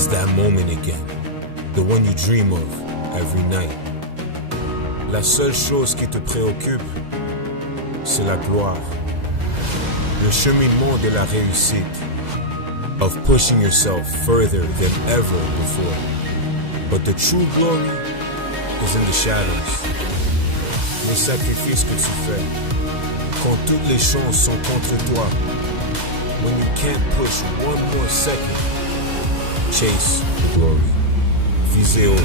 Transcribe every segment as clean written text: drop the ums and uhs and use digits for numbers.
It's that moment again, the one you dream of every night. La seule chose qui te préoccupe, c'est la gloire. Le cheminement de la réussite, of pushing yourself further than ever before. But the true glory is in the shadows. Les sacrifices que tu fais, quand toutes les chances sont contre toi. When you can't push one more second, chase the glory. Visez haut.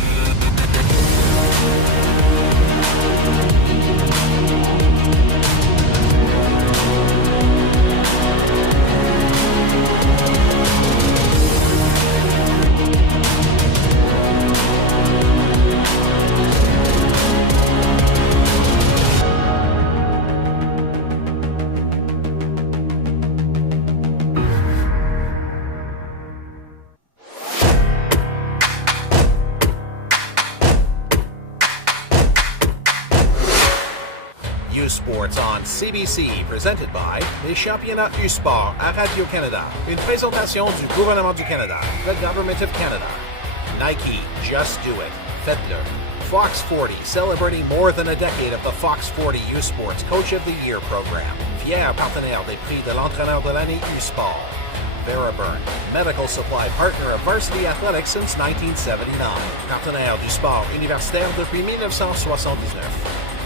Sports on CBC, presented by les championnats U-Sport à Radio-Canada. Une présentation du gouvernement du Canada, the Government of Canada. Nike, just do it. Faites-le. Fox 40, celebrating more than a decade of the Fox 40 U-Sports Coach of the Year program. Fier partenaire des prix de l'entraîneur de l'année U-Sport. Veriburn, medical supply partner of varsity athletics since 1979. Partenaire du sport universitaire depuis 1979.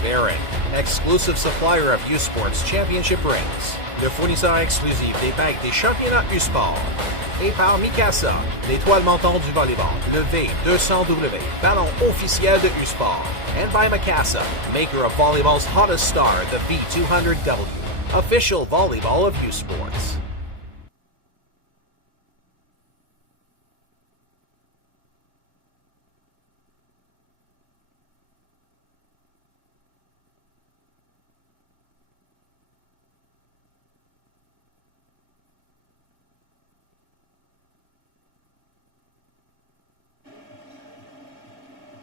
Baring, exclusive supplier of U-Sports Championship rings. Le fournisseur exclusif des bagues des championnats U-Sport. Et par Mikasa, l'étoile montante du volleyball, le V200W, ballon officiel de U-Sport. And by Mikasa, maker of volleyball's hottest star, the V200W, official volleyball of U-Sports.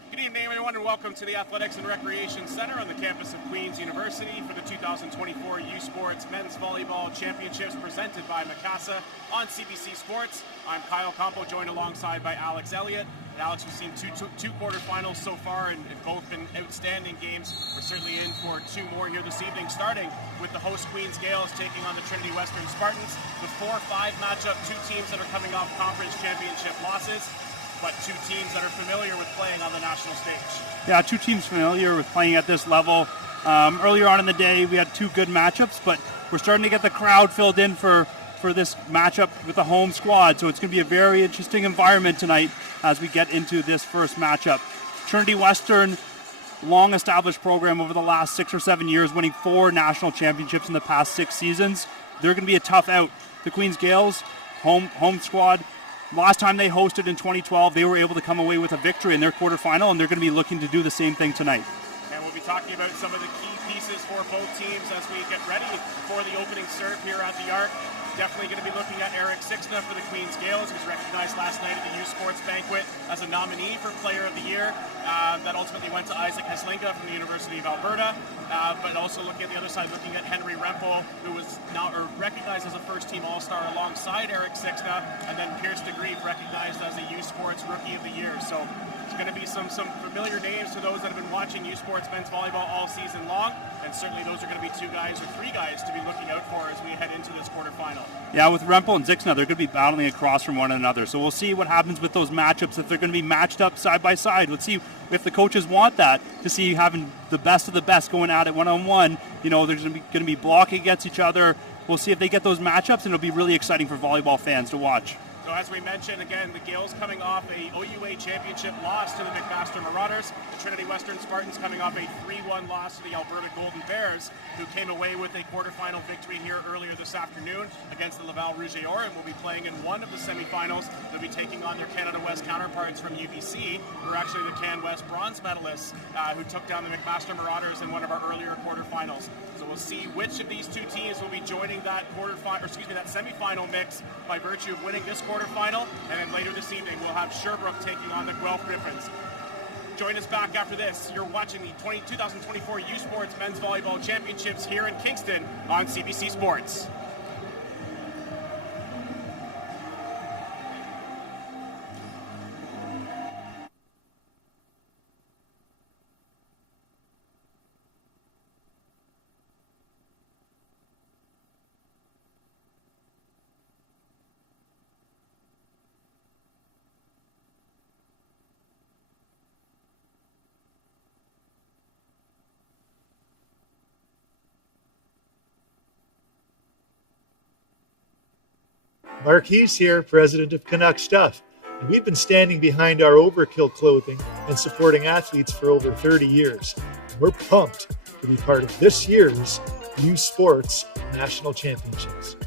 Good evening, everyone, and welcome to the Athletics and Recreation Center on the campus of Queen's University for the 2024 U-Sports Men's Volleyball Championships presented by Mikasa on CBC Sports. I'm Kyle Campo, joined alongside by Alex Elliott. And Alex, we've seen two quarterfinals so far, and both been outstanding games. We're certainly in for two more here this evening, starting with the host Queen's Gales taking on the Trinity Western Spartans. The 4-5 matchup, two teams that are coming off conference championship losses, but two teams that are familiar with playing on the national stage. Yeah, two teams familiar with playing at this level. Earlier on in the day, we had two good matchups, but we're starting to get the crowd filled in for this matchup with the home squad. So it's going to be a very interesting environment tonight as we get into this first matchup. Trinity Western, long-established program over the last 6 or 7 years, winning 4 national championships in the past 6 seasons. They're going to be a tough out. The Queen's Gales, home squad, last time they hosted in 2012, they were able to come away with a victory in their quarterfinal, and they're going to be looking to do the same thing tonight. And we'll be talking about some of the key pieces for both teams as we get ready for the opening serve here at the Arc. Definitely going to be looking at Eric Sixna for the Queen's Gales, who's recognized last night at the U-Sports Banquet as a nominee for Player of the Year. That ultimately went to Isaac Heslinka from the University of Alberta. But also looking at the other side, looking at Henry Rempel, who was now recognized as a first-team All-Star alongside Eric Sixna, and then Pierce DeGrief recognized as a U-Sports Rookie of the Year. So it's going to be some familiar names to those that have been watching U-Sports men's volleyball all season long, and certainly those are going to be 2 guys or 3 guys to be looking out for as we head into this quarterfinal. Yeah, with Rempel and Zixna, they're going to be battling across from one another. So we'll see what happens with those matchups, if they're going to be matched up side by side. Let's see if the coaches want that, to see having the best of the best going at it one-on-one. You know, there's going to be blocking against each other. We'll see if they get those matchups, and it'll be really exciting for volleyball fans to watch. So as we mentioned, again, the Gales coming off a OUA championship loss to the McMaster Marauders. The Trinity Western Spartans coming off a 3-1 loss to the Alberta Golden Bears, who came away with a quarterfinal victory here earlier this afternoon against the Laval Rouge et Or, and will be playing in one of the semifinals. They'll be taking on their Canada West counterparts from UBC, who are actually the Can West bronze medalists who took down the McMaster Marauders in one of our earlier quarterfinals. So we'll see which of these two teams will be joining that that semifinal mix by virtue of winning this quarterfinal, and then later this evening we'll have Sherbrooke taking on the Guelph Griffins. Join us back after this. You're watching the 2024 U-Sports Men's Volleyball Championships here in Kingston on CBC Sports. Marquise here, president of Canuck Stuff, and we've been standing behind our Overkill clothing and supporting athletes for over 30 years. We're pumped to be part of this year's U Sports National Championships.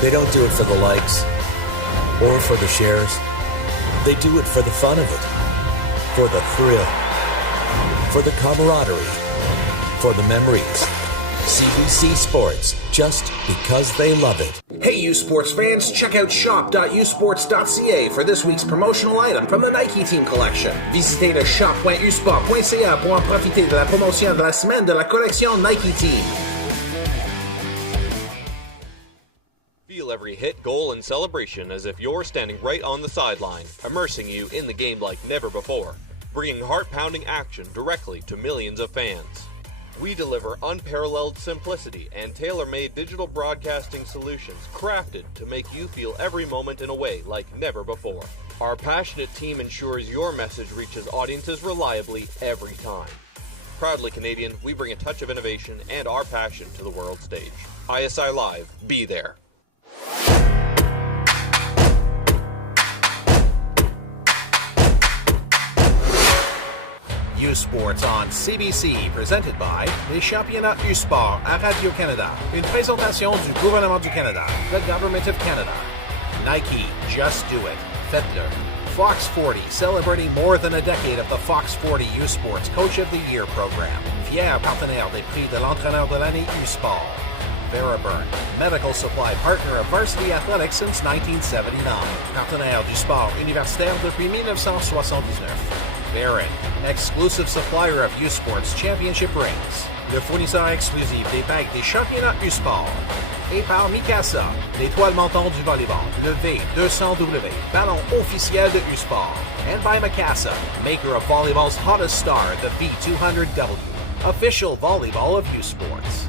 They don't do it for the likes or for the shares. They do it for the fun of it, for the thrill, for the camaraderie, for the memories. CBC Sports, just because they love it. Hey, U Sports fans, check out shop.usports.ca for this week's promotional item from the Nike Team Collection. Visitez le shop.usport.ca pour en profiter de la promotion de la semaine de la collection Nike Team. Feel every hit, goal, and celebration as if you're standing right on the sideline, immersing you in the game like never before, bringing heart-pounding action directly to millions of fans. We deliver unparalleled simplicity and tailor-made digital broadcasting solutions crafted to make you feel every moment in a way like never before. Our passionate team ensures your message reaches audiences reliably every time. Proudly Canadian, we bring a touch of innovation and our passion to the world stage. ISI Live, be there. U Sports on CBC, presented by les championnats U-Sport à Radio-Canada. Une présentation du gouvernement du Canada, the Government of Canada. Nike, just do it. Faites-le. Fox 40, celebrating more than a decade of the Fox 40 U Sports Coach of the Year program. Fier partenaire des prix de l'entraîneur de l'année U-Sport. Veriburn, medical supply partner of Varsity Athletics since 1979. Partenaire du sport universitaire depuis 1979. Barron, exclusive supplier of U-Sports Championship rings. Le fournisseur exclusif des bagues des championnats U-Sport. Et par Mikasa, l'étoile montante du volleyball, le V200W, ballon officiel de U-Sport. And by Mikasa, maker of volleyball's hottest star, the V200W, official volleyball of U-Sports.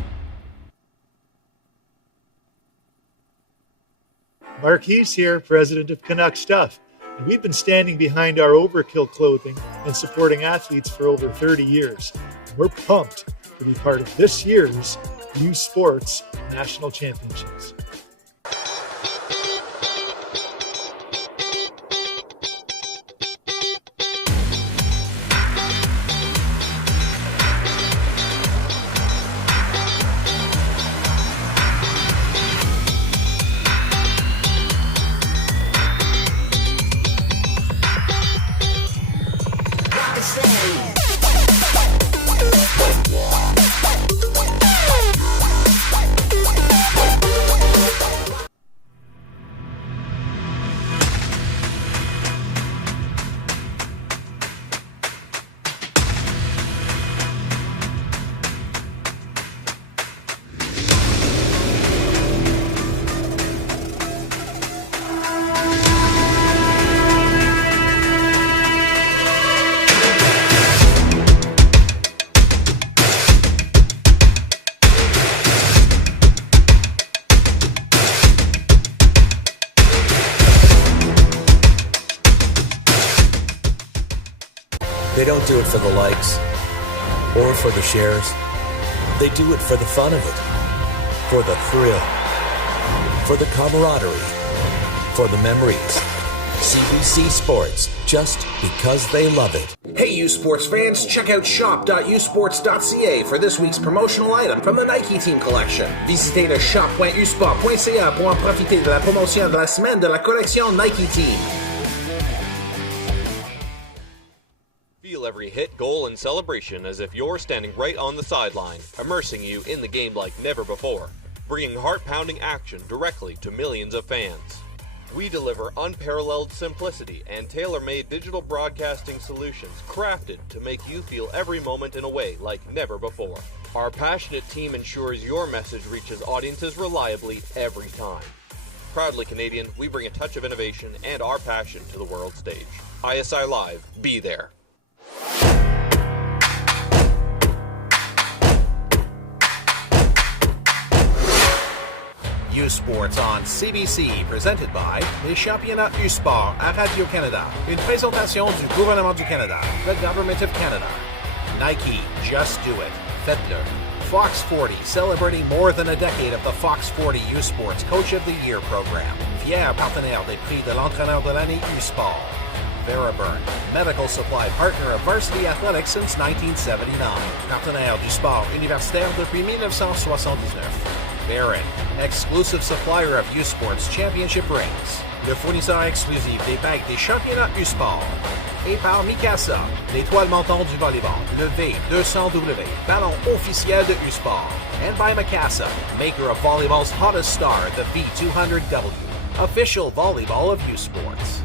Marquise here, president of Canuck Stuff, and we've been standing behind our Overkill clothing and supporting athletes for over 30 years. We're pumped to be part of this year's U Sports National Championships. They don't do it for the likes or for the shares. They do it for the fun of it, for the thrill, for the camaraderie, for the memories. CBC Sports, just because they love it. Hey U Sports fans, check out shop.usports.ca for this week's promotional item from the Nike Team Collection. Visitez le shop.usport.ca pour en profiter de la promotion de la semaine de la collection Nike Team. Feel every hit, goal, and celebration as if you're standing right on the sideline, immersing you in the game like never before, bringing heart-pounding action directly to millions of fans. We deliver unparalleled simplicity and tailor-made digital broadcasting solutions crafted to make you feel every moment in a way like never before. Our passionate team ensures your message reaches audiences reliably every time. Proudly Canadian, we bring a touch of innovation and our passion to the world stage. ISI Live, be there. U Sports on CBC, presented by les championnats U-Sport à Radio-Canada. Une présentation du gouvernement du Canada, the Government of Canada. Nike, just do it. Faites-le. Fox 40, celebrating more than a decade of the Fox 40 U-Sports Coach of the Year program. Fier partenaire des prix de l'entraîneur de l'année U-Sport. Veriburn, medical supply partner of Varsity Athletics since 1979. Partenaire du sport universitaire depuis 1979. Barron, exclusive supplier of U-Sports Championship rings. Le fournisseur exclusif des bagues des championnats U-Sport. Et par Mikasa, l'étoile montante du volleyball, le V200W, ballon officiel de U-Sport. And by Mikasa, maker of volleyball's hottest star, the V200W, official volleyball of U-Sports.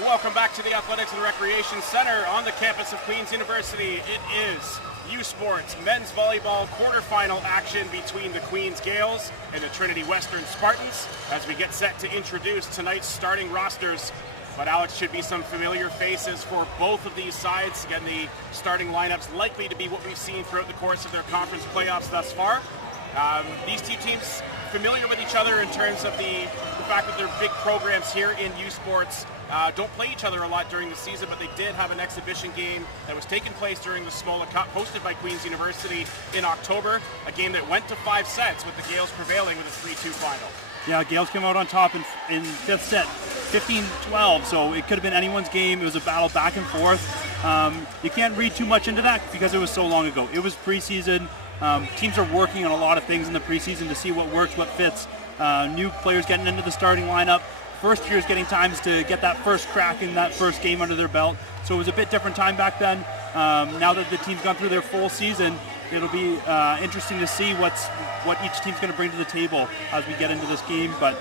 Welcome back to the Athletics and Recreation Center on the campus of Queen's University. It is U Sports men's volleyball quarterfinal action between the Queen's Gales and the Trinity Western Spartans as we get set to introduce tonight's starting rosters. But Alex, should be some familiar faces for both of these sides. Again, the starting lineups likely to be what we've seen throughout the course of their conference playoffs thus far. These two teams familiar with each other in terms of the fact that they're big programs here in U Sports. Don't play each other a lot during the season, but they did have an exhibition game that was taking place during the Smolla Cup, hosted by Queen's University in October, a game that went to 5 sets with the Gales prevailing with a 3-2 final. Yeah, Gales came out on top in fifth set, 15-12, so it could have been anyone's game. It was a battle back and forth. You can't read too much into that because it was so long ago. It was preseason. Teams are working on a lot of things in the preseason to see what works, what fits. New players getting into the starting lineup. First years getting times to get that first crack in that first game under their belt. So it was a bit different time back then. Now that the team's gone through their full season, it'll be interesting to see what each team's going to bring to the table as we get into this game. But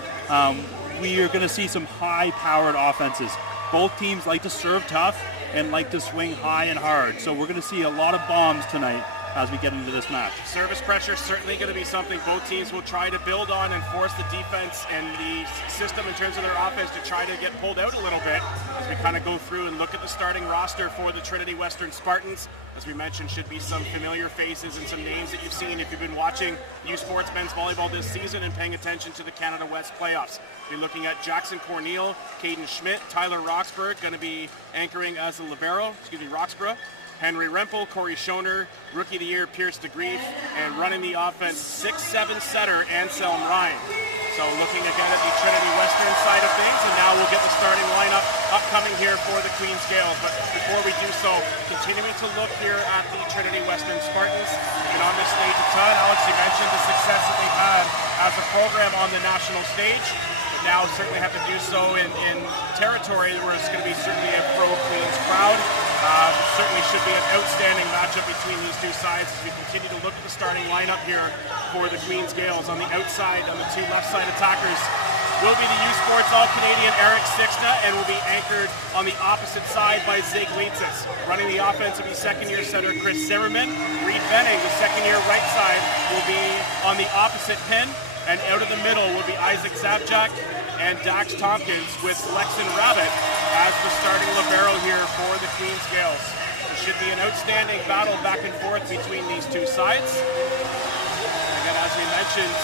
we are going to see some high-powered offenses. Both teams like to serve tough and like to swing high and hard. So we're going to see a lot of bombs tonight as we get into this match. Service pressure is certainly going to be something both teams will try to build on and force the defense and the system in terms of their offense to try to get pulled out a little bit as we kind of go through and look at the starting roster for the Trinity Western Spartans. As we mentioned, should be some familiar faces and some names that you've seen if you've been watching U Sports men's volleyball this season and paying attention to the Canada West playoffs. We're looking at Jackson Corneal, Caden Schmidt, Tyler Roxburgh, going to be anchoring as a libero, Roxburgh. Henry Rempel, Corey Schoner, Rookie of the Year, Pierce DeGrief, and running the offense, 6'7" setter, Anselm Ryan. So looking again at the Trinity Western side of things, and now we'll get the starting lineup upcoming here for the Queen's Gales. But before we do so, continuing to look here at the Trinity Western Spartans. And on this stage a ton, Alex, you mentioned the success that they've had as a program on the national stage. But now certainly have to do so in territory where it's going to be certainly a pro-Queens crowd. Certainly should be an outstanding matchup between these two sides as we continue to look at the starting lineup here for the Queen's Gales. On the outside, on the two left side attackers, will be the U Sports All-Canadian Eric Sixna and will be anchored on the opposite side by Zig Leitzis. Running the offense will be second-year center Chris Zimmerman. Reed Benning, the second-year right side, will be on the opposite pin. And out of the middle will be Isaac Zabjak and Dax Tompkins with Lexon Rabbit as the starting libero here for the Queen's Gales. It should be an outstanding battle back and forth between these two sides. Again, as we mentioned,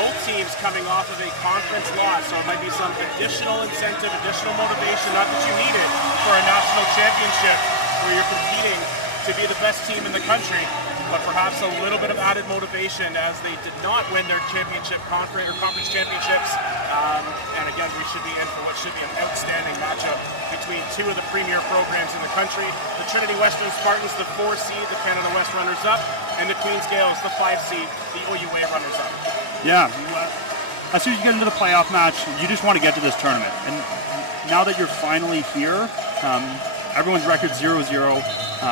both teams coming off of a conference loss, so it might be some additional incentive, additional motivation, not that you need it, for a national championship where you're competing to be the best team in the country. but perhaps a little bit of added motivation as they did not win their conference championships. And again, we should be in for what should be an outstanding matchup between two of the premier programs in the country. The Trinity Western Spartans, the 4 seed, the Canada West runners-up, and the Queens Gales, the 5 seed, the OUA runners-up. Yeah, as soon as you get into the playoff match, you just want to get to this tournament. And now that you're finally here, everyone's record 0-0.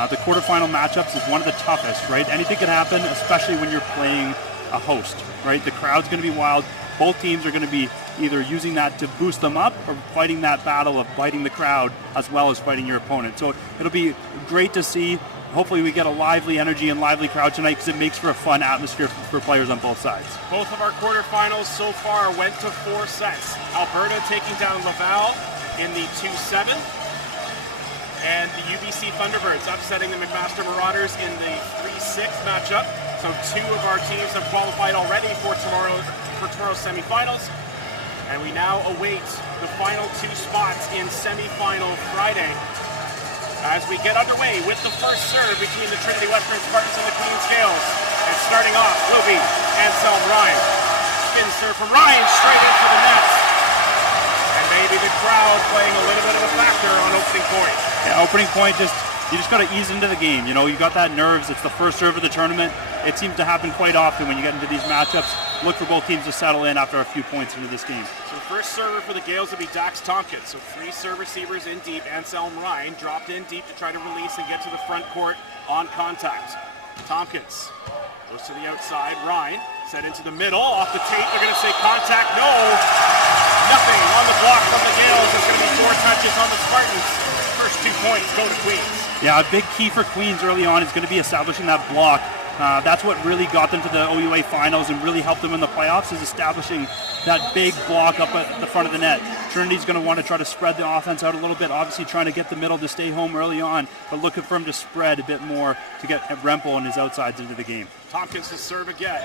The quarterfinal matchups is one of the toughest, right? Anything can happen, especially when you're playing a host, right? The crowd's going to be wild. Both teams are going to be either using that to boost them up or fighting that battle of biting the crowd as well as fighting your opponent. So it'll be great to see. Hopefully we get a lively energy and lively crowd tonight because it makes for a fun atmosphere for players on both sides. Both of our quarterfinals so far went to 4 sets. Alberta taking down Laval in the 2-7. And the UBC Thunderbirds upsetting the McMaster Marauders in the 3-6 matchup. So 2 of our teams have qualified already for tomorrow's semifinals. And we now await the final 2 spots in semifinal Friday as we get underway with the first serve between the Trinity Western Spartans and the Queens Gales. And starting off will be Anselm Ryan. Spin serve from Ryan straight into the net. And maybe the crowd playing a little bit of a factor on opening point. Yeah, opening point, you just got to ease into the game. You know, you got that nerves. It's the first serve of the tournament. It seems to happen quite often when you get into these matchups. Look for both teams to settle in after a few points into this game. So first server for the Gales will be Dax Tompkins. So 3 serve receivers in deep. Anselm Ryan dropped in deep to try to release and get to the front court on contact. Tompkins goes to the outside. Ryan set into the middle. Off the tape, they're going to say contact. No! Nothing on the block from the Gales. There's going to be 4 touches on the Spartans. First 2 points go to Queens. Yeah, a big key for Queens early on is going to be establishing that block. That's what really got them to the OUA finals and really helped them in the playoffs, is establishing that big block up at the front of the net. Trinity's going to want to try to spread the offense out a little bit, obviously trying to get the middle to stay home early on, but looking for him to spread a bit more to get Rempel and his outsides into the game. Tompkins to serve again.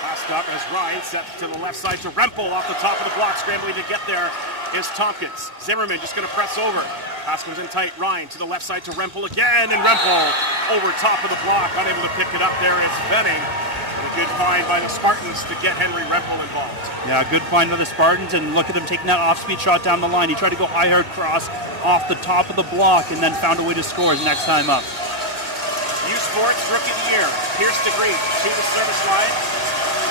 Passed up as Ryan sets to the left side to Rempel off the top of the block, scrambling to get there is Tompkins. Zimmerman just going to press over. Pass comes in tight. Ryan to the left side to Rempel again, and Rempel over top of the block, unable to pick it up there. It's Venning. And a good find by the Spartans to get Henry Rempel involved. Yeah, good find by the Spartans, and look at them taking that off-speed shot down the line. He tried to go high hard cross off the top of the block and then found a way to score his next time up. U Sports Rookie of the Year, Pierce DeGree to the service line,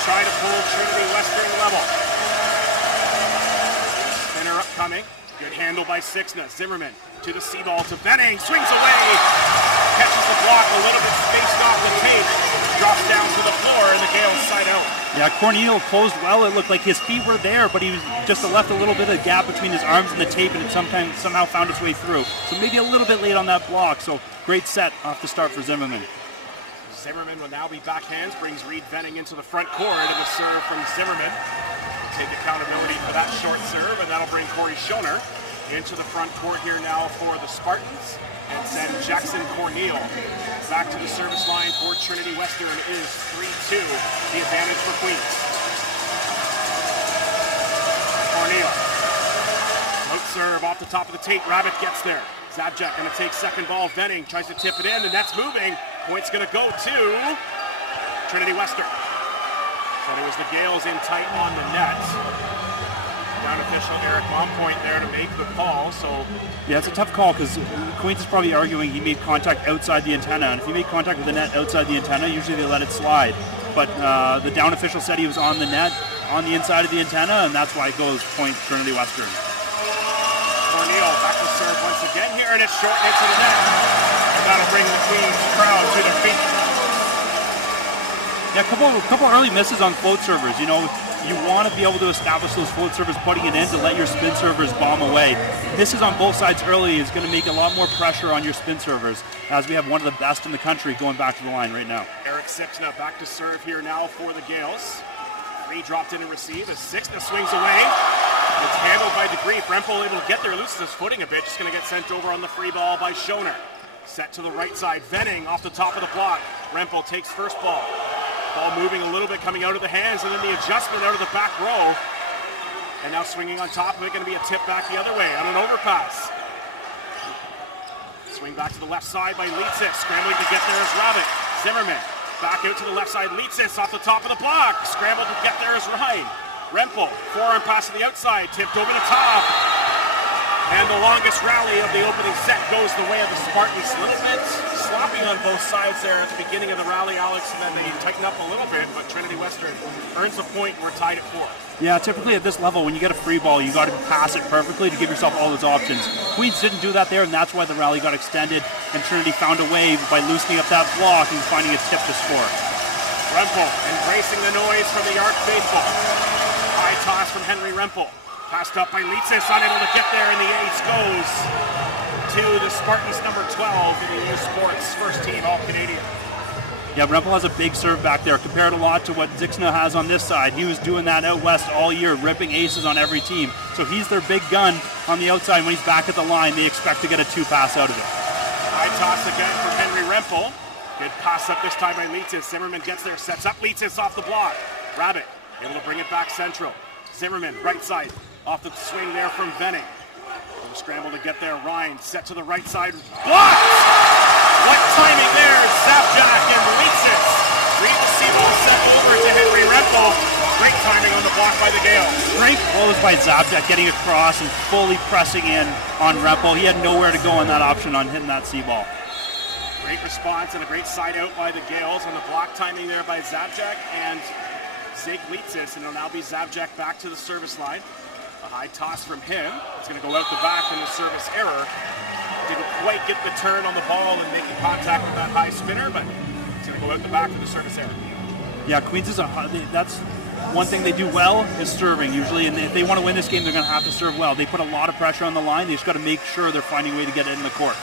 trying to pull Trinity Western level. Center upcoming. Good handle by Sixna. Zimmerman to the C-ball to Venning. Swings away. Catches the block a little bit spaced off the tape. Drops down to the floor and the Gales side out. Yeah, Corneal closed well. It looked like his feet were there, but he was just left a little bit of gap between his arms and the tape, and it somehow found its way through. So maybe a little bit late on that block. So great set off the start for Zimmerman. Zimmerman will now be backhands. Brings Reed Venning into the front court, and a serve from Zimmerman. Take accountability for that short serve, and that'll bring Corey Schoner into the front court here now for the Spartans, and send Jackson Corneal back to the service line for Trinity Western. Is 3-2, the advantage for Queens. Corneal, float serve off the top of the tape. Rabbit gets there. Zabjak going to take second ball. Venning tries to tip it in, and that's moving. Point's going to go to Trinity Western. And it was the Gales in tight on the net. Down official Eric Mompoint there to make the call. So yeah, it's a tough call because Queens is probably arguing he made contact outside the antenna. And if he made contact with the net outside the antenna, usually they let it slide. But the down official said he was on the net, on the inside of the antenna, and that's why it goes point Trinity Western. Corneal back to serve once again here, and it's short into the net. And that'll bring the Queens crowd to their feet. Yeah, a couple early misses on float servers. You know, you want to be able to establish those float servers, putting it in to let your spin servers bomb away. Misses on both sides early is going to make a lot more pressure on your spin servers, as we have one of the best in the country going back to the line right now. Eric Sixna back to serve here now for the Gales. 3 dropped in and receive as Sixna swings away. It's handled by DeGree. Rempel able to get there, loses his footing a bit. Just going to get sent over on the free ball by Schoner. Set to the right side. Venning off the top of the block. Rempel takes first ball. Ball moving a little bit, coming out of the hands, and then the adjustment out of the back row. And now swinging on top of it, going to be a tip back the other way on an overpass. Swing back to the left side by Leitzis, scrambling to get there as Rabbit. Zimmerman back out to the left side. Leitzis off the top of the block. Scrambled to get there is Ryan. Rempel, forearm pass to the outside. Tipped over the top. And the longest rally of the opening set goes the way of the Spartans. A little bit sloppy on both sides there at the beginning of the rally, Alex, and then they tighten up a little bit, but Trinity Western earns a point. We're tied at 4. Yeah, typically at this level, when you get a free ball, you got to pass it perfectly to give yourself all those options. Queens didn't do that there, and that's why the rally got extended, and Trinity found a way by loosening up that block and finding a tip to score. Rempel embracing the noise from the Arc faithful. High toss from Henry Rempel. Passed up by Leitzis, unable to get there, and the ace goes to the Spartans number 12 in the U Sports first team All-Canadian. Yeah, Rempel has a big serve back there, compared a lot to what Zixna has on this side. He was doing that out west all year, ripping aces on every team. So he's their big gun on the outside. When he's back at the line, they expect to get a 2-pass out of it. High toss again from Henry Rempel. Good pass up this time by Leitzis. Zimmerman gets there, sets up Leitzis off the block. Rabbit able to bring it back central. Zimmerman, right side. Off the swing there from Venning. Scramble to get there. Ryan set to the right side. Blocked! What timing there? Zapjak and Leitzis. Read the C-ball set over to Henry Rempel. Great timing on the block by the Gales. Great blows by Zapjak getting across and fully pressing in on Rempel. He had nowhere to go on that option on hitting that C-ball. Great response and a great side out by the Gales on the block timing there by Zapjak and Zig Leitzis. And it'll now be Zapjak back to the service line. A high toss from him. It's going to go out the back in the service error. Didn't quite get the turn on the ball and making contact with that high spinner, but it's going to go out the back for the service error. Yeah, Queens is that's one thing they do well is serving usually, and if they want to win this game, they're going to have to serve well. They put a lot of pressure on the line. They just got to make sure they're finding a way to get it in the court.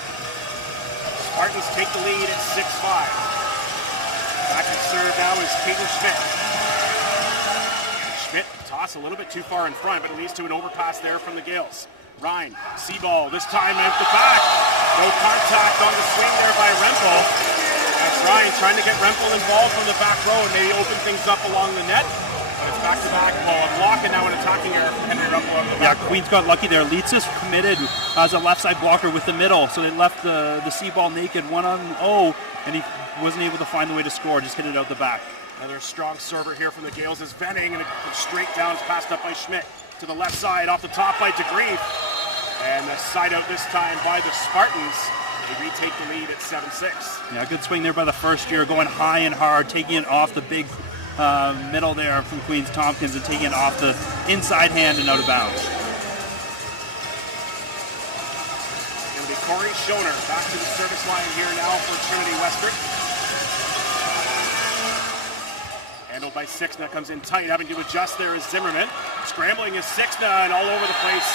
Spartans take the lead at 6-5. Back to serve now is Caitlin Schmidt. Schmidt toss a little bit too far in front, but it leads to an overpass there from the Gales. Ryan, C-ball, this time out the back. No contact on the swing there by Rempel. That's Ryan trying to get Rempel involved from the back row and maybe open things up along the net. But it's back-to-back ball. A block and now an attacking error from Henry Rempel on the back row. Queens got lucky there. Leitzis committed as a left side blocker with the middle, so they left the C-ball naked 1-0, and he wasn't able to find the way to score, just hit it out the back. Another strong server here from the Gales is Venning, and straight down is passed up by Schmidt. To the left side, off the top by DeGrief. And the side out this time by the Spartans. They retake the lead at 7-6. Yeah, good swing there by the first year, going high and hard, taking it off the big middle there from Queens Tompkins and taking it off the inside hand and out of bounds. Going to be Corey Schoner back to the service line here now for Trinity Western. Handled by Sixna, comes in tight, having to adjust there is Zimmerman. Scrambling is Sixna and all over the place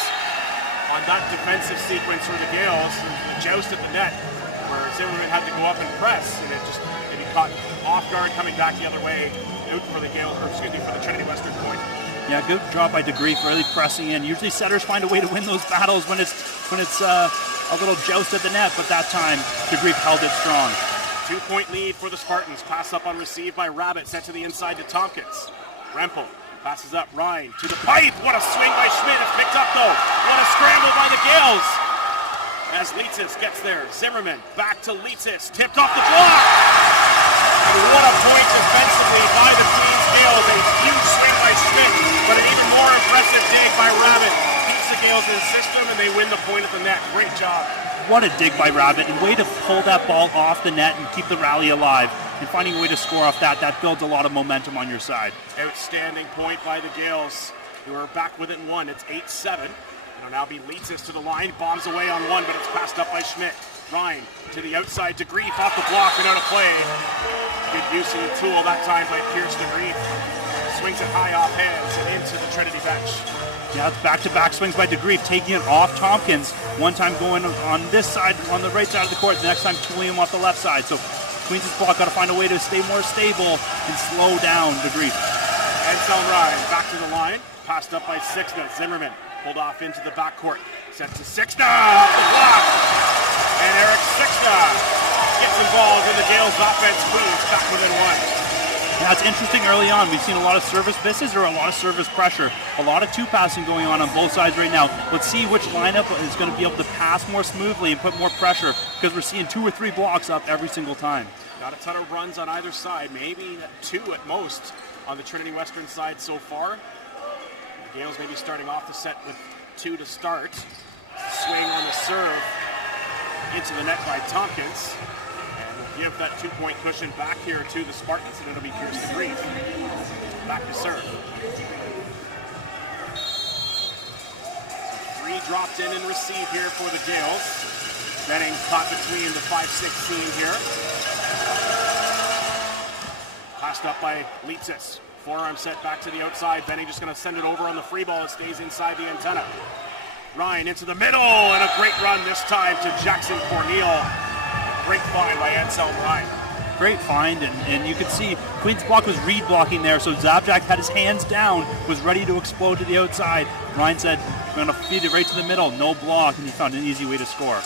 on that defensive sequence for the Gales. The joust at the net where Zimmerman had to go up and press, and it just maybe caught off guard coming back the other way out for the Gales, or excuse me, for the Trinity Western point. Yeah, good job by DeGrief, really pressing in. Usually setters find a way to win those battles when it's a little joust at the net, but that time DeGrief held it strong. 2-point lead for the Spartans. Pass up on receive by Rabbit, set to the inside to Tompkins. Rempel passes up, Ryan to the pipe. What a swing by Schmidt. It's picked up though. What a scramble by the Gales. As Leitzis gets there, Zimmerman back to Leitzis, tipped off the block. And what a point defensively by the Queens Gales. A huge swing by Schmidt, but an even more impressive dig by Rabbit. Keeps the Gales in the system and they win the point at the net. Great job. What a dig by Rabbit, and way to pull that ball off the net and keep the rally alive. And finding a way to score off that builds a lot of momentum on your side. Outstanding point by the Gales, who are back with it in one. It's 8-7. It'll now be Leitzis to the line, bombs away on one, but it's passed up by Schmidt. Ryan to the outside, DeGrief off the block and out of play. Good use of the tool that time by Pierce DeGrief. Swings it high off hands and into the Trinity bench. Yeah, it's back-to-back swings by DeGrief, taking it off Tompkins. One time going on this side, on the right side of the court, the next time tooling him off the left side. So Queens' block got to find a way to stay more stable and slow down DeGrief. Ansel Ryan back to the line, passed up by Sixna. Zimmerman pulled off into the backcourt. Set to Sixna off the block. And Eric Sixna gets involved in the Gales offense. Queens back within one. Yeah, it's interesting early on. We've seen a lot of service misses or a lot of service pressure. A lot of two-passing going on both sides right now. Let's see which lineup is going to be able to pass more smoothly and put more pressure, because we're seeing 2 or 3 blocks up every single time. Not a ton of runs on either side, maybe 2 at most on the Trinity Western side so far. The Gales maybe starting off the set with 2 to start. Swing on the serve into the net by Tompkins. And we'll give that 2-point cushion back here to the Spartans, and it'll be Kirsten Reed. Back to serve. 3 dropped in and received here for the Gales. Benning caught between the 5-6 team here. Passed up by Leitzis. Forearm set back to the outside. Benning just going to send it over on the free ball. It stays inside the antenna. Ryan into the middle, and a great run this time to Jackson Corneal. Great find by Anselm Ryan. Great find, and you could see Queen's block was Reed blocking there, so Zabjak had his hands down, was ready to explode to the outside. Ryan said, I'm going to feed it right to the middle, no block, and he found an easy way to score.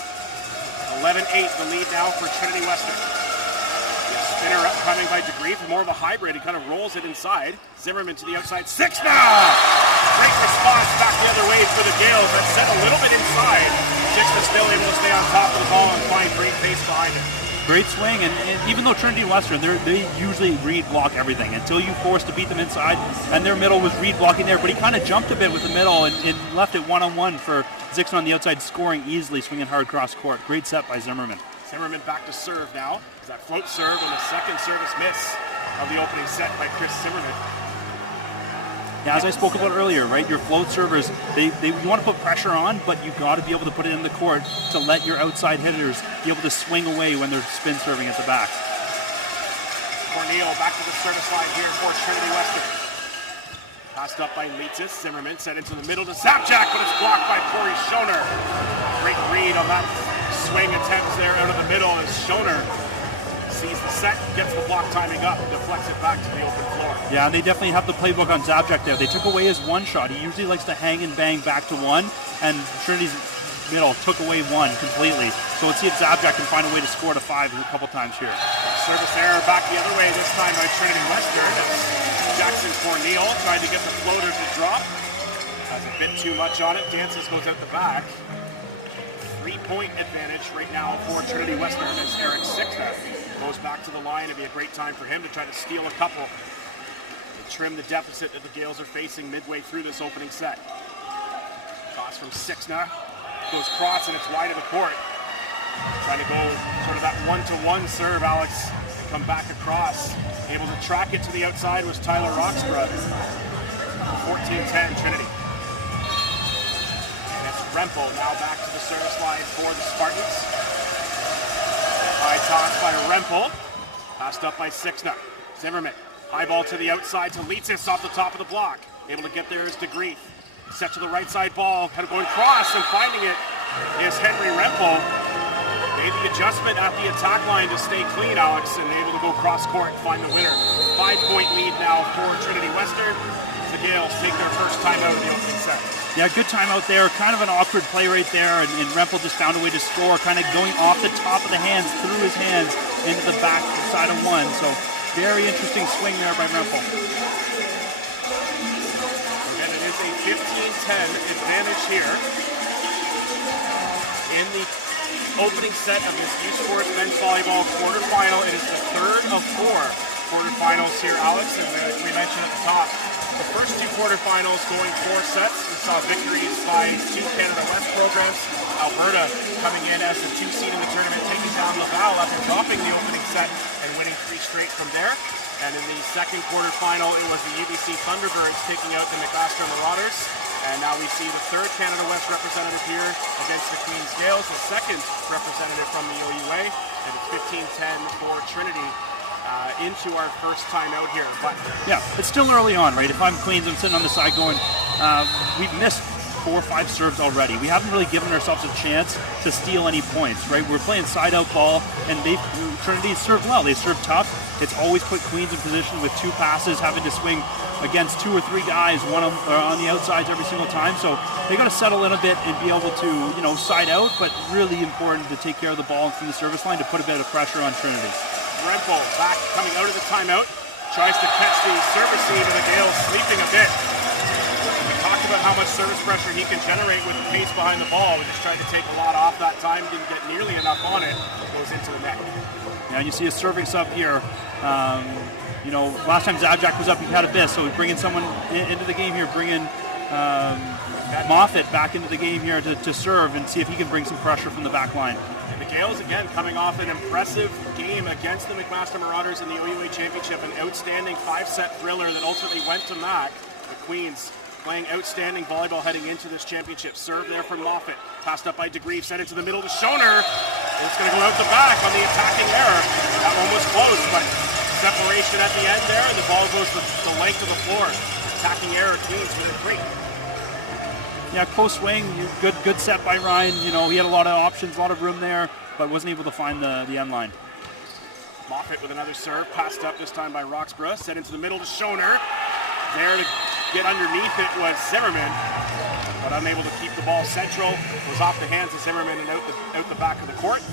11-8, the lead now for Trinity Western. Spinner up coming by DeGrief, more of a hybrid. He kind of rolls it inside. Zimmerman to the outside. 6 now! Great response back the other way for the Gales. That set a little bit inside. Sixna still able to stay on top of the ball and find great pace behind it. Great swing, and even though Trinity Western, they usually Reed block everything until you force to beat them inside, and their middle was Reed blocking there, but he kind of jumped a bit with the middle and left it one-on-one for Zixon on the outside, scoring easily, swinging hard cross court. Great set by Zimmerman. Zimmerman back to serve now. That float serve and the second service miss of the opening set by Chris Zimmerman. Yeah, as I spoke about earlier, right, your float servers, you want to put pressure on, but you got to be able to put it in the court to let your outside hitters be able to swing away when they're spin serving at the back. Corneal back to the service line here for Trinity Western. Passed up by Leitzis. Zimmerman set into the middle to Zabjak, but it's blocked by Corey Schoner. Great read on that swing attempt there out of the middle as Schoner sees the set, gets the block timing up, and deflects it back to the open floor. Yeah, and they definitely have the playbook on Zabjak there. They took away his one shot. He usually likes to hang and bang back to one, and Trinity's middle took away one completely. So let's see if Zabjak can find a way to score to 5 a couple times here. Service error back the other way, this time by Trinity Western. Jackson Corneal trying to get the floater to drop. Has a bit too much on it. Dances goes out the back. 3-point advantage right now for Trinity Western as Eric Sixna goes back to the line. It'd be a great time for him to try to steal a couple and trim the deficit that the Gales are facing midway through this opening set. Toss from Sixna. Goes cross and it's wide of the court. Trying to go sort of that one-to-one serve, Alex, and come back across. Able to track it to the outside was Tyler Roxburgh. 14-10 Trinity. And it's Rempel now back to the service line for the Spartans. High toss by Rempel. Passed up by Sixna. Zimmerman. High ball to the outside to Leitzis off the top of the block. Able to get there is DeGrief. Set to the right side ball. Kind of going cross and finding it is Henry Rempel. Made the adjustment at the attack line to stay clean, Alex, and able to go cross court and find the winner. 5-point lead now for Trinity Western. The Gales take their first time out of the opening set. Yeah, good time out there. Kind of an awkward play right there, and Rempel just found a way to score, kind of going off the top of the hands, through his hands, into the back side of one. So, very interesting swing there by Rempel. And it is a 15-10 advantage here in the opening set of this U Sports Men's Volleyball quarterfinal. It is the third of 4 quarterfinals here, Alex, and as we mentioned at the top, the first 2 quarterfinals going 4 sets. We saw victories by 2 Canada West programs. Alberta coming in as the 2 seed in the tournament, taking down Laval after dropping the opening set and winning 3 straight from there. And in the second quarterfinal, it was the UBC Thunderbirds taking out the McMaster Marauders. And now we see the 3rd Canada West representative here against the Queen's Gales, the 2nd representative from the OUA. And it's 15-10 for Trinity. Into our first time out here. But yeah, it's still early on, right? If I'm Queens, I'm sitting on the side going, we've missed 4 or 5 serves already. We haven't really given ourselves a chance to steal any points, right? We're playing side-out ball, and Trinity served well. They served tough. It's always put Queens in position with 2 passes, having to swing against 2 or 3 guys, one on the outsides every single time. So they got to settle in a bit and be able to, side out, but really important to take care of the ball from the service line to put a bit of pressure on Trinity. Rempel back coming out of the timeout. Tries to catch the service lead of the Gales sleeping a bit. We talked about how much service pressure he can generate with the pace behind the ball. We just tried to take a lot off that time, didn't get nearly enough on it. Goes into the net. Yeah, and you see a serving sub here. Last time Zajac was up, he had a miss, so he's bringing someone into the game here, bringing Moffat back into the game here to serve and see if he can bring some pressure from the back line. And the Gales, again, coming off an impressive game against the McMaster Marauders in the OUA Championship, an outstanding 5-set thriller that ultimately went to Mac. The Queens playing outstanding volleyball heading into this championship. Serve there from Moffat, passed up by DeGrief, sent it to the middle to Schoner. It's going to go out the back on the attacking error. That one was close, but separation at the end there, and the ball goes the length of the floor. Attacking error, Queens with it great. Yeah, close swing, good set by Ryan. He had a lot of options, a lot of room there, but wasn't able to find the end line. Moffat with another serve, passed up this time by Roxburgh, sent into the middle to Schoner. There to get underneath it was Zimmerman, but unable to keep the ball central. It was off the hands of Zimmerman and out the back of the court.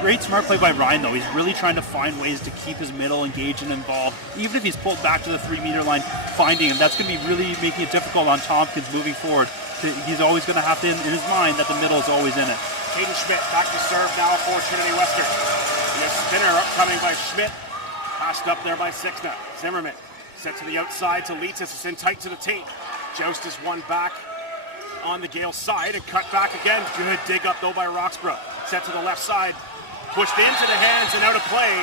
Great smart play by Ryan, though. He's really trying to find ways to keep his middle engaged and involved. Even if he's pulled back to the 3-meter line, finding him, that's going to be really making it difficult on Tompkins moving forward. He's always going to have to, in his mind, that the middle is always in it. Caden Schmidt back to serve now for Trinity Western. And a spinner upcoming by Schmidt. Passed up there by Sixna. Zimmerman set to the outside to Leitzis. It's in tight to the tape. Joust is one back on the Gale side and cut back again. Good dig up though by Roxburgh. Set to the left side. Pushed into the hands and out of play.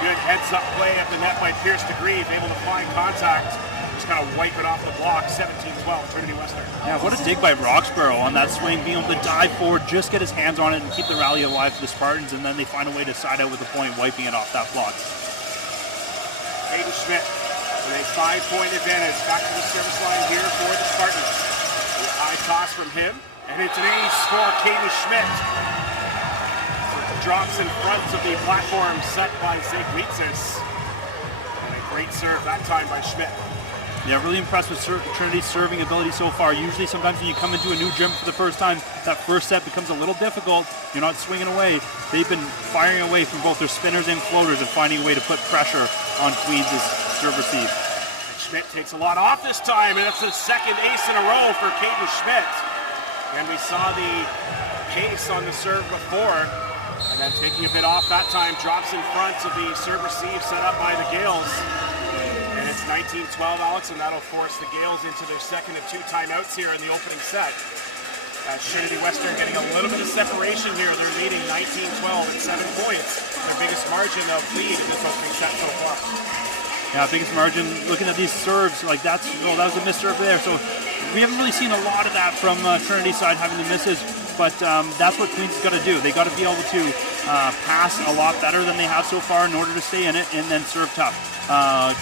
Good heads up play at the net by Pierce DeGrief. Able to find contact. Just kind of wipe it off the block. 17-12 Trinity Western. Yeah, what a dig by Roxburgh on that swing. Being able to dive forward, just get his hands on it and keep the rally alive for the Spartans. And then they find a way to side out with the point, wiping it off that block. Caden Schmidt with a 5-point advantage. Back to the service line here for the Spartans. A high toss from him. And it's an ace for Caden Schmidt. Drops in front of the platform set by Zig Leitzis. And a great serve that time by Schmidt. Yeah, really impressed with Trinity's serving ability so far. Usually sometimes when you come into a new gym for the first time, that first set becomes a little difficult. You're not swinging away. They've been firing away from both their spinners and floaters and finding a way to put pressure on Queens' serve receive. And Schmidt takes a lot off this time, and it's the second ace in a row for Caden Schmidt. And we saw the pace on the serve before, and then taking a bit off that time, drops in front of the serve receive set up by the Gales. And it's 19-12, Alex, and that'll force the Gales into their second of 2 timeouts here in the opening set. Trinity Western getting a little bit of separation here. They're leading 19-12 at 7 points. Their biggest margin of lead in this opening set so far. Yeah, biggest margin. Looking at these serves, like that was a missed serve there. So we haven't really seen a lot of that from Trinity's side, having the misses. But that's what Queens has got to do. They got to be able to pass a lot better than they have so far in order to stay in it, and then serve tough.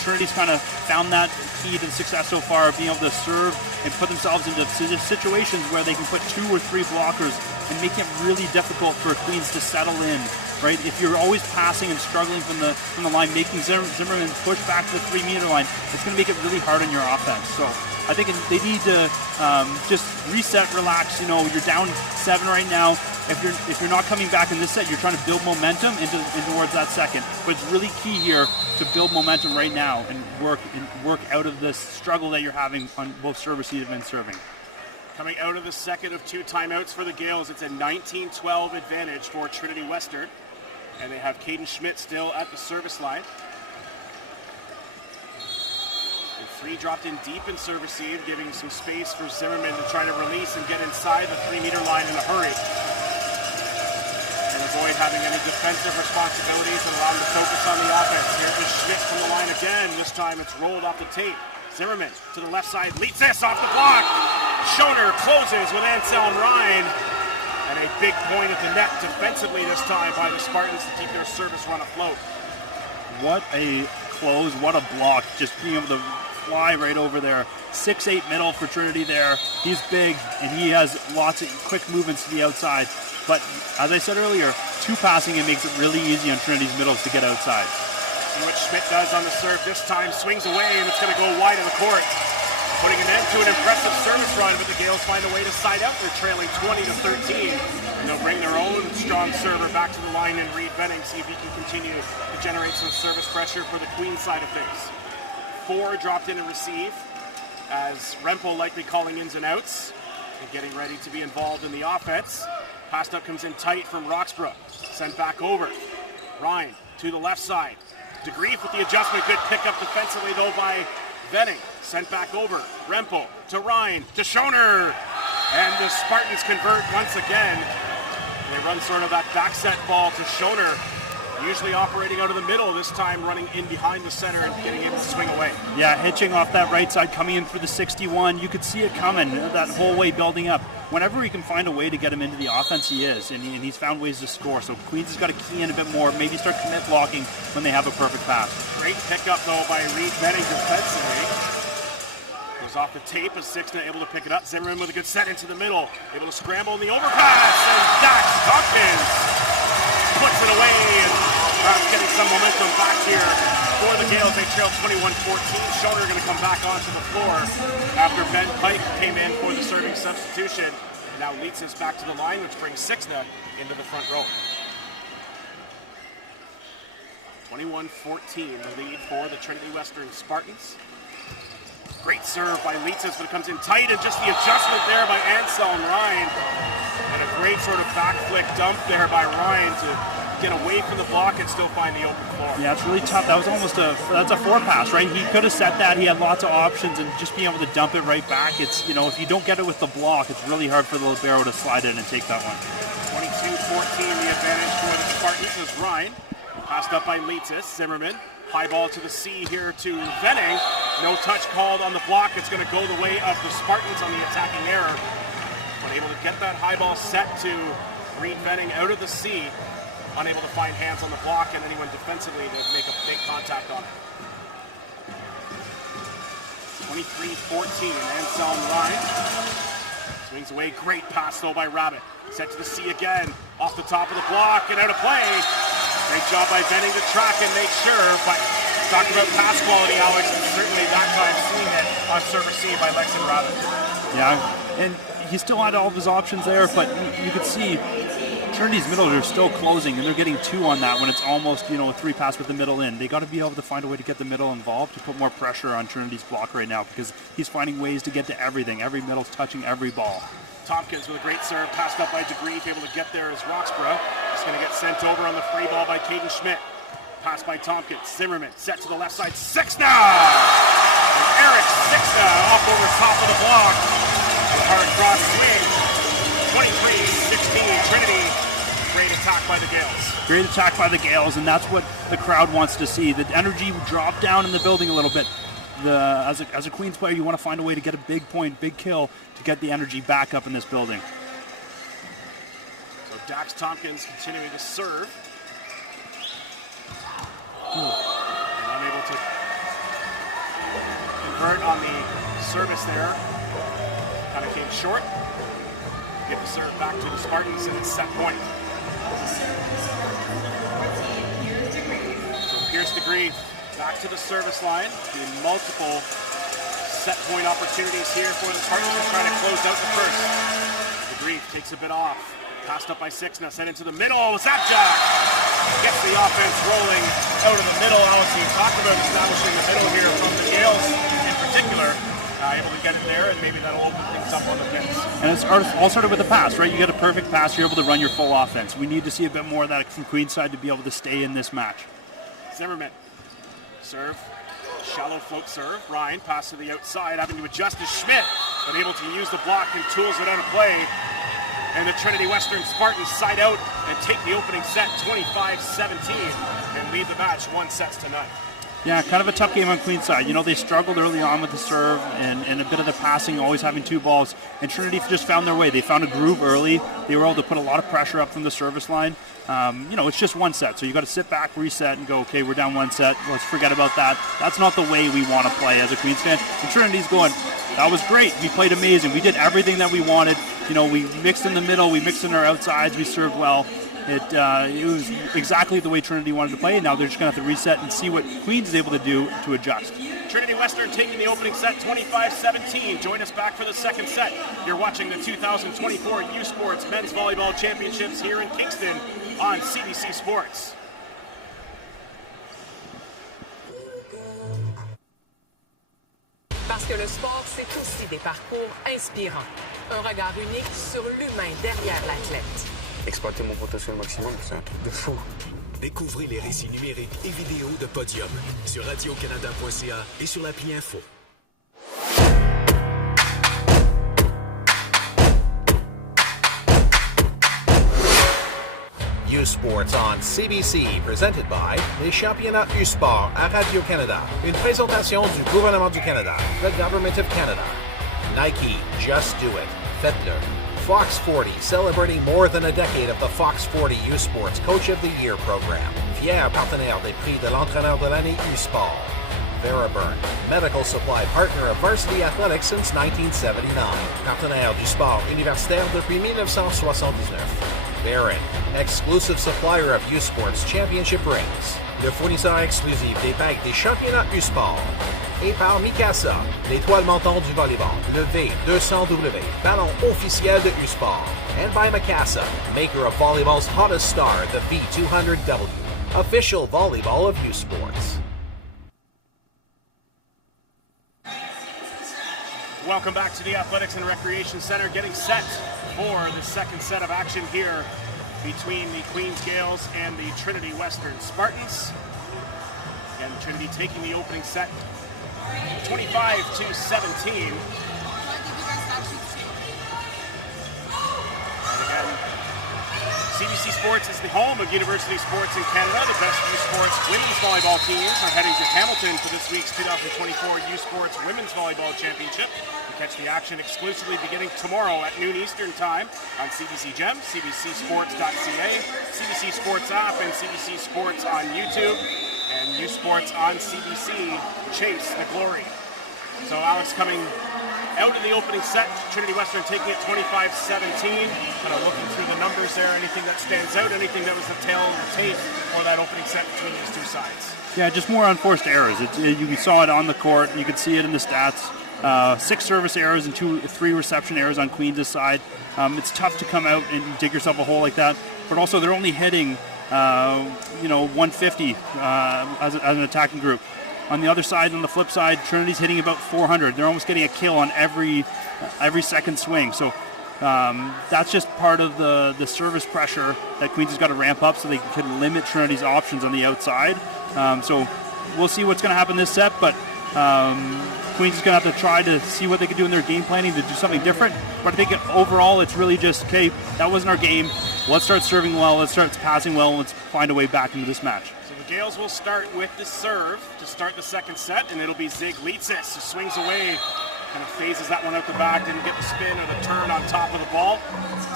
Trinity's kind of found that key to the success so far, being able to serve and put themselves into situations where they can put 2 or 3 blockers and make it really difficult for Queens to settle in. Right? If you're always passing and struggling from the line, making Zimmerman push back to the 3-meter line, it's going to make it really hard on your offense. So I think they need to just reset, relax. You're down 7 right now. If you're not coming back in this set, you're trying to build momentum into towards that second. But it's really key here to build momentum right now and work out of this struggle that you're having on both serve receive and serving. Coming out of the second of 2 timeouts for the Gales, it's a 19-12 advantage for Trinity Western. And they have Caden Schmidt still at the service line. And 3 dropped in deep in serve receive, giving some space for Zimmerman to try to release and get inside the 3-meter line in a hurry. And avoid having any defensive responsibilities and allow him to focus on the offense. Here's Schmidt from the line again. This time it's rolled off the tape. Zimmerman to the left side, Leitzis off the block. Schoner closes with Anselm Ryan. And a big point at the net defensively this time by the Spartans to keep their service run afloat. What a close, what a block. Just being able to fly right over there. 6'8" middle for Trinity there. He's big, and he has lots of quick movements to the outside. But as I said earlier, 2 passing, it makes it really easy on Trinity's middles to get outside. See what Schmidt does on the serve this time. Swings away, and it's going to go wide of the court. Putting an end to an impressive service run, but the Gales find a way to side out. They're trailing 20-13. And they'll bring their own strong server back to the line and Reed Benning, see if he can continue to generate some service pressure for the Queen side of things. 4 dropped in and receive. as Rempel likely calling ins and outs and getting ready to be involved in the offense. Passed up comes in tight from Roxborough. Sent back over. Ryan to the left side. DeGrief with the adjustment. Good pick up defensively though by Venning. Sent back over. Rempel to Ryan to Schoner. And the Spartans convert once again. They run sort of that back set ball to Schoner. Usually operating out of the middle, this time running in behind the center and getting able to swing away. Yeah, hitching off that right side, coming in for the 61. You could see it coming that whole way, building up. Whenever he can find a way to get him into the offense, he is, and he's found ways to score. So Queens has got to key in a bit more, maybe start commit blocking when they have a perfect pass. Great pickup, though, by Reed Venning defensively. Goes off the tape as Sixna able to pick it up. Zimmerman with a good set into the middle. Able to scramble in the overpass, and Dax Tompkins puts it away, and perhaps getting some momentum back here for the Gales. They trail 21-14. Schoner going to come back onto the floor after Ben Pike came in for the serving substitution. Now leads us back to the line, which brings Sixna into the front row. 21-14, the lead for the Trinity Western Spartans. Great serve by Leitzes, but it comes in tight, and just the adjustment there by Anselm Ryan. And a great sort of back flick dump there by Ryan to get away from the block and still find the open floor. Yeah, it's really tough. That was almost that's a four pass, right? He could have set that. He had lots of options, and just being able to dump it right back, it's, you know, if you don't get it with the block, it's really hard for the libero to slide in and take that one. 22-14, the advantage for the Spartans as Ryan. Passed up by Leitzes. Zimmerman. High ball to the C here to Venning. No touch called on the block. It's going to go the way of the Spartans on the attacking error. Unable to get that high ball set to Reed Venning out of the C. Unable to find hands on the block and anyone defensively to make contact on it. 23-14, Anselm Ryan. Swings away, great pass though by Rabbit. Set to the C again, off the top of the block and out of play. Great job by Venning to track and make sure, but talk about pass quality, Alex, and certainly that time seeing it on server C by Lexon Rabbit. Yeah, and he still had all of his options there, but you could see Trinity's middle are still closing, and they're getting two on that when it's almost, you know, a three pass with the middle in. They got to be able to find a way to get the middle involved to put more pressure on Trinity's block right now, because he's finding ways to get to everything. Every middle's touching every ball. Tompkins with a great serve, passed up by DeGrief, able to get there as Roxborough. It's going to get sent over on the free ball by Caden Schmidt. Pass by Tompkins. Zimmerman set to the left side. Sixna! And Eric Sixna off over top of the block. Hard cross swing. 23-16. Trinity. Great attack by the Gales. Great attack by the Gales, and that's what the crowd wants to see. The energy dropped down in the building a little bit. As a Queens player, you want to find a way to get a big point, big kill, to get the energy back up in this building. So Dax Tompkins continuing to serve. And unable to convert on the service there. Kind of came short. Get the serve back to the Spartans, and it's set point. So Pierce DeGrief back to the service line. The multiple set point opportunities here for the Spartans. They're trying to close out the first. DeGrief takes a bit off. Passed up by Sixna, sent into the middle. Zapchak gets the offense rolling out of the middle. Alex, you talked about establishing the middle here from the Gales in particular. Able to get it there, and maybe that'll open things up on the pins. And it's all started with a pass, right? You get a perfect pass, you're able to run your full offense. We need to see a bit more of that from Queen's side to be able to stay in this match. Zimmerman. Serve. Shallow float serve. Ryan pass to the outside, having to adjust to Schmidt, but able to use the block and tools it out of play. And the Trinity Western Spartans side out and take the opening set 25-17 and lead the match 1-0 to 9. Yeah, kind of a tough game on Queen's side. You know, they struggled early on with the serve and a bit of the passing, always having two balls. And Trinity just found their way. They found a groove early. They were able to put a lot of pressure up from the service line. You know, it's just one set. So you got to sit back, reset, and go, okay, we're down one set. Let's forget about that. That's not the way we want to play as a Queen's fan. And Trinity's going, that was great. We played amazing. We did everything that we wanted. You know, we mixed in the middle. We mixed in our outsides. We served well. It was exactly the way Trinity wanted to play, and now they're just going to have to reset and see what Queens is able to do to adjust. Trinity Western taking the opening set 25-17. Join us back for the second set. You're watching the 2024 U Sports Men's Volleyball Championships here in Kingston on CBC Sports. que le sport, c'est aussi des parcours inspirants. Un regard unique sur l'humain derrière l'athlète. Exploiter mon potentiel maximum, c'est un truc de fou. Découvrez les récits numériques et vidéos de Podium sur radiocanada.ca et sur l'appli Info. U-Sports on CBC, presented by les championnats U-Sport à Radio-Canada. Une présentation du gouvernement du Canada, the Government of Canada. Nike, just do it. Faites-le. Fox 40, celebrating more than a decade of the Fox 40 U-Sports Coach of the Year program. Fier partenaire des prix de l'entraîneur de l'année U-Sport. Veraburn, medical supply partner of Varsity Athletics since 1979. Partenaire du sport universitaire depuis 1979. Barron, exclusive supplier of U-Sports Championship rings. Le fournisseur exclusif des bagues des championnats U-Sport. Et par Mikasa, l'étoile montante du volleyball, le V200W, ballon officiel de U-Sport. And by Mikasa, maker of volleyball's hottest star, the V200W, official volleyball of U-Sports. Welcome back to the Athletics and Recreation Center, getting set for the second set of action here between the Queens Gales and the Trinity Western Spartans. Again, Trinity taking the opening set 25-17. And again, CBC Sports is the home of university sports in Canada. The best U-Sports women's volleyball teams are heading to Hamilton for this week's 2024 U-Sports Women's Volleyball Championship. You catch the action exclusively beginning tomorrow at noon Eastern Time on CBC Gem, cbcsports.ca, CBC Sports app, and CBC Sports on YouTube, and U-Sports on CBC. Chase the glory. So Alex coming out in the opening set, Trinity Western taking it 25-17. Kind of looking through the numbers there, anything that stands out, anything that was the tail of the tape for that opening set between these two sides? Yeah, just more unforced errors. You saw it on the court, you could see it in the stats. 6 service errors and 3 reception errors on Queens' side. It's tough to come out and dig yourself a hole like that, but also they're only hitting 150 as an attacking group. On the other side, on the flip side, Trinity's hitting about 400. They're almost getting a kill on every second swing. So that's just part of the service pressure that Queens has got to ramp up so they can limit Trinity's options on the outside. So we'll see what's going to happen this set, but Queens is going to have to try to see what they can do in their game planning to do something different. But I think overall it's really just, okay, that wasn't our game. Let's start serving well, let's start passing well, let's find a way back into this match. So the Gales will start with the serve to start the second set, and it'll be Zig Lietzis who swings away, kind of phases that one out the back, didn't get the spin or the turn on top of the ball,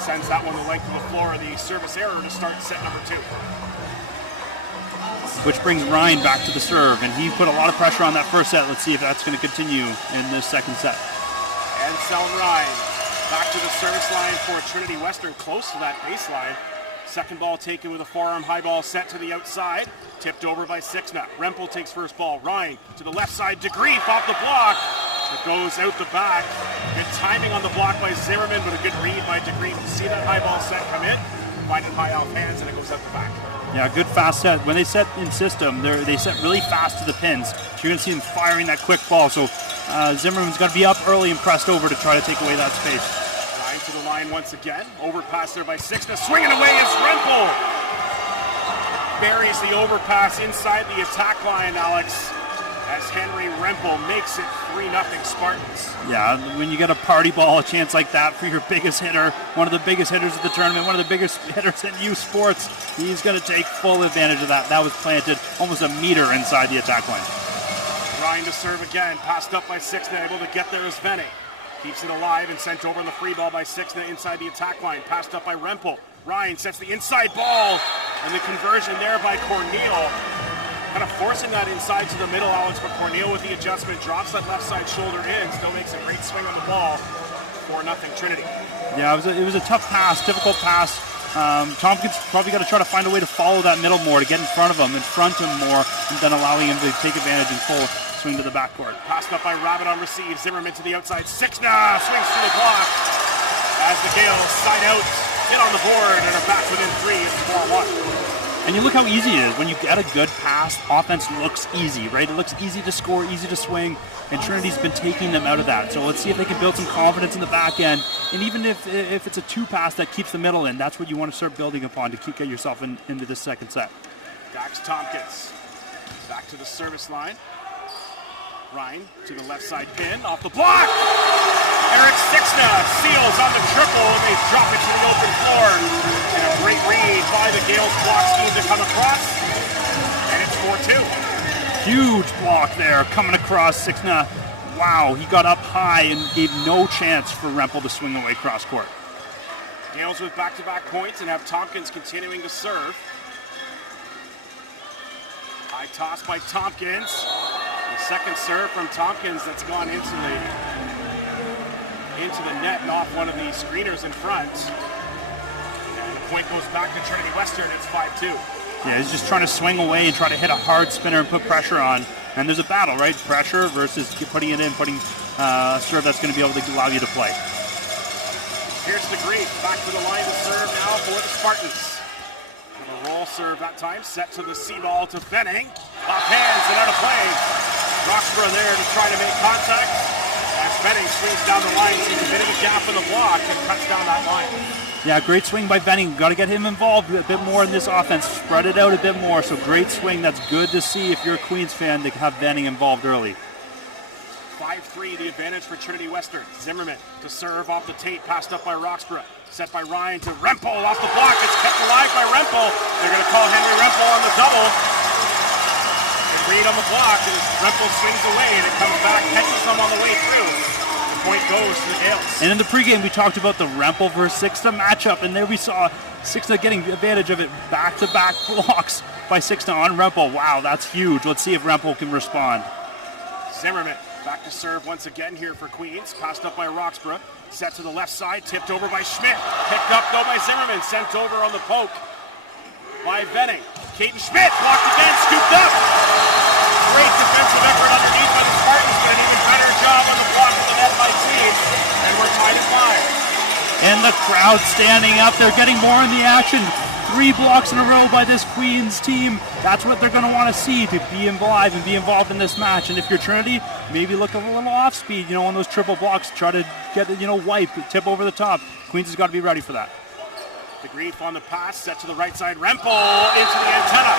sends that one the length of the floor, the service error to start set number 2. Which brings Ryan back to the serve, and he put a lot of pressure on that first set. Let's see if that's going to continue in this second set. And Sel Ryan back to the service line for Trinity Western, close to that baseline. Second ball taken with a forearm high ball set to the outside, tipped over by Sixna. Rempel takes first ball. Ryan to the left side, DeGreef off the block. It goes out the back. Good timing on the block by Zimmerman, but a good read by DeGreef. You see that high ball set come in, find it high off hands, and it goes out the back. Yeah, good fast set. When they set in system, they set really fast to the pins. So you're going to see them firing that quick ball. So Zimmerman's got to be up early and pressed over to try to take away that space. Ryan to the line once again. Overpass there by Sixna. Swinging away is Rempel. Buries the overpass inside the attack line, Alex, as Henry Rempel makes it 3-0 Spartans. Yeah, when you get a party ball, a chance like that for your biggest hitter, one of the biggest hitters of the tournament, one of the biggest hitters in U Sports, he's going to take full advantage of that. That was planted almost a meter inside the attack line. Ryan to serve again, passed up by Sixna, able to get there as Vene. Keeps it alive and sent over on the free ball by Sixna inside the attack line, passed up by Rempel. Ryan sets the inside ball, and the conversion there by Corneal. Kind of forcing that inside to the middle, Alex, but Corneal with the adjustment drops that left side shoulder in, still makes a great swing on the ball. 4-0 Trinity. Yeah, it was a tough pass, difficult pass. Tompkins probably got to try to find a way to follow that middle more, to get in front of him more, and then allowing him to take advantage and full swing to the backcourt. Passed up by Rabbit on receive. Zimmerman to the outside. Sixna swings through the block as the Gales side out, hit on the board, and are back within 3. It's 4-1. And you look how easy it is. When you get a good pass, offense looks easy, right? It looks easy to score, easy to swing, and Trinity's been taking them out of that. So let's see if they can build some confidence in the back end. And even if it's a 2-pass that keeps the middle in, that's what you want to start building upon to get yourself into the second set. Dax Tompkins back to the service line. Ryan to the left side pin, off the block! Eric Sixna seals on the triple, and they drop it to the open floor. And a great read by the Gales block scheme to come across, and it's 4-2. Huge block there coming across Sixna. Wow, he got up high and gave no chance for Rempel to swing away cross court. Gales with back-to-back points and have Tompkins continuing to serve. High toss by Tompkins. The second serve from Tompkins that's gone into the net and off one of the screeners in front. And the point goes back to Trinity Western. It's 5-2. Yeah, he's just trying to swing away and try to hit a hard spinner and put pressure on. And there's a battle, right? Pressure versus putting it in, putting a serve that's going to be able to allow you to play. Here's the Greek back to the line to serve now for the Spartans. And a roll serve that time, set to the C ball to Benning. Off hands and out of play. Roxborough there to try to make contact. As Benning swings down the line, sees a bit of a gap in the block and cuts down that line. Yeah, great swing by Benning. Got to get him involved a bit more in this offense. Spread it out a bit more. So great swing. That's good to see if you're a Queens fan to have Benning involved early. 5-3 the advantage for Trinity Western. Zimmerman to serve off the tape, passed up by Roxborough. Set by Ryan to Rempel off the block. It's kept alive by Rempel. They're going to call Henry Rempel on the double. And Reed on the block, and Rempel swings away, and it comes back, catches them on the way through. The point goes to the Gales. And in the pregame, we talked about the Rempel versus Sixna matchup, and there we saw Sixna getting advantage of it. Back-to-back blocks by Sixna on Rempel. Wow, that's huge. Let's see if Rempel can respond. Zimmerman back to serve once again here for Queens. Passed up by Roxborough. Set to the left side, tipped over by Schmidt. Picked up though by Zimmerman. Sent over on the poke by Benning. Caden Schmidt blocked again, scooped up. Great defensive effort underneath by the Spartans, but an even better job on the block of the net by Queens. And we're tied at 5. And the crowd standing up. They're getting more in the action. 3 blocks in a row by this Queens team. That's what they're going to want to see to be involved and be involved in this match. And if you're Trinity, maybe look a little off speed, on those triple blocks. Try to get it, wipe, tip over the top. Queens has got to be ready for that. The Grief on the pass, set to the right side. Rempel into the antenna.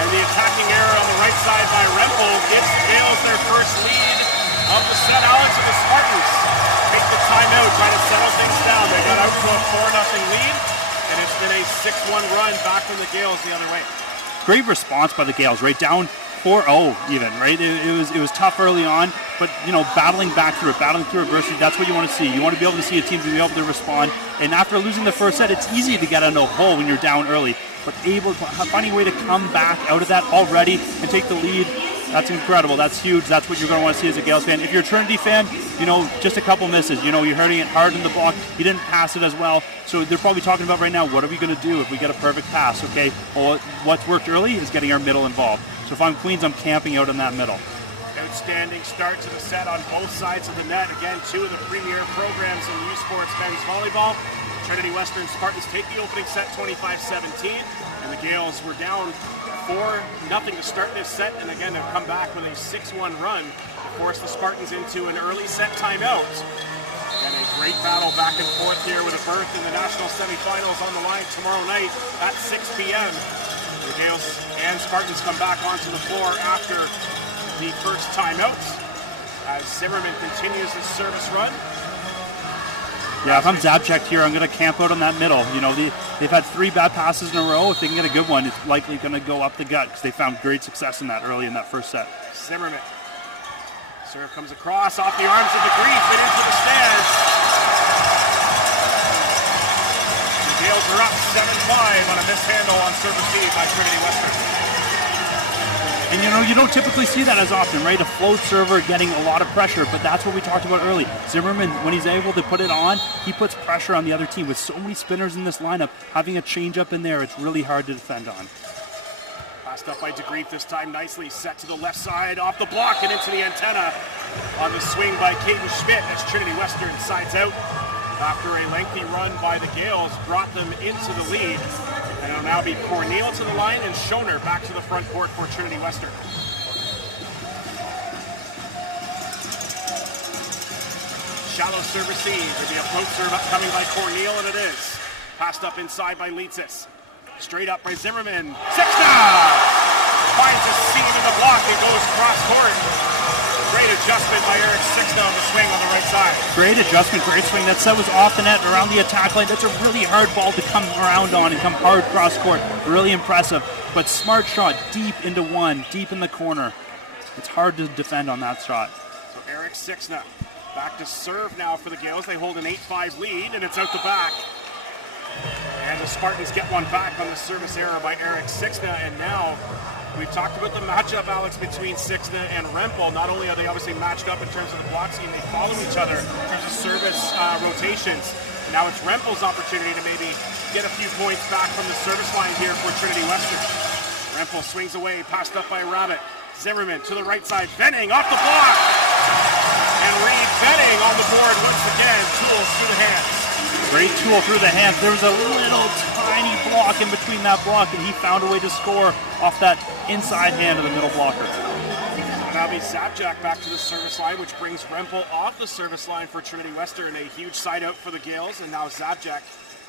And the attacking error on the right side by Rempel gives the Gales their first lead of the set. Alex and the Spartans take the timeout, trying to settle things down. They got out to a 4-0 lead. And it's been a 6-1 run back from the Gales the other way. Great response by the Gales, right? Down 4-0 even, right? It was tough early on, but, battling through adversity, that's what you want to see. You want to be able to see a team to be able to respond. And after losing the first set, it's easy to get into a hole when you're down early. But finding a way to come back out of that already and take the lead, that's incredible. That's huge. That's what you're going to want to see as a Gales fan. If you're a Trinity fan, just a couple misses. You're hurting it hard in the block. You didn't pass it as well. So they're probably talking about right now, what are we going to do if we get a perfect pass? Okay, well, what's worked early is getting our middle involved. So if I'm Queens, I'm camping out in that middle. Outstanding start to the set on both sides of the net. Again, 2 of the premier programs in U Sports men's volleyball. Trinity Western Spartans take the opening set 25-17, and the Gales were down 4-0 to start this set, and again have come back with a 6-1 run to force the Spartans into an early set timeout. And a great battle back and forth here with a berth in the national semifinals on the line tomorrow night at 6 p.m. The Gales and Spartans come back onto the floor after the first timeout as Zimmerman continues his service run. Yeah, if I'm Zabchek here, I'm going to camp out on that middle. They've had 3 bad passes in a row. If they can get a good one, it's likely going to go up the gut because they found great success in that early in that first set. Zimmerman. Serve comes across off the arms of the Grief and into the stands. The Gales are up 7-5 on a mishandle on service lead by Trinity Western. And you don't typically see that as often, right? A float server getting a lot of pressure, but that's what we talked about early. Zimmerman, when he's able to put it on, he puts pressure on the other team. With so many spinners in this lineup, having a change up in there, it's really hard to defend on. Passed up by DeGrief this time nicely, set to the left side, off the block and into the antenna on the swing by Caden Schmidt as Trinity Western sides out. after a lengthy run by the Gales, brought them into the lead. And it'll now be Corneal to the line and Schoner back to the front court for Trinity Western. Shallow serve receive. There'll be a float serve upcoming by Corneal, and it is. Passed up inside by Leitzis. Straight up by Zimmerman. Sixna! Finds a seam in the block and goes cross court. Great adjustment by Eric Sixna on the swing on the right side. Great adjustment, great swing. That set was off the net around the attack line. That's a really hard ball to come around on and come hard cross court. Really impressive. But smart shot deep into one, deep in the corner. It's hard to defend on that shot. So Eric Sixna back to serve now for the Gales. They hold an 8-5 lead, and it's out the back. And the Spartans get one back on the service error by Eric Sixna. And now we've talked about the matchup, Alex, between Sixna and Rempel. Not only are they obviously matched up in terms of the block scheme, they follow each other in terms of service rotations. And now it's Rempel's opportunity to maybe get a few points back from the service line here for Trinity Western. Rempel swings away, passed up by Rabbit. Zimmerman to the right side, Venning off the block. And Reed Venning on the board once again, tools through the hands. Great tool through the hands. There was a little tiny block in between that block, and he found a way to score off that inside hand of the middle blocker. Now be Zapjak back to the service line, which brings Rempel off the service line for Trinity Western. A huge side out for the Gales, and now Zapjak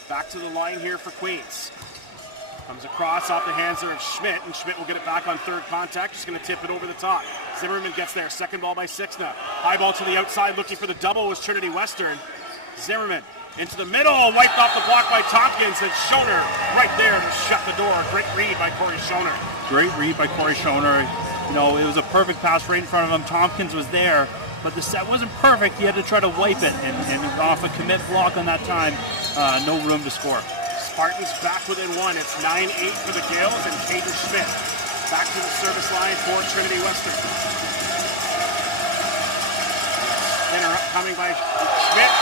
back to the line here for Queens. Comes across off the hands there of Schmidt, and Schmidt will get it back on third contact. Just going to tip it over the top. Zimmerman gets there. Second ball by Sixna. High ball to the outside, looking for the double was Trinity Western. Zimmerman into the middle, wiped off the block by Tompkins, and Schoner right there to shut the door. Great read by Corey Schoner. Great read by Corey Schoner. You know, it was a perfect pass right in front of him. Tompkins was there, but the set wasn't perfect. He had to try to wipe it, and off a commit block on that time, no room to score. Spartans back within one. It's 9-8 for the Gales, and Caden Schmidt back to the service line for Trinity Western. Interrupt coming by Schmidt.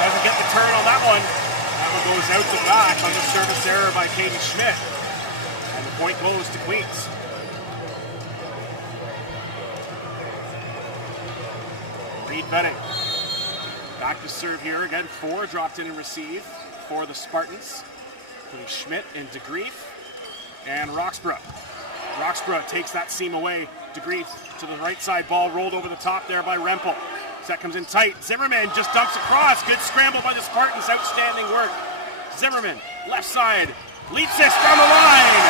Doesn't get the turn on that one. That one goes out the back on the service error by Caden Schmidt. And the point goes to Queens. Reed Venning. Back to serve here again. 4 dropped in and received for the Spartans. Including Schmidt and DeGrief and Roxborough. Roxborough takes that seam away. DeGrief to the right side. Ball rolled over the top there by Rempel. Set comes in tight. Zimmerman just dumps across. Good scramble by the Spartans. Outstanding work. Zimmerman, left side. Leitzis down the line.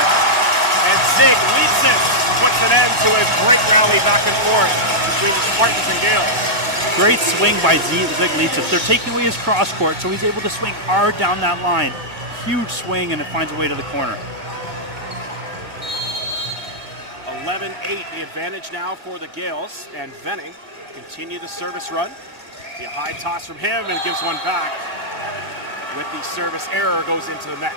And Zig Leitzis puts an end to a great rally back and forth between the Spartans and Gales. Great swing by Zig Leitzis. They're taking away his cross court, so he's able to swing hard down that line. Huge swing, and it finds a way to the corner. 11-8, the advantage now for the Gales, and Venning continue the service run. A high toss from him, and it gives one back. With the service error, goes into the net.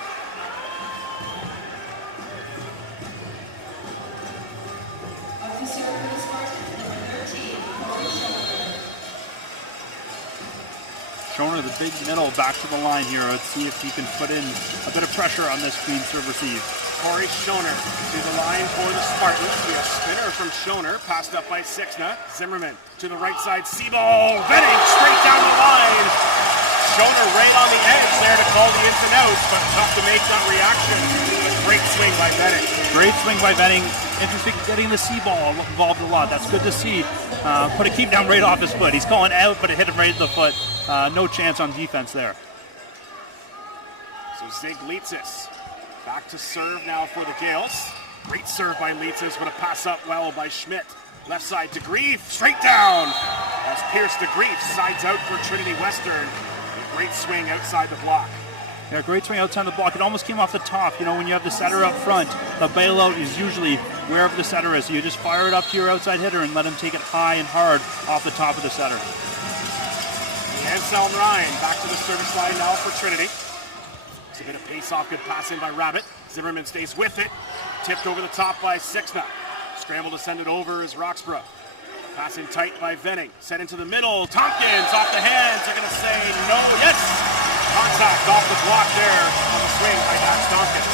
Schoner, the big middle, back to the line here. Let's see if he can put in a bit of pressure on this Queen serve receive. Corey Schoner to the line for the Spartans. We have spinner from Schoner, passed up by Sixna. Zimmerman to the right side. Seaball, Venning straight down the line. Schoner right on the edge there to call the ins and outs, but tough to make that reaction. Great swing by Venning. Great swing by Venning. Interesting getting the Seaball involved a lot. That's good to see. Put a keep down right off his foot. He's calling out, but it hit him right at the foot. No chance on defense there. So Zig Leitzis back to serve now for the Gales. Great serve by Leitzis, but a pass up well by Schmidt. Left side to Grief, straight down. As Pierce to Grief sides out for Trinity Western. A great swing outside the block. Yeah, great swing outside the block. It almost came off the top. You know, when you have the setter up front, the bailout is usually wherever the setter is. So you just fire it up to your outside hitter and let him take it high and hard off the top of the setter. Anselm Ryan back to the service line now for Trinity. It's a bit of pace-off, good passing by Rabbit. Zimmerman stays with it. Tipped over the top by Sixna. Scramble to send it over is Roxborough. Passing tight by Venning. Set into the middle. Tompkins off the hands. They're going to say no. Yes! Contact off the block there on the swing by Dax Tompkins.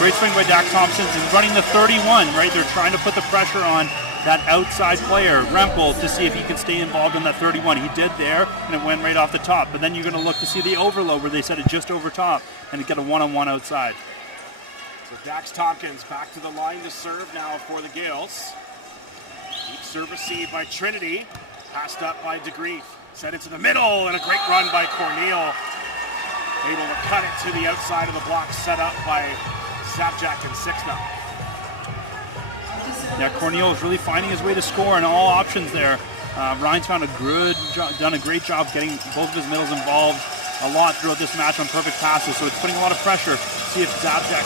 Great swing by Dax Thompson and running the 31, right? They're trying to put the pressure on that outside player, Rempel, to see if he can stay involved in that 31. He did there, and it went right off the top. But then you're going to look to see the overload where they set it just over top and get a one-on-one outside. So Dax Tompkins back to the line to serve now for the Gales. Deep serve received by Trinity. Passed up by DeGrief. Set into the middle, and a great run by Corneal. Able to cut it to the outside of the block, set up by Zabjak and 6-0. Yeah, Corneal is really finding his way to score in all options there. Ryan's done a great job getting both of his middles involved a lot throughout this match on perfect passes, so it's putting a lot of pressure. See if Zabjak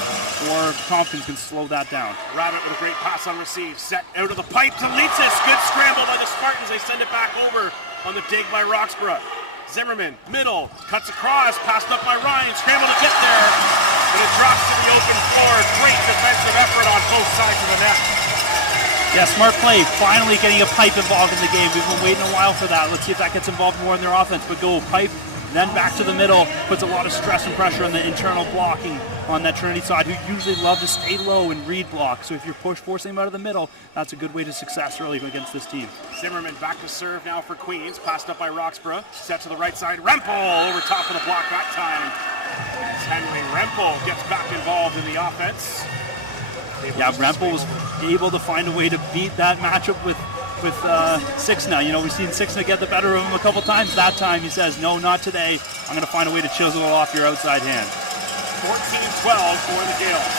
or Tompkins can slow that down. Rabbit with a great pass on receive, set out of the pipe to Litzis. Good scramble by the Spartans. They send it back over on the dig by Roxborough. Zimmerman, middle, cuts across, passed up by Ryan, scramble to get there, but it drops to the open floor. Great defensive effort on both sides of the net. Yeah, smart play. Finally getting a pipe involved in the game. We've been waiting a while for that. Let's see if that gets involved more in their offense. But go pipe, then back to the middle. Puts a lot of stress and pressure on the internal blocking on that Trinity side, who usually love to stay low and read block. So if you're forcing them out of the middle, that's a good way to success early against this team. Zimmerman back to serve now for Queens. Passed up by Roxborough. Set to the right side. Rempel over top of the block that time. As Henry Rempel gets back involved in the offense. Yeah, Rempel was able to find a way to beat that matchup with Sixna. You know, we've seen Sixna get the better of him a couple times. That time he says, no, not today. I'm going to find a way to chisel it off your outside hand. 14-12 for the Gales.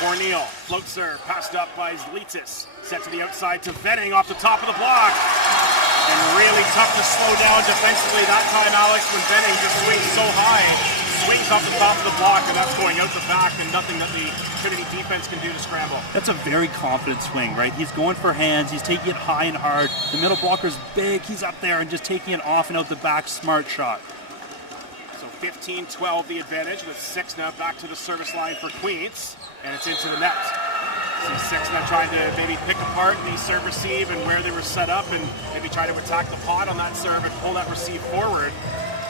Corneal, float serve, passed up by Litzis. Set to the outside to Venning off the top of the block. And really tough to slow down defensively that time, Alex, when Venning just swings so high. Swings off the top of the block, and that's going out the back, and nothing that the Trinity defense can do to scramble. That's a very confident swing, right? He's going for hands. He's taking it high and hard. The middle blocker's big. He's up there and just taking it off and out the back. Smart shot. So 15-12 the advantage with Sixna back to the service line for Queens, and it's into the net. So Sixna trying to maybe pick apart the serve receive and where they were set up, and maybe try to attack the pot on that serve and pull that receive forward.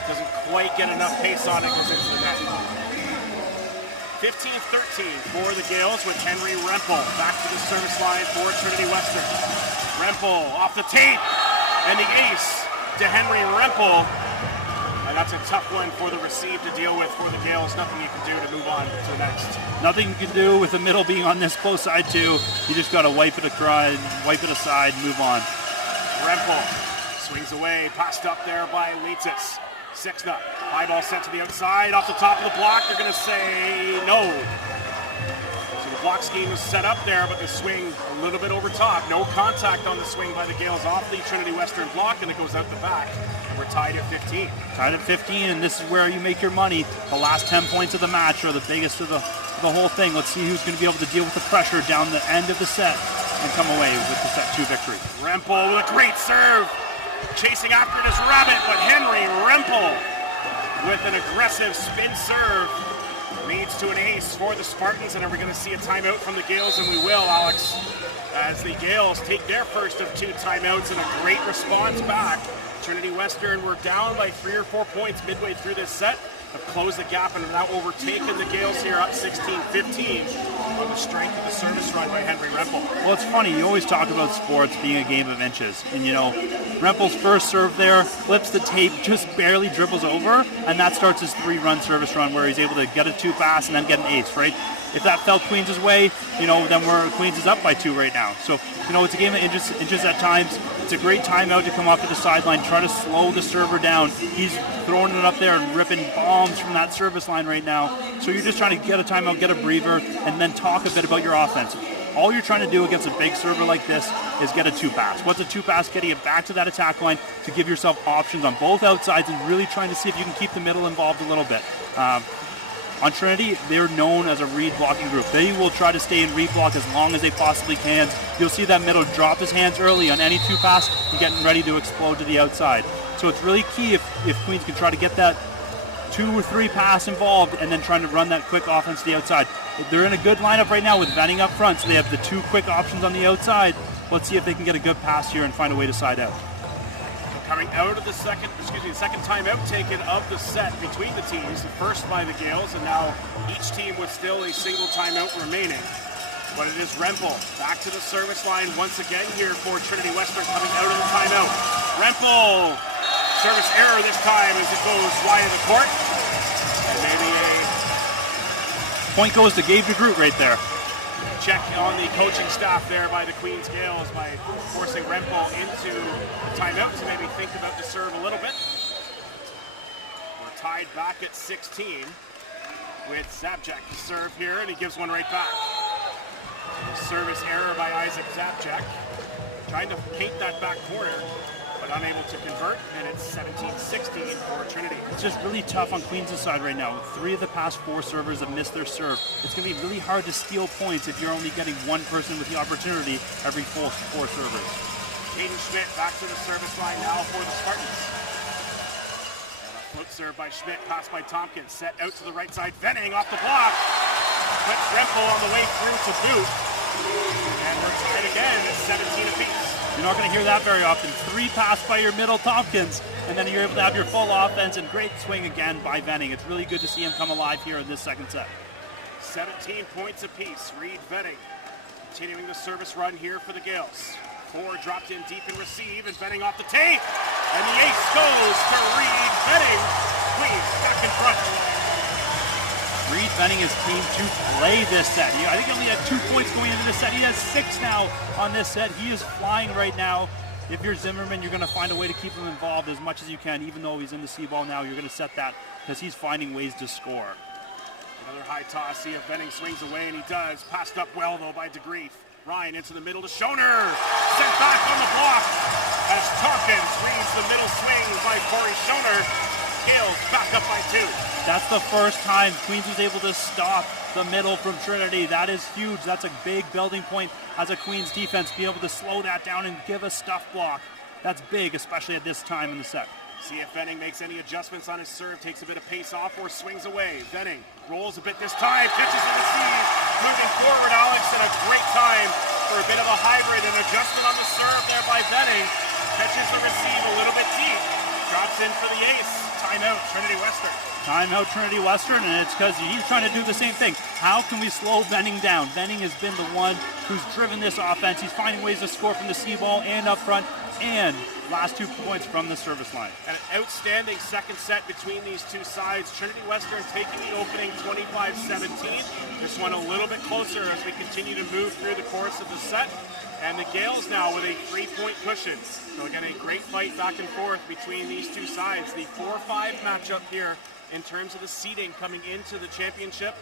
Doesn't quite get enough pace on it, goes into the net. 15-13 for the Gales with Henry Rempel back to the service line for Trinity Western. Rempel off the tape, and the ace to Henry Rempel. And that's a tough one for the receive to deal with for the Gales. Nothing you can do to move on to the next. Nothing you can do with the middle being on this close side too. You just got to wipe it aside, move on. Rempel swings away, passed up there by Litzis. Sixna, high ball sent to the outside, off the top of the block. They're going to say no. So the block scheme was set up there, but the swing a little bit over top. No contact on the swing by the Gales off the Trinity Western block, and it goes out the back. And we're tied at 15. Tied at 15, and this is where you make your money. The last 10 points of the match are the biggest of the whole thing. Let's see who's going to be able to deal with the pressure down the end of the set and come away with the set 2 victory. Rempel with a great serve. Chasing after it is Rabbit, but Henry Rempel with an aggressive spin serve leads to an ace for the Spartans. And are we going to see a timeout from the Gales? And we will, Alex, as the Gales take their first of 2 timeouts and a great response back. Trinity Western were down by 3 or 4 points midway through this set, have closed the gap and have now overtaken the Gales here up 16-15 on the strength of the service run by Henry Rempel. Well, it's funny, you always talk about sports being a game of inches, and you know, Rempel's first serve there, flips the tape, just barely dribbles over, and that starts his 3-run service run where he's able to get a 2 pass and then get an ace, right? If that fell Queens' way, you know, then Queens is up by 2 right now. So, you know, it's a game of inches at times. It's a great timeout to come off to the sideline, try to slow the server down. He's throwing it up there and ripping bombs from that service line right now. So you're just trying to get a timeout, get a breather, and then talk a bit about your offense. All you're trying to do against a big server like this is get a 2-pass. What's a 2-pass? Getting it back to that attack line to give yourself options on both outsides and really trying to see if you can keep the middle involved a little bit. On Trinity, they're known as a read blocking group. They will try to stay in read block as long as they possibly can. You'll see that middle drop his hands early on any 2-pass and getting ready to explode to the outside. So it's really key if Queens can try to get that 2 or 3 pass involved and then trying to run that quick offense to the outside. They're in a good lineup right now with Venning up front, so they have the 2 quick options on the outside. Let's see if they can get a good pass here and find a way to side out. Coming out of the second timeout taken of the set between the teams, the first by the Gales, and now each team with still a single timeout remaining. But it is Rempel back to the service line once again here for Trinity Western coming out of the timeout. Rempel, service error this time as it goes wide of the court. And maybe a point goes to Gabe DeGroot right there. Check on the coaching staff there by the Queens Gales by forcing Rempel into the timeout to maybe think about the serve a little bit. We're tied back at 16 with Zabjak to serve here, and he gives one right back. Service error by Isaac Zabjak, trying to paint that back corner, but unable to convert, and it's 17-16 for Trinity. It's just really tough on Queens' side right now. 3 of the past 4 servers have missed their serve. It's going to be really hard to steal points if you're only getting one person with the opportunity every 4 servers. Caden Schmidt back to the service line now for the Spartans. And a foot serve by Schmidt, passed by Tompkins, set out to the right side, Venning off the block. Quick Rempel on the way through to boot. And we're tied again at 17 apiece. You're not going to hear that very often. 3 pass by your middle Tompkins, and then you're able to have your full offense, and great swing again by Venning. It's really good to see him come alive here in this second set. 17 points apiece. Reed Venning continuing the service run here for the Gales. 4 dropped in deep and receive, and Venning off the tape. And the ace goes to Reed Venning. Queens back in front. Reed Venning has came to play this set. I think he only had 2 points going into this set. He has 6 now on this set. He is flying right now. If you're Zimmerman, you're going to find a way to keep him involved as much as you can. Even though he's in the C-ball now, you're going to set that because he's finding ways to score. Another high toss. See if Venning swings away, and he does. Passed up well, though, by DeGreef. Ryan into the middle to Schoner. Sent back on the block as Tompkins reads the middle swing by Corey Schoner. Gales back up by 2. That's the first time Queens was able to stop the middle from Trinity. That is huge. That's a big building point as a Queens defense. Be able to slow that down and give a stuff block. That's big, especially at this time in the set. See if Venning makes any adjustments on his serve, takes a bit of pace off or swings away. Venning rolls a bit this time, pitches and receives. Moving forward, Alex, and a great time for a bit of a hybrid. An adjustment on the serve there by Venning. Catches the receive a little bit deep. Drops in for the ace. Timeout, Trinity Western. Timeout, Trinity Western, and it's because he's trying to do the same thing. How can we slow Venning down? Venning has been the one who's driven this offense. He's finding ways to score from the C-ball and up front, and last 2 points from the service line. An outstanding second set between these two sides. Trinity Western taking the opening 25-17. This one a little bit closer as we continue to move through the course of the set. And the Gales now with a 3-point cushion. So again, a great fight back and forth between these two sides. The 4-5 matchup here in terms of the seeding coming into the championship.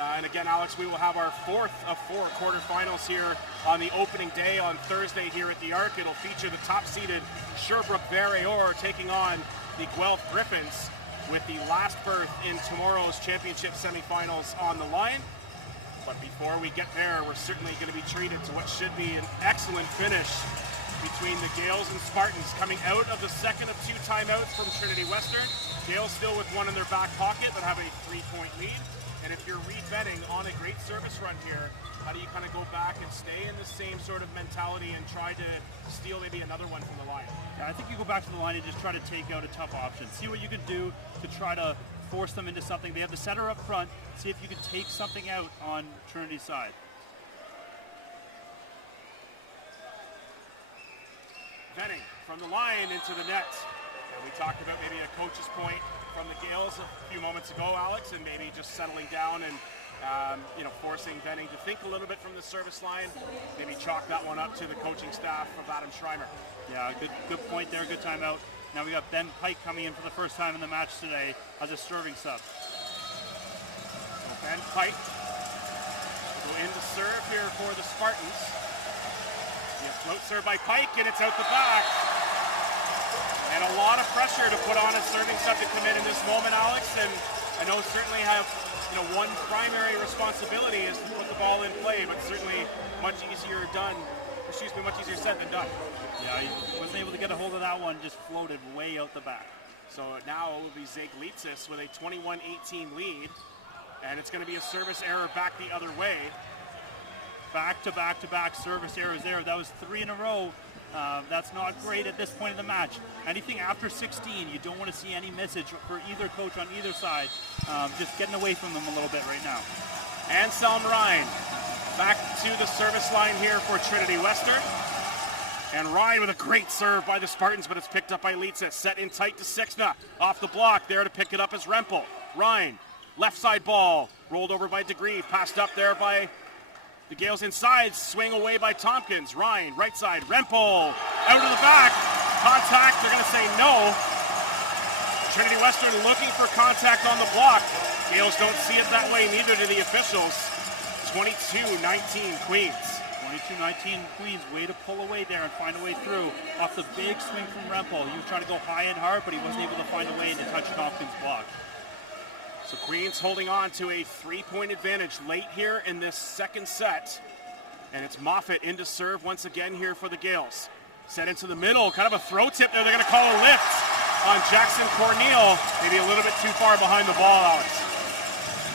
And again, Alex, we will have our 4th of 4 quarterfinals here on the opening day on Thursday here at the Arc. It'll feature the top-seeded Sherbrooke Barrior taking on the Guelph Griffins with the last berth in tomorrow's championship semifinals on the line. But before we get there, we're certainly going to be treated to what should be an excellent finish between the Gales and Spartans coming out of the second of 2 timeouts from Trinity Western. Gales still with one in their back pocket but have a 3-point lead. And if you're Reed Venning on a great service run here, how do you kind of go back and stay in the same sort of mentality and try to steal maybe another one from the line? Yeah, I think you go back to the line and just try to take out a tough option. See what you can do to try to force them into something. They have the setter up front. See if you can take something out on Trinity's side. Venning from the line into the net. And we talked about maybe a coach's point from the Gales a few moments ago, Alex, and maybe just settling down and forcing Venning to think a little bit from the service line. Maybe chalk that one up to the coaching staff of Adam Schreimer. Yeah, good point there, good timeout. Now we got Ben Pike coming in for the first time in the match today as a serving sub. So Ben Pike will in to serve here for the Spartans. Yes, float serve by Pike, and it's out the back. And a lot of pressure to put on a serving sub to come in this moment, Alex. And I know certainly have one primary responsibility is to put the ball in play, but certainly much easier said than done. Yeah, he wasn't able to get a hold of that one, just floated way out the back. So now it will be Zeglitsis with a 21-18 lead, and it's going to be a service error back the other way. Back-to-back service errors there. That was 3 in a row. That's not great at this point in the match. Anything after 16, you don't want to see any message for either coach on either side. Just getting away from them a little bit right now. Anselm Ryan Back to the service line here for Trinity Western. And Ryan with a great serve by the Spartans, but it's picked up by Litsa. Set in tight to Sixna. Off the block, there to pick it up is Rempel. Ryan, left side ball, rolled over by DeGreve. Passed up there by the Gales inside. Swing away by Tompkins. Ryan, right side, Rempel. Out of the back. Contact, they're going to say no. Trinity Western looking for contact on the block. Gales don't see it that way, neither do the officials. 22-19 Queens. 22-19 Queens, way to pull away there and find a way through off the big swing from Rempel. He was trying to go high and hard, but he wasn't able to find a way to touch Tompkins' block. So Queens holding on to a 3-point advantage late here in this second set. And it's Moffat into serve once again here for the Gales. Set into the middle, kind of a throw tip there. They're going to call a lift on Jackson Corneal. Maybe a little bit too far behind the ball, Alex.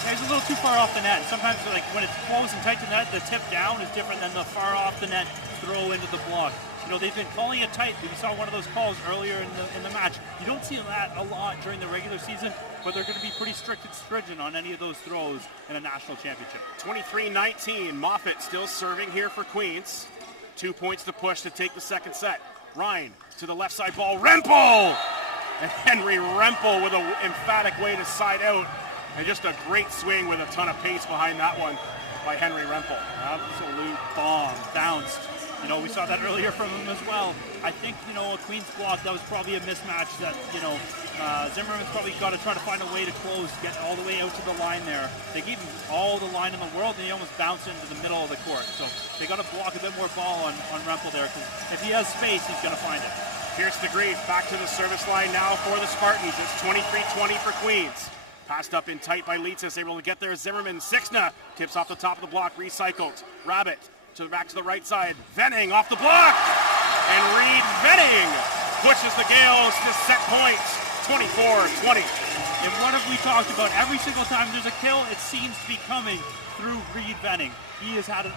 He's a little too far off the net. Sometimes, like when it's close and tight to net, the tip down is different than the far off the net throw into the block. You know, they've been calling it tight. We saw one of those calls earlier in the match. You don't see that a lot during the regular season, but they're going to be pretty strict and stringent on any of those throws in a national championship. 23-19. Moffat still serving here for Queens. 2 points to push to take the second set. Ryan to the left side ball. Rempel! And Henry Rempel with an emphatic way to side out. And just a great swing with a ton of pace behind that one by Henry Rempel. Absolute bomb, bounced. You know, we saw that earlier from him as well. I think, you know, a Queens block, that was probably a mismatch that, you know, Zimmerman's probably got to try to find a way to close, get all the way out to the line there. They gave him all the line in the world, and he almost bounced into the middle of the court. So they got to block a bit more ball on Rempel there, because if he has space, he's going to find it. Pierce DeGreve back to the service line now for the Spartans. It's 23-20 for Queens. Passed up in tight by Leitzis, able to get there. Zimmerman, Sixna, tips off the top of the block, recycled. Rabbit back to the right side. Venning off the block! And Reed Venning pushes the Gales to set point, 24-20. And what have we talked about? Every single time there's a kill, it seems to be coming through Reed Venning. He has had he's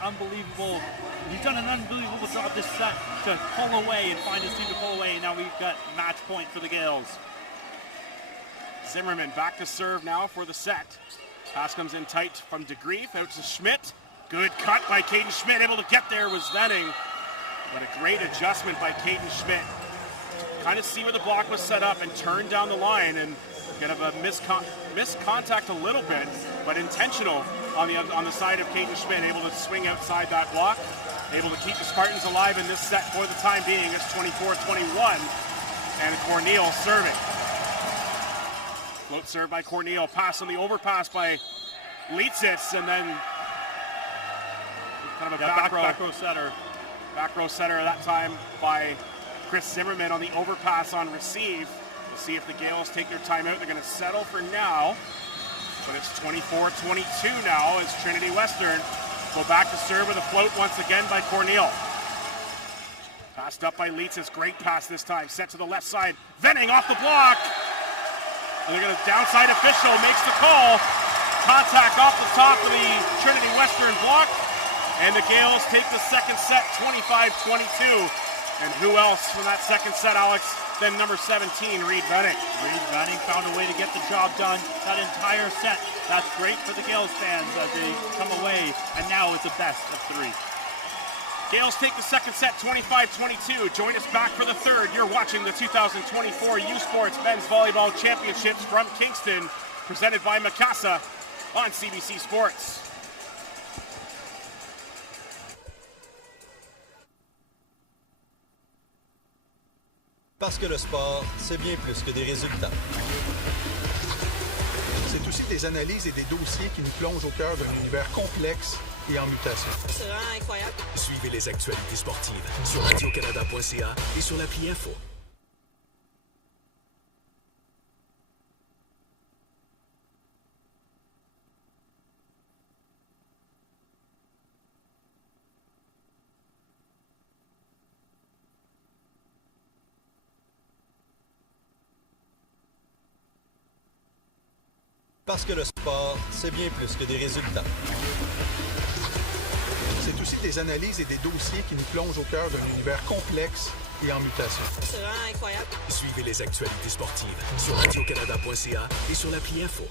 done an unbelievable job this set to pull away and find his team to pull away, and now we've got match point for the Gales. Zimmerman back to serve now for the set. Pass comes in tight from DeGreve out to Schmidt. Good cut by Caden Schmidt. Able to get there was Venning. But a great adjustment by Caden Schmidt. Kind of see where the block was set up and turn down the line and kind of a miscontact a little bit, but intentional on the side of Caden Schmidt. Able to swing outside that block. Able to keep the Spartans alive in this set for the time being. It's 24-21. And Corneal serving. Float serve by Corneal. Pass on the overpass by Leitzis, and then kind of a back row setter. Back row setter that time by Chris Zimmerman on the overpass on receive. We'll see if the Gales take their timeout. They're going to settle for now, but it's 24-22 now as Trinity Western go back to serve with a float once again by Corneal. Passed up by Leitzis. Great pass this time. Set to the left side. Venning off the block. And they're going to downside official makes the call. Contact off the top of the Trinity Western block. And the Gales take the second set 25-22. And who else from that second set, Alex, than number 17, Reed Venning. Reed Venning found a way to get the job done that entire set. That's great for the Gales fans as they come away. And now it's a best of three. Gales take the second set 25-22. Join us back for the third. You're watching the 2024 U Sports Men's Volleyball Championships from Kingston, presented by Mikasa on CBC Sports. Parce que le sport, c'est bien plus que des résultats. C'est aussi des analyses et des dossiers qui nous plongent au cœur d'un univers complexe et en mutation. C'est vraiment incroyable. Suivez les actualités sportives sur radiocanada.ca et sur l'appli Info. Parce que le sport, c'est bien plus que des résultats. C'est aussi des analyses et des dossiers qui nous plongent au cœur d'un univers complexe et en mutation. C'est vraiment incroyable. Suivez les actualités sportives sur radiocanada.ca et sur l'appli Info.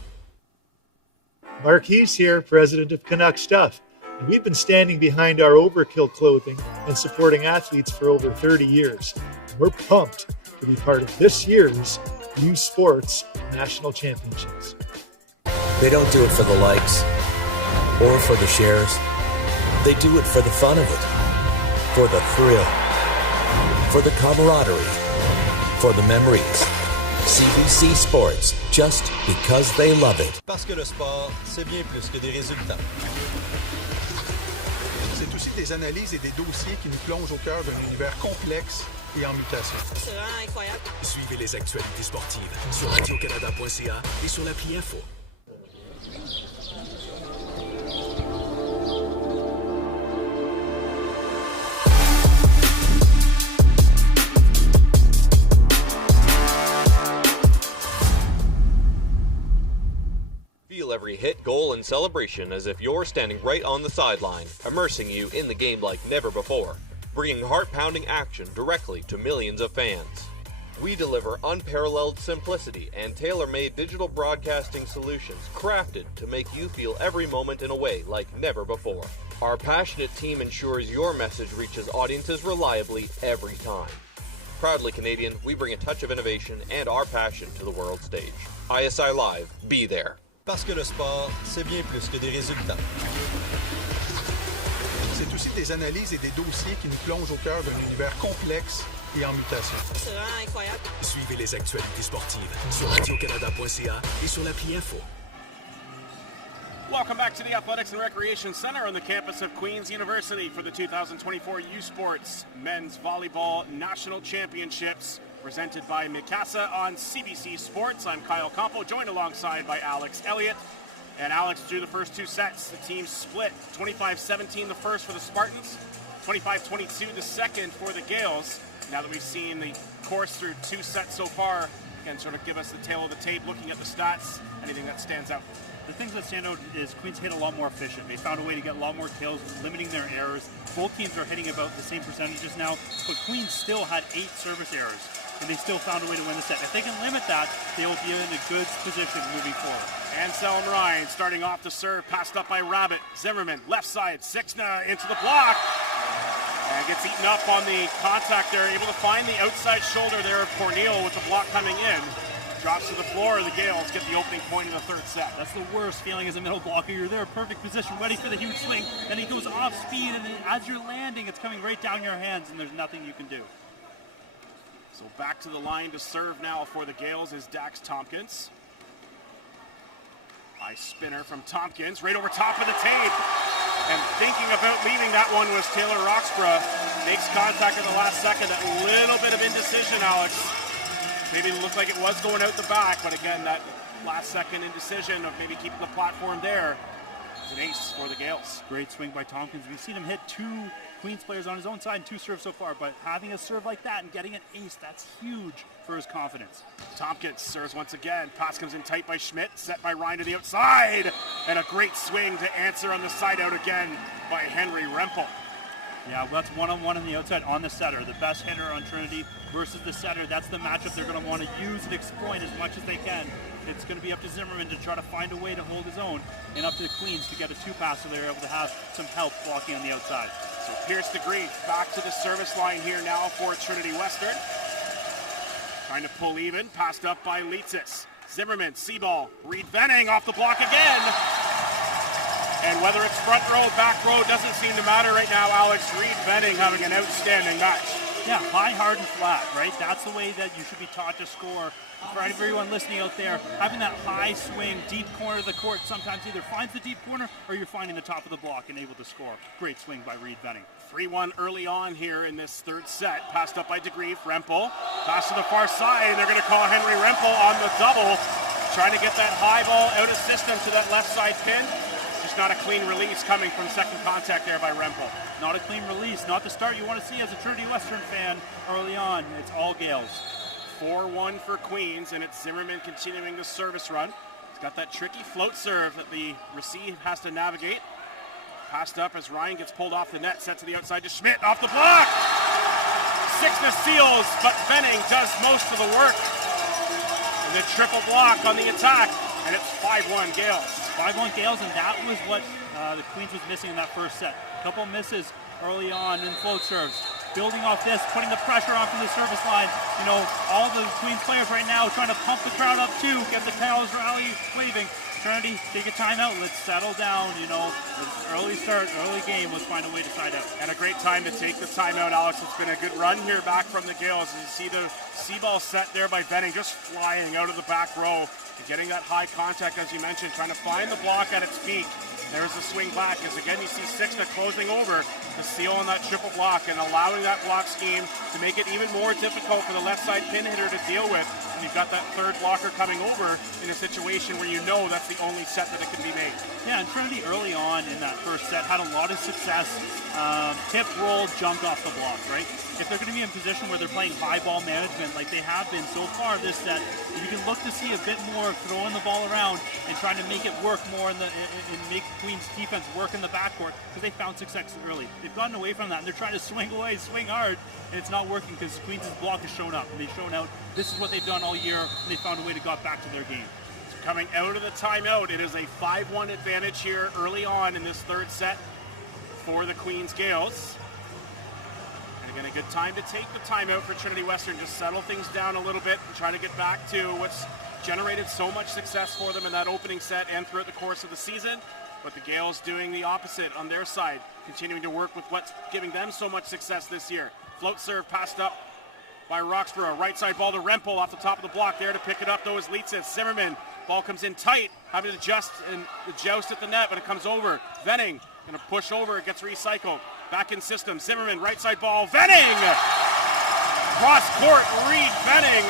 Mark Hees here, president of Canuck Stuff. and we've been standing behind our Overkill clothing and supporting athletes for over 30 years. And we're pumped to be part of this year's U Sports National Championships. They don't do it for the likes or for the shares. They do it for the fun of it, for the thrill, for the camaraderie, for the memories. CBC Sports, just because they love it. Parce que le sport, c'est bien plus que des résultats. C'est aussi des analyses et des dossiers qui nous plongent au cœur d'un univers complexe et en mutation. C'est vraiment incroyable. Suivez les actualités sportives sur radiocanada.ca et sur l'appli Info. Feel every hit, goal, and celebration as if you're standing right on the sideline, immersing you in the game like never before, bringing heart-pounding action directly to millions of fans. We deliver unparalleled simplicity and tailor-made digital broadcasting solutions crafted to make you feel every moment in a way like never before. Our passionate team ensures your message reaches audiences reliably every time. Proudly Canadian, we bring a touch of innovation and our passion to the world stage. ISI Live, be there. Parce que le sport, c'est bien plus que des résultats. C'est aussi des analyses et des dossiers qui nous plongent au cœur d'un univers complexe et en mutation. C'est vraiment incroyable. Suivez les actualités sportives sur radiocanada.ca et sur l'appli Info. Welcome back to the Athletics and Recreation Center on the campus of Queen's University for the 2024 U Sports Men's Volleyball National Championships, presented by Mikasa on CBC Sports. I'm Kyle Campo, joined alongside by Alex Elliott. And Alex, through the first two sets, the team split 25-17 the first for the Spartans, 25-22 the second for the Gales. Now that we've seen the course through two sets so far, again, sort of give us the tail of the tape, looking at the stats, anything that stands out. The things that stand out is Queens hit a lot more efficient. They found a way to get a lot more kills, limiting their errors. Both teams are hitting about the same percentages now, but Queens still had 8 service errors, and they still found a way to win the set. If they can limit that, they will be in a good position moving forward. Anselm Ryan starting off the serve, passed up by Rabbit. Zimmerman, left side, Sixna into the block. And gets eaten up on the contact there, able to find the outside shoulder there of Corneal with the block coming in. Drops to the floor, the Gales get the opening point in the third set. That's the worst feeling as a middle blocker. You're there, perfect position, ready for the huge swing, and he goes off speed, and then as you're landing, it's coming right down your hands, and there's nothing you can do. So back to the line to serve now for the Gales is Dax Tompkins. High spinner from Tompkins, right over top of the tape. And thinking about leaving that one was Taylor Roxburgh. Makes contact at the last second. A little bit of indecision, Alex. Maybe it looked like it was going out the back, but again, that last second indecision of maybe keeping the platform there is an ace for the Gales. Great swing by Tompkins. We've seen him hit 2 Queens players on his own side and 2 serves so far, but having a serve like that and getting an ace, that's huge for his confidence. Tompkins serves once again. Pass comes in tight by Schmidt, set by Ryan to the outside, and a great swing to answer on the side out again by Henry Rempel. Yeah, well, that's one-on-one on the outside on the setter. The best hitter on Trinity versus the setter. That's the matchup they're going to want to use and exploit as much as they can. It's going to be up to Zimmerman to try to find a way to hold his own, and up to the Queens to get a 2-pass so they're able to have some help blocking on the outside. So Pierce DeGree back to the service line here now for Trinity Western. Trying to pull even, passed up by Leitzis. Zimmerman, C-ball, Reed Venning off the block again. And whether it's front row, back row, doesn't seem to matter right now, Alex. Reed Venning having an outstanding match. Yeah, high, hard, and flat, right? That's the way that you should be taught to score. For everyone listening out there, having that high swing, deep corner of the court sometimes either finds the deep corner or you're finding the top of the block and able to score. Great swing by Reed Venning. 3-1 early on here in this third set. Passed up by DeGree, Rempel. Pass to the far side, and they're going to call Henry Rempel on the double. Trying to get that high ball out of system to that left side pin. Just not a clean release coming from second contact there by Rempel. Not a clean release, not the start you want to see as a Trinity Western fan early on. It's all Gales. 4-1 for Queens, and it's Zimmerman continuing the service run. He's got that tricky float serve that the receive has to navigate. Passed up as Ryan gets pulled off the net, set to the outside to Schmidt, off the block! Sixna seals, but Venning does most of the work. And the triple block on the attack, and it's 5-1 Gales. 5-1 Gales, and that was what the Queens was missing in that first set. A couple misses early on in float serves. Building off this, putting the pressure on from the service line. You know, all the Queens players right now trying to pump the crowd up too, get the Cows rally waving. Trinity, take a timeout. Let's settle down. You know, early start, early game. Let's find a way to side out. And a great time to take the timeout, Alex. It's been a good run here back from the Gales. You see the C-ball set there by Benning, just flying out of the back row, getting that high contact, as you mentioned, trying to find the block at its feet. There's the swing back, as again you see Sixna closing over the seal on that triple block and allowing that block scheme to make it even more difficult for the left side pin hitter to deal with. And you've got that third blocker coming over in a situation where you know that's the only set that it can be made. Yeah, and Trinity early on in that first set had a lot of success. Tip, roll, jumped off the block, right? If they're going to be in a position where they're playing high ball management like they have been so far this set, you can look to see a bit more throwing the ball around and trying to make it work more and make Queens defense work in the backcourt, because they found success early. They've gotten away from that and they're trying to swing away, swing hard, and it's not working because Queens' block has shown up and they've shown out. This is what they've done all year, and they found a way to get back to their game. So coming out of the timeout, it is a 5-1 advantage here early on in this third set for the Queens Gales. And again, a good time to take the timeout for Trinity Western, just settle things down a little bit and try to get back to what's generated so much success for them in that opening set and throughout the course of the season. But the Gales doing the opposite on their side, continuing to work with what's giving them so much success this year. Float serve passed up by Roxborough. Right side ball to Rempel off the top of the block. There to pick it up though is Leitzis. Zimmerman, ball comes in tight, having to adjust and joust at the net, but it comes over. Venning gonna push over, it gets recycled. Back in system, Zimmerman, right side ball, Venning! Cross court, Reed Venning.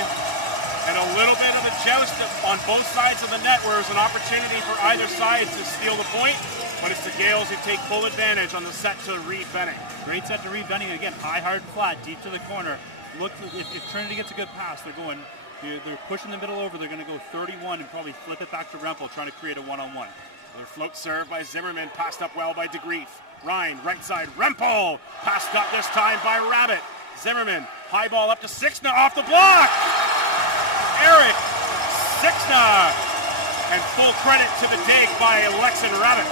And a little bit of a joust on both sides of the net where there's an opportunity for either side to steal the point, but it's the Gales who take full advantage on the set to Reed Venning. Great set to Reed Venning. Again, high, hard, and flat, deep to the corner. Look, if Trinity gets a good pass, they're pushing the middle over. They're going to go 31 and probably flip it back to Rempel, trying to create a one-on-one. Their float serve by Zimmerman, passed up well by DeGrief. Ryan, right side, Rempel, passed up this time by Rabbit. Zimmerman, high ball up to Sixna off the block. Eric Sixna, and full credit to the dig by Alexin Rabbit.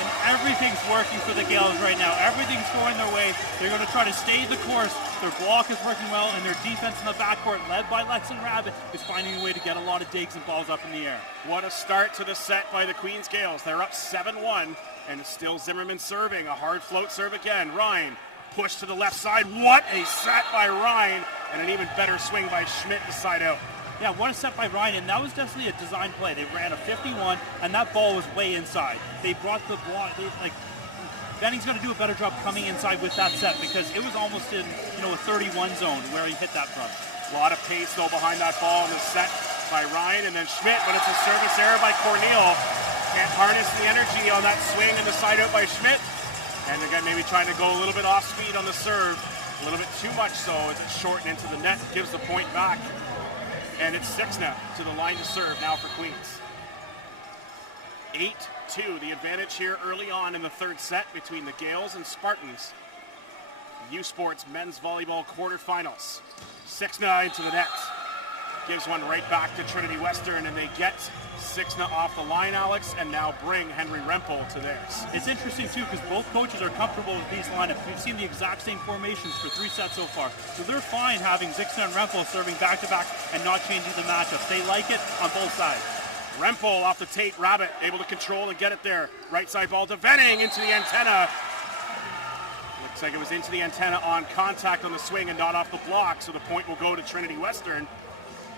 And everything's working for the Gales right now. Everything's going their way. They're going to try to stay the course. Their block is working well, and their defense in the backcourt, led by Alexin Rabbit, is finding a way to get a lot of digs and balls up in the air. What a start to the set by the Queens Gales. They're up 7-1, and it's still Zimmerman serving. A hard float serve again. Ryan, push to the left side. What a set by Ryan, and an even better swing by Schmidt to side out. Yeah, what a set by Ryan, and that was definitely a design play. They ran a 51, and that ball was way inside. They brought the block, Benning's going to do a better job coming inside with that set because it was almost in, a 31 zone where he hit that from. A lot of pace, though, behind that ball in the set by Ryan, and then Schmidt, but it's a service error by Cornell. Can't harness the energy on that swing and the side out by Schmidt. And again, maybe trying to go a little bit off speed on the serve, a little bit too much so as it's shortened into the net, gives the point back. And it's Sixna to the line to serve now for Queens. 8-2, the advantage here early on in the third set between the Gales and Spartans. U Sports men's volleyball quarterfinals. Sixna into the net. Gives one right back to Trinity Western, and they get Sixna off the line, Alex, and now bring Henry Rempel to theirs. It's interesting, too, because both coaches are comfortable with these lineups. We've seen the exact same formations for 3 sets so far. So they're fine having Sixna and Rempel serving back-to-back and not changing the matchup. They like it on both sides. Rempel off the tape, Rabbit able to control and get it there. Right side ball to Venning into the antenna. Looks like it was into the antenna on contact on the swing and not off the block, so the point will go to Trinity Western.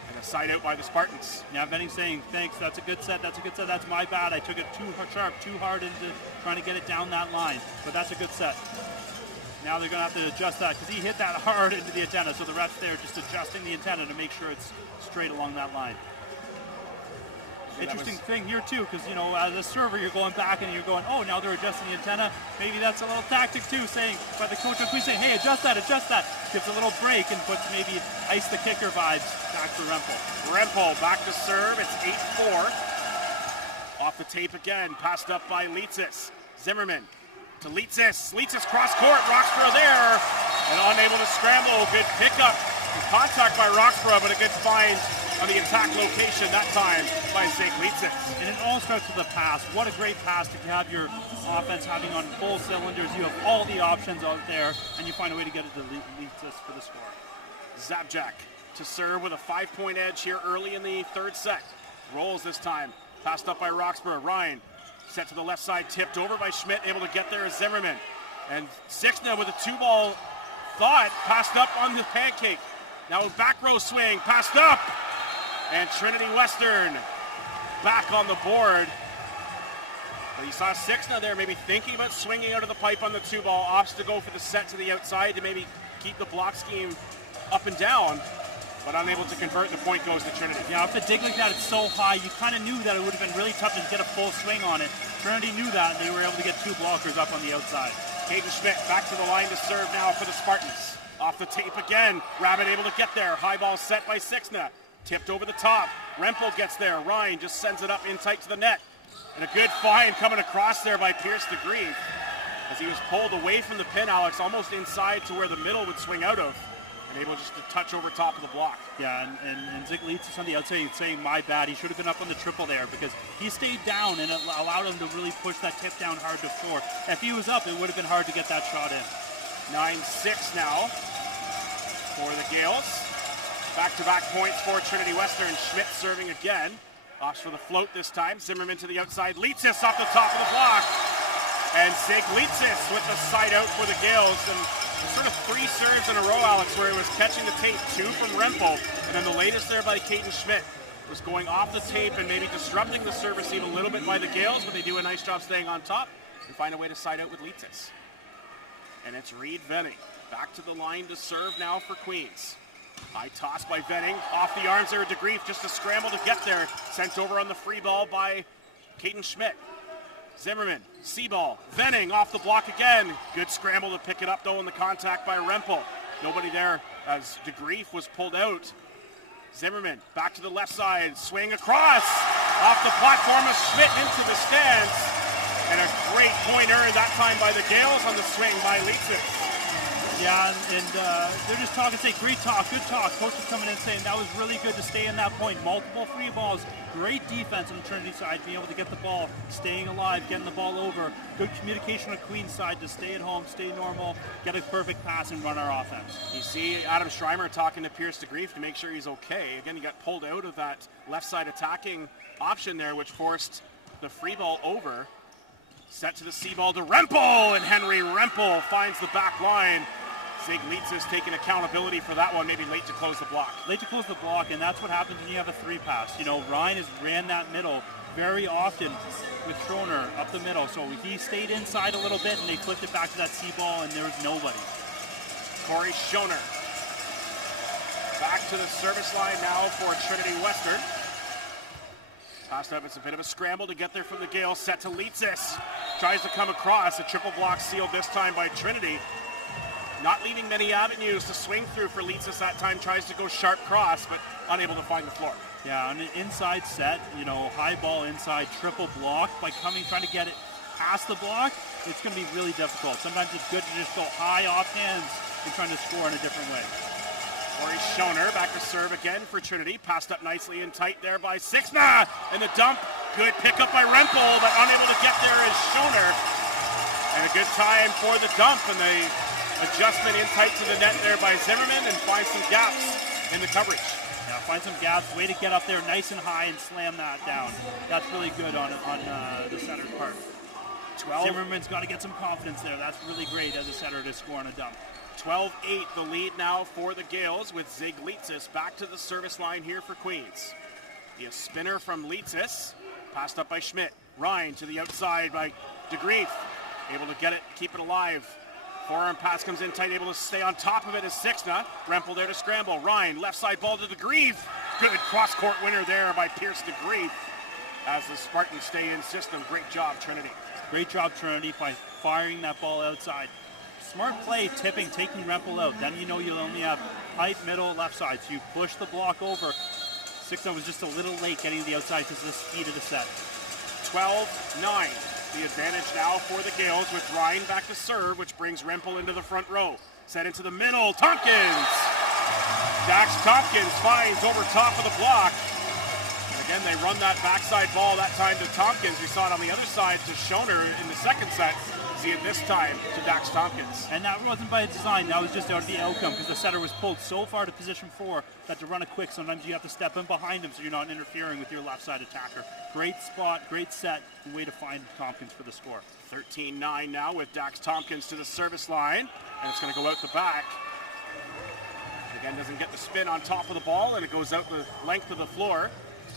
And a side out by the Spartans. Yeah, Venning saying, thanks, that's a good set, that's my bad. I took it too sharp, too hard into trying to get it down that line, but that's a good set. Now they're going to have to adjust that because he hit that hard into the antenna, so the ref's there just adjusting the antenna to make sure it's straight along that line. Interesting thing here too, because as a server you're going back and you're going, oh, now they're adjusting the antenna. Maybe that's a little tactic too, saying by the coach of Queens saying, hey, adjust that. Gives a little break and puts maybe ice the kicker vibes back for Rempel. Rempel back to serve. It's 8-4. Off the tape again, passed up by Leitzis. Zimmerman to Leitzis. Leitzis cross court. Roxborough there and unable to scramble. Good pickup and contact by Roxborough, but a good find on the attack location that time by Zeglitsis. And it all starts with a pass. What a great pass to have your offense having on full cylinders. You have all the options out there, and you find a way to get it to Zeglitsis for the score. Zabjak to serve with a 5-point edge here early in the third set. Rolls this time. Passed up by Roxburgh. Ryan set to the left side, tipped over by Schmidt, able to get there as Zimmerman. And Sixna with a 2-ball thought, passed up on the pancake. Now back row swing, passed up. And Trinity Western back on the board. But you saw Sixna there maybe thinking about swinging out of the pipe on the 2-ball, opts to go for the set to the outside to maybe keep the block scheme up and down, but unable to convert. The point goes to Trinity. Yeah, if the dig like that, it's so high, you kind of knew that it would have been really tough to get a full swing on it. Trinity knew that, and they were able to get 2 blockers up on the outside. Caden Schmidt back to the line to serve now for the Spartans. Off the tape again. Rabbit able to get there. High ball set by Sixna. Tipped over the top. Rempel gets there. Ryan just sends it up in tight to the net. And a good find coming across there by Pierce DeGreve as he was pulled away from the pin, Alex, almost inside to where the middle would swing out of. And able just to touch over top of the block. Yeah, and Zeglitsis on the outside saying, my bad. He should have been up on the triple there because he stayed down and it allowed him to really push that tip down hard to 4. If he was up, it would have been hard to get that shot in. 9-6 now for the Gales. Back-to-back points for Trinity Western. Schmidt serving again. Opts for the float this time. Zimmerman to the outside. Litzis off the top of the block. And Zeglitsis with the side out for the Gales. And sort of 3 serves in a row, Alex, where he was catching the tape. 2 from Rempel. And then the latest there by Caden Schmidt was going off the tape and maybe disrupting the serve receive a little bit by the Gales, but they do a nice job staying on top and find a way to side out with Litzis. And it's Reed Venning back to the line to serve now for Queens. High toss by Venning, off the arms there, DeGreve just a scramble to get there. Sent over on the free ball by Caden Schmidt. Zimmerman, C-ball, Venning off the block again. Good scramble to pick it up though in the contact by Rempel. Nobody there as DeGreve was pulled out. Zimmerman back to the left side, swing across off the platform of Schmidt into the stands. And a great point earned that time by the Gales on the swing by Litzis. Yeah, and they're just talking, say, great talk, good talk. Coach is coming in saying that was really good to stay in that point. Multiple free balls, great defense on the Trinity side, being able to get the ball, staying alive, getting the ball over. Good communication on Queen's side to stay at home, stay normal, get a perfect pass and run our offense. You see Adam Schreimer talking to Pierce DeGreve to make sure he's okay. Again, he got pulled out of that left side attacking option there, which forced the free ball over. Set to the C-ball to Rempel, and Henry Rempel finds the back line. Zeglitsis taking accountability for that one, maybe late to close the block. Late to close the block, and that's what happens when you have a 3 pass. You know, Ryan has ran that middle very often with Schroner up the middle, so he stayed inside a little bit, and they flipped it back to that C-ball, and there was nobody. Corey Schoner back to the service line now for Trinity Western. Passed up, it's a bit of a scramble to get there from the Gales. Set to Litzis. Tries to come across. A triple block sealed this time by Trinity. Not leaving many avenues to swing through for Litzis that time. Tries to go sharp cross, but unable to find the floor. Yeah, on an inside set, you know, high ball inside, triple block. By trying to get it past the block, it's going to be really difficult. Sometimes it's good to just go high off hands and trying to score in a different way. Corey Schoner back to serve again for Trinity. Passed up nicely and tight there by Sixna. And the dump, good pickup by Rempel, but unable to get there is Schoner. And a good time for the dump, and the adjustment in tight to the net there by Zimmerman, and find some gaps in the coverage. Yeah, find some gaps, way to get up there nice and high and slam that down. That's really good on the setter's part. 12. Zimmerman's got to get some confidence there. That's really great as a setter to score on a dump. 12-8 the lead now for the Gales, with Zeglitsis back to the service line here for Queens. The spinner from Litzis, passed up by Schmidt. Ryan to the outside by DeGreve, able to get it, keep it alive. Forearm pass comes in tight, able to stay on top of it is Sixna. Rempel there to scramble. Ryan, left side ball to DeGreve. Good cross-court winner there by Pierce DeGreve as the Spartans stay in system. Great job, Trinity. Great job, Trinity, by firing that ball outside. Smart play, tipping, taking Rempel out. Then you know you'll only have height, middle, left side. So you push the block over. Sixna was just a little late getting to the outside because of the speed of the set. 12-9. The advantage now for the Gales, with Ryan back to serve, which brings Rempel into the front row. Set into the middle, Tompkins! Dax Tompkins finds over top of the block. And again, they run that backside ball that time to Tompkins. We saw it on the other side to Schoner in the second set. See it this time to Dax Tompkins. And that wasn't by design, that was just out of the outcome because the setter was pulled so far to position 4 that to run it quick, sometimes you have to step in behind him so you're not interfering with your left side attacker. Great spot, great set, and way to find Tompkins for the score. 13-9 now with Dax Tompkins to the service line, and it's going to go out the back. Again, doesn't get the spin on top of the ball, and it goes out the length of the floor.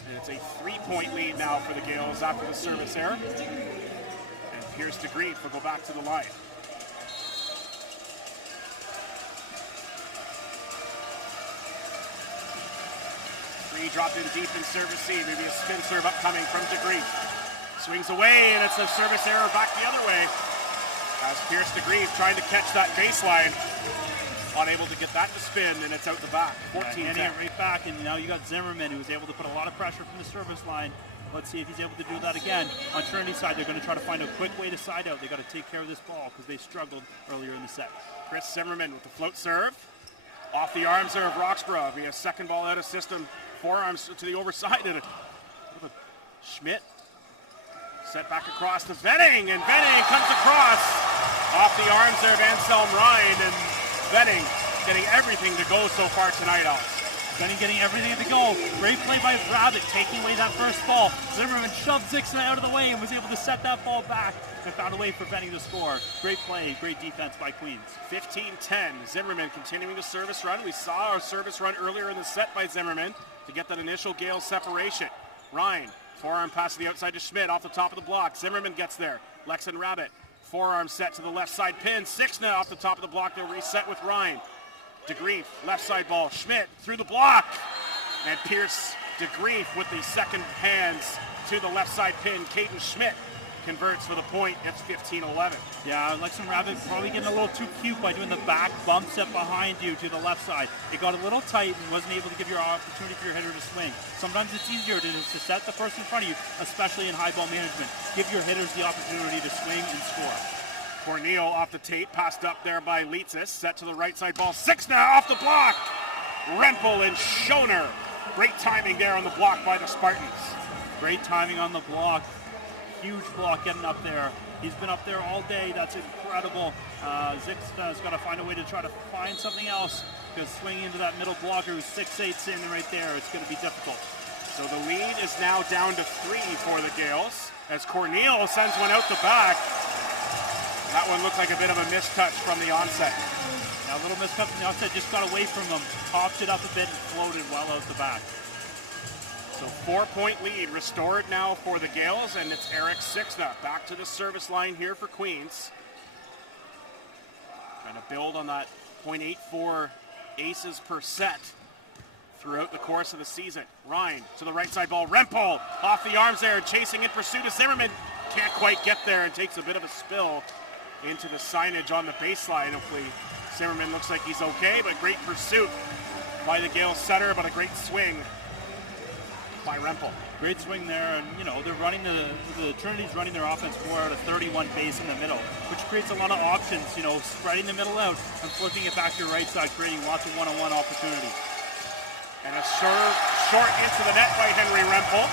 And it's a 3-point lead now for the Gales after the service error. Pierce DeGreef will go back to the line. Three dropped in deep in service C. Maybe a spin serve upcoming from DeGreef. Swings away, and it's a service error back the other way. As Pierce DeGreef trying to catch that baseline. Unable to get that to spin, and it's out the back. 14-10. Getting it right back, and now you got Zimmerman, who was able to put a lot of pressure from the service line. Let's see if he's able to do that again. On Trinity's side, they're going to try to find a quick way to side out. They got to take care of this ball because they struggled earlier in the set. Chris Zimmerman with the float serve. Off the arms there of Roxborough. We have second ball out of system. Forearms to the overside. And Schmidt. Set back across to Venning. And Venning comes across. Off the arms there of Anselm Ryan. And Venning getting everything to go so far tonight, Alex. Venning getting everything to go. Great play by Rabbit, taking away that first ball. Zimmerman shoved Zixon out of the way and was able to set that ball back and found a way for Venning to score. Great play, great defense by Queens. 15-10. Zimmerman continuing the service run. We saw our service run earlier in the set by Zimmerman to get that initial Gale separation. Ryan, forearm pass to the outside to Schmidt off the top of the block. Zimmerman gets there. Lex and Rabbit, forearm set to the left side pin. Sixna off the top of the block. They'll reset with Ryan. DeGreef, left side ball. Schmidt through the block. And Pierce DeGreef with the second hands to the left side pin. Caden Schmidt converts for the point. It's 15-11. Yeah, Lex and Rabbit probably getting a little too cute by doing the back bump set behind you to the left side. It got a little tight and wasn't able to give your opportunity for your hitter to swing. Sometimes it's easier to set the person in front of you, especially in high ball management. Give your hitters the opportunity to swing and score. Corneal off the tape, passed up there by Leitzis, set to the right side ball. Six now off the block. Rempel and Schoner. Great timing there on the block by the Spartans. Great timing on the block. Huge block getting up there. He's been up there all day. That's incredible. Zixta's got to find a way to try to find something else because swinging into that middle blocker who's 6'8" sitting right there, it's going to be difficult. So the lead is now down to 3 for the Gales as Corneal sends one out the back. That one looked like a bit of a mistouch from the onset. Now a little mistouch from the onset, just got away from them, popped it up a bit and floated well out the back. So 4-point lead restored now for the Gales, and it's Eric Sixna back to the service line here for Queens. Trying to build on that .84 aces per set throughout the course of the season. Ryan to the right side ball. Rempel off the arms there, chasing in pursuit of Zimmerman. Can't quite get there and takes a bit of a spill into the signage on the baseline. Hopefully Zimmerman looks like he's okay, but great pursuit by the Gales setter, but a great swing by Rempel. Great swing there, and they're running the Trinity's running their offense more out of 31 base in the middle, which creates a lot of options, spreading the middle out and flipping it back to your right side, creating lots of one-on-one opportunities. And a serve short into the net by Henry Rempel.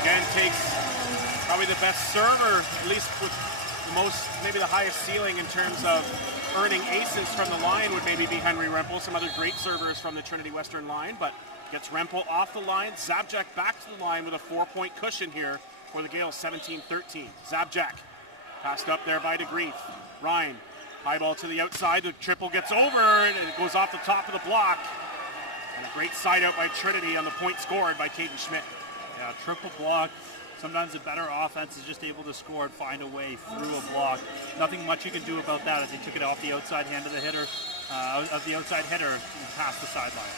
Again, takes probably the best server, at least with maybe the highest ceiling in terms of earning aces from the line would maybe be Henry Rempel. Some other great servers from the Trinity Western line, but gets Rempel off the line. Zabjak back to the line with a 4-point cushion here for the Gales, 17-13. Zabjak passed up there by DeGreef. Ryan, high ball to the outside. The triple gets over, and it goes off the top of the block. And a great side out by Trinity on the point scored by Caden Schmidt. Yeah, triple block. Sometimes a better offense is just able to score and find a way through a block. Nothing much you can do about that as he took it off the outside hand of the hitter, and past the sideline.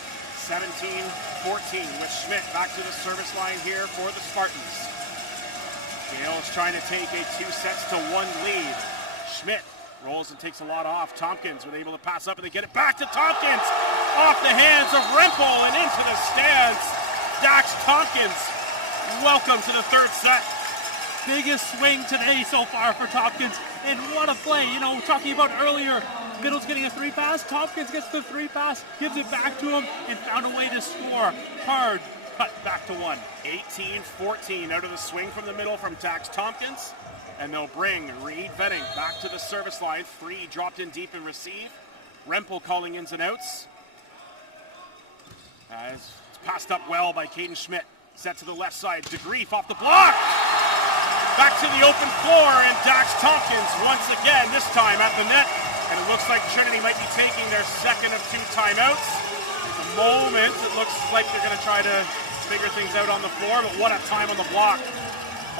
17-14 with Schmidt back to the service line here for the Spartans. Gales trying to take a 2-1 lead. Schmidt rolls and takes a lot off. Tompkins was able to pass up and they get it back to Tompkins. Off the hands of Rempel and into the stands. Dax Tompkins. Welcome to the third set. Biggest swing today so far for Tompkins, and what a play. Talking about earlier, Middle's getting a 3 pass. Tompkins gets the 3 pass, gives it back to him, and found a way to score. Hard cut back to 1. 18-14 out of the swing from the middle from Dax Tompkins. And they'll bring Reed Venning back to the service line. Free dropped in deep and receive. Rempel calling ins and outs. It's passed up well by Caden Schmidt. Set to the left side. DeGrief off the block. Back to the open floor, and Dax Tompkins once again, this time at the net. And it looks like Trinity might be taking their second of 2 timeouts. At the moment, it looks like they're going to try to figure things out on the floor, but what a time on the block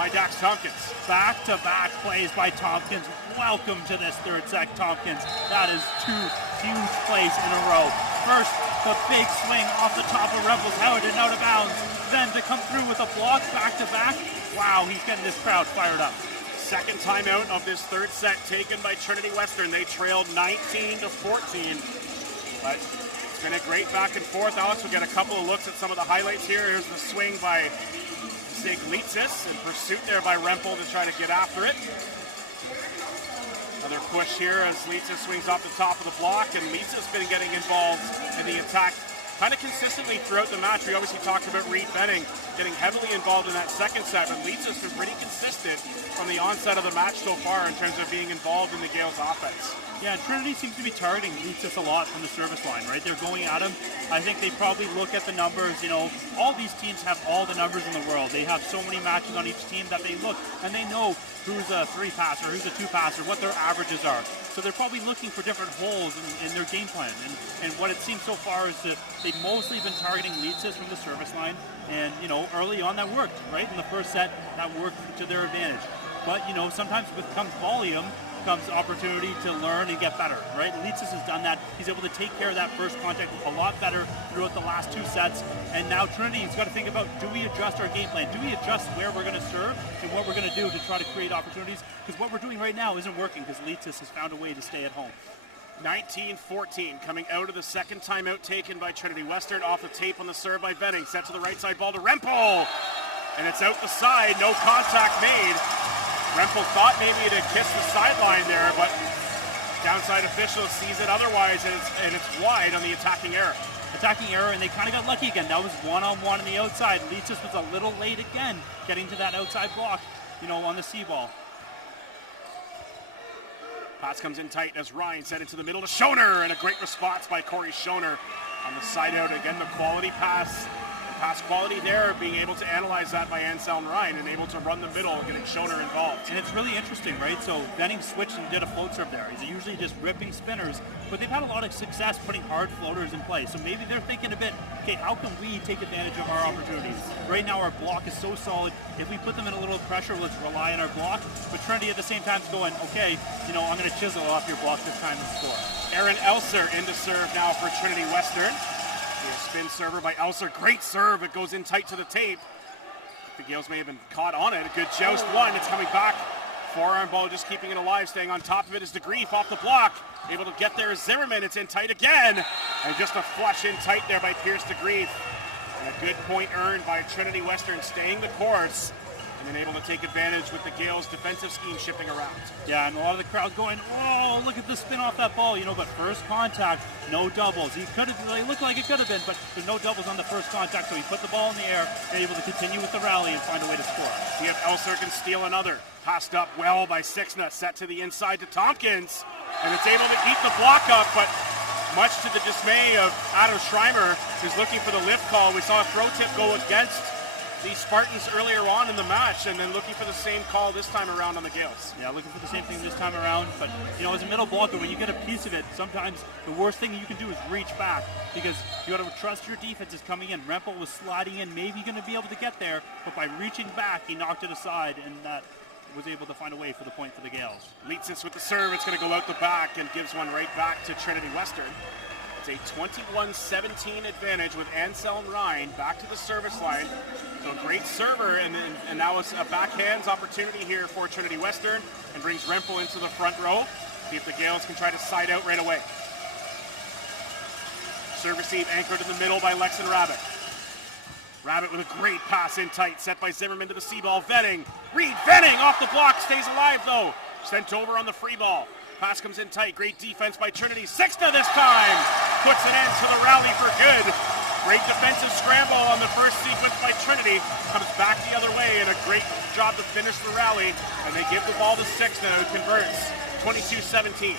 by Dax Tompkins. Back-to-back plays by Tompkins. Welcome to this third set, Tompkins. That is 2 huge plays in a row. First, the big swing off the top of Rempel's head and out of bounds. Then to come through with a block back-to-back. Wow, he's getting this crowd fired up. Second timeout of this third set taken by Trinity Western. They trailed 19-14. But it's been a great back and forth. Alex, we'll get a couple of looks at some of the highlights here. Here's the swing by Litzis, in pursuit there by Rempel to try to get after it. Another push here as Litzis swings off the top of the block, and Litzis been getting involved in the attack kind of consistently throughout the match. We obviously talked about Reed Venning getting heavily involved in that second set, but Litzis been pretty consistent from the onset of the match so far in terms of being involved in the Gales offense. Yeah, Trinity seems to be targeting Litzis a lot from the service line, right? They're going at him. I think they probably look at the numbers. You know, all these teams have all the numbers in the world. They have so many matches on each team that they look, and they know who's a 3-passer, who's a 2-passer, what their averages are. So they're probably looking for different holes in their game plan. And what it seems so far is that they've mostly been targeting Litzis from the service line. And, you know, early on that worked, right? In the first set, that worked to their advantage. But, you know, sometimes with comes volume, comes opportunity to learn and get better, right? Litzis has done that. He's able to take care of that first contact a lot better throughout the last 2 sets. And now Trinity's got to think about, do we adjust our game plan? Do we adjust where we're going to serve and what we're going to do to try to create opportunities? Because what we're doing right now isn't working because Litzis has found a way to stay at home. 19-14 coming out of the second timeout taken by Trinity Western. Off the tape on the serve by Venning. Set to the right side, ball to Rempel. And it's out the side, no contact made. Rempel thought maybe to kiss the sideline there, but downside official sees it otherwise, and it's wide on the attacking error. Attacking error, and they kind of got lucky again. That was one-on-one on the outside. Litzis was a little late again, getting to that outside block, you know, on the C-ball. Pass comes in tight as Ryan sent it to the middle to Schoner, and a great response by Corey Schoner on the side out. Again, the quality pass. Pass quality there, being able to analyze that by Anselm Ryan and able to run the middle, getting Schoner involved. And it's really interesting, right? So Venning switched and did a float serve there. He's usually just ripping spinners, but they've had a lot of success putting hard floaters in play. So maybe they're thinking a bit, okay, how can we take advantage of our opportunities? Right now our block is so solid. If we put them in a little pressure, let's rely on our block. But Trinity at the same time is going, okay, you know, I'm going to chisel off your block this time and score. Aaron Elser into serve now for Trinity Western. Spin server by Elser. Great serve. It goes in tight to the tape. The Gales may have been caught on it. A good joust one. It's coming back. Forearm ball just keeping it alive. Staying on top of it is DeGrief off the block. Able to get there is Zimmerman. It's in tight again. And just a flush in tight there by Pierce DeGrief. And a good point earned by Trinity Western, staying the course. And then able to take advantage with the Gales' defensive scheme shifting around. Yeah, and a lot of the crowd going, oh, look at the spin off that ball, you know, but first contact, no doubles. He could have, really looked like it could have been, but there's no doubles on the first contact, so he put the ball in the air and able to continue with the rally and find a way to score. See if Elser can steal another. Passed up well by Sixna, set to the inside to Tompkins, and it's able to eat the block up, but much to the dismay of Adam Schreimer, who's looking for the lift call. We saw a throw tip go against the Spartans earlier on in the match, and then looking for the same call this time around on the Gales. Yeah, looking for the same thing this time around, but you know, as a middle blocker, when you get a piece of it, sometimes the worst thing you can do is reach back, because you got to trust your defense is coming in. Rempel was sliding in, maybe going to be able to get there, but by reaching back, he knocked it aside, and that was able to find a way for the point for the Gales. Litzis with the serve, it's going to go out the back and gives one right back to Trinity Western. It's a 21-17 advantage with Anselm Ryan back to the service line. So a great server, and now it's a backhands opportunity here for Trinity Western, and brings Rempel into the front row. See if the Gales can try to side out right away. Serve receive anchored in the middle by Lexon Rabbit. Rabbit with a great pass in tight, set by Zimmerman to the C-ball. Venning, Reed Venning off the block, stays alive though. Sent over on the free ball. Pass comes in tight. Great defense by Trinity. Sixna this time puts an end to the rally for good. Great defensive scramble on the first sequence by Trinity. Comes back the other way, and a great job to finish the rally. And they give the ball to Sixna, who converts 22-17.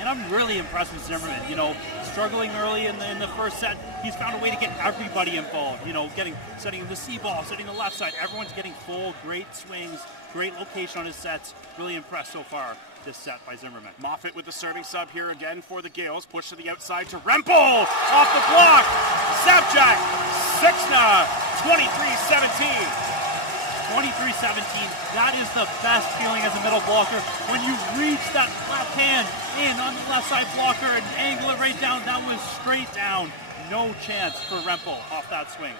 And I'm really impressed with Zimmerman. You know, struggling early in the first set, he's found a way to get everybody involved. You know, setting the C ball, setting the left side. Everyone's getting full, great swings, great location on his sets. Really impressed so far this set by Zimmerman. Moffat with the serving sub here again for the Gales. Push to the outside to Rempel off the block. Zabjak, Sixna, 23-17. 23-17, that is the best feeling as a middle blocker. When you reach that left hand in on the left side blocker and angle it right down, that was straight down. No chance for Rempel off that swing.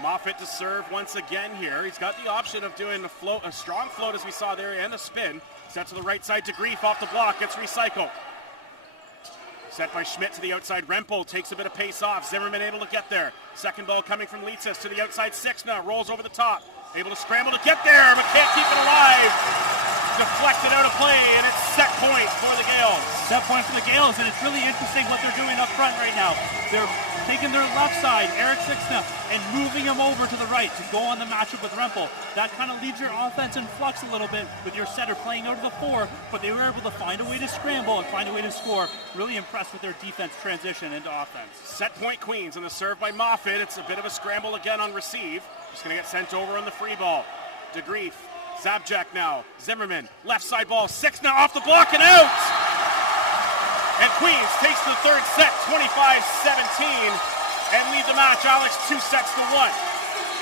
Moffat to serve once again here. He's got the option of doing a strong float as we saw there and a spin. Set to the right side to Grief off the block, gets recycled. Set by Schmidt to the outside. Rempel takes a bit of pace off. Zimmerman able to get there. Second ball coming from Leitzis to the outside. Sixna rolls over the top. Able to scramble to get there, but can't keep it alive. Deflected out of play, and it's set point for the Gales. Set point for the Gales, and it's really interesting what they're doing up front right now. They're taking their left side, Eric Sixna, and moving him over to the right to go on the matchup with Rempel. That kind of leaves your offense in flux a little bit with your setter playing out of the 4, but they were able to find a way to scramble and find a way to score. Really impressed with their defense transition into offense. Set point Queens, and the serve by Moffat. It's a bit of a scramble again on receive. Just going to get sent over on the free ball. DeGrief, Zabjak now. Zimmerman, left side ball. Sixna off the block and out! And Queens takes the third set, 25-17, and lead the match, Alex, 2-1.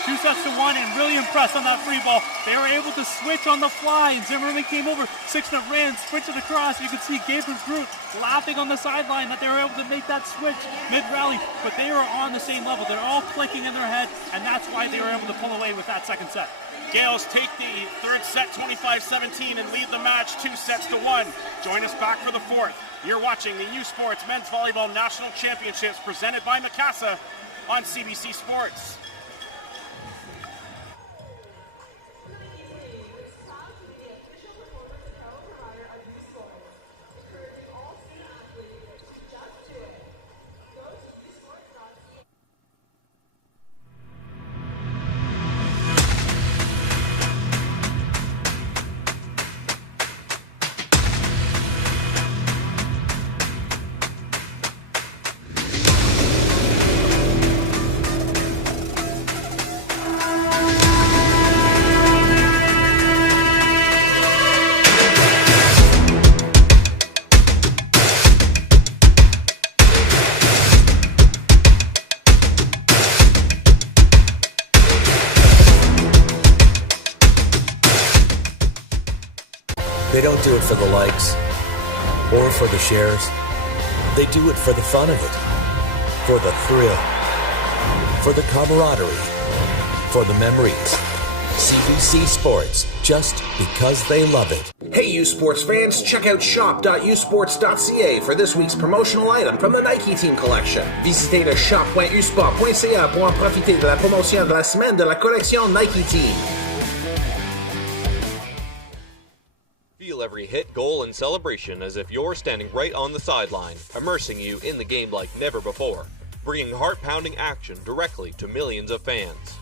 2-1, and really impressed on that free ball. They were able to switch on the fly, and Zimmerman came over. Sixna ran, switched it across. You could see Gabriel Groot laughing on the sideline that they were able to make that switch mid-rally, but they were on the same level. They're all clicking in their head, and that's why they were able to pull away with that second set. Gales take the third set, 25-17, and lead the match 2-1. Join us back for the fourth. You're watching the U Sports Men's Volleyball National Championships presented by Mikasa on CBC Sports. They don't do it for the likes or for the shares. They do it for the fun of it, for the thrill, for the camaraderie, for the memories. CBC Sports, just because they love it. Hey, U Sports fans, check out shop.usports.ca for this week's promotional item from the Nike Team Collection. Visitez le shop.usport.ca pour en profiter de la promotion de la semaine de la collection Nike Team. Feel every hit, goal, and celebration as if you're standing right on the sideline, immersing you in the game like never before, bringing heart-pounding action directly to millions of fans.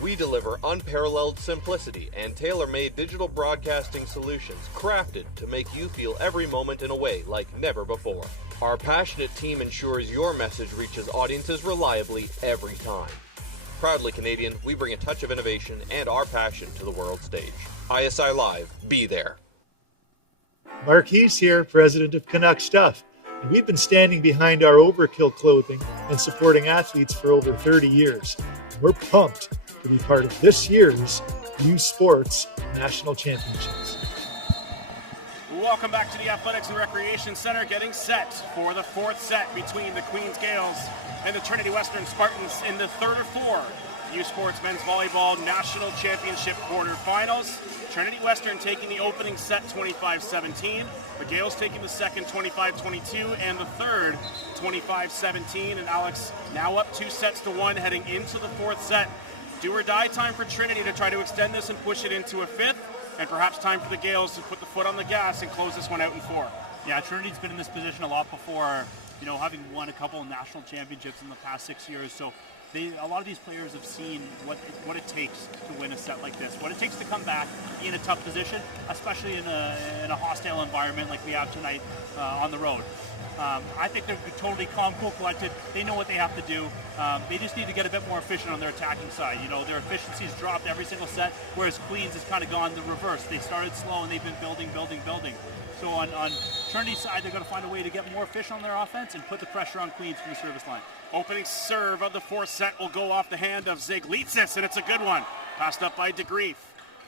We deliver unparalleled simplicity and tailor-made digital broadcasting solutions crafted to make you feel every moment in a way like never before. Our passionate team ensures your message reaches audiences reliably every time. Proudly Canadian, we bring a touch of innovation and our passion to the world stage. ISI Live, be there. Marquise here, president of Canuck Stuff, and we've been standing behind our Overkill clothing and supporting athletes for over 30 years. We're pumped to be part of this year's U Sports National Championships. Welcome back to the Athletics and Recreation Center, getting set for the fourth set between the Queens Gales and the Trinity Western Spartans in the third of four U Sports Men's Volleyball National Championship quarterfinals. Trinity Western taking the opening set 25-17, the Gales taking the second 25-22, and the third 25-17. And Alex now up 2-1 heading into the fourth set. Do or die time for Trinity to try to extend this and push it into a fifth, and perhaps time for the Gales to put the foot on the gas and close this one out in four. Yeah, Trinity's been in this position a lot before, having won a couple of national championships in the past 6 years. So a lot of these players have seen what it takes to win a set like this, what it takes to come back in a tough position, especially in a hostile environment like we have tonight on the road. I think they're totally calm, cool, collected. They know what they have to do. They just need to get a bit more efficient on their attacking side. Their efficiency's dropped every single set, whereas Queens has kind of gone the reverse. They started slow and they've been building. So on Trinity's side, they're going to find a way to get more efficient on their offense and put the pressure on Queens from the service line. Opening serve of the fourth set will go off the hand of Ziglitsis, and it's a good one. Passed up by DeGrief.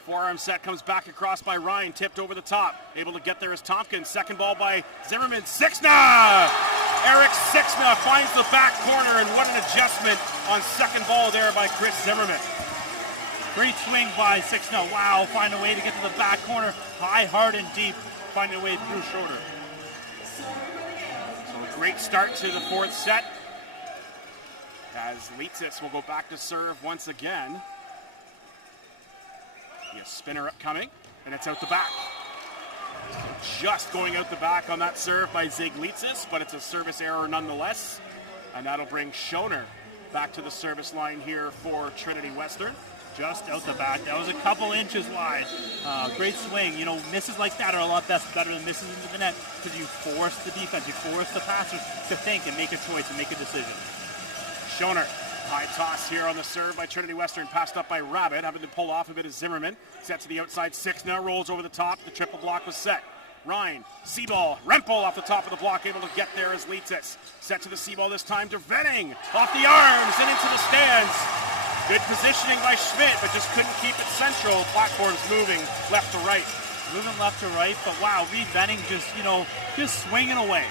Forearm set comes back across by Ryan, tipped over the top. Able to get there is Tompkins. Second ball by Zimmerman. Sixna! Eric Sixna finds the back corner, and what an adjustment on second ball there by Chris Zimmerman. Great swing by Sixna. Wow, find a way to get to the back corner. High, hard, and deep. Find a way through shorter. So a great start to the fourth set, as Litzis will go back to serve once again. A spinner up coming, and it's out the back. Just going out the back on that serve by Ziglitsis, but it's a service error nonetheless. And that'll bring Schoner back to the service line here for Trinity Western. Just out the back. That was a couple inches wide. Great swing. Misses like that are a lot better than misses into the net, because you force the defense, you force the passer to think and make a choice and make a decision. Schoner. High toss here on the serve by Trinity Western, passed up by Rabbit, having to pull off a bit of Zimmerman. Set to the outside, Sixna rolls over the top. The triple block was set. Ryan, C-ball, Rempel off the top of the block, able to get there as Litzis. Set to the C-ball this time to Venning, off the arms and into the stands. Good positioning by Schmidt, but just couldn't keep it central. Platform's moving left to right. Moving left to right, but wow, Reed Venning just swinging away.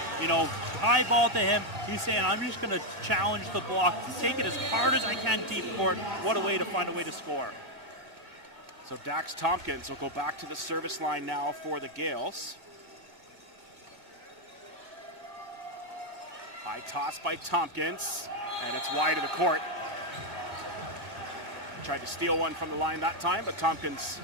High ball to him. He's saying, I'm just going to challenge the block, take it as hard as I can deep court. What a way to find a way to score. So Dax Tompkins will go back to the service line now for the Gales. High toss by Tompkins, and it's wide of the court. Tried to steal one from the line that time, but Tompkins,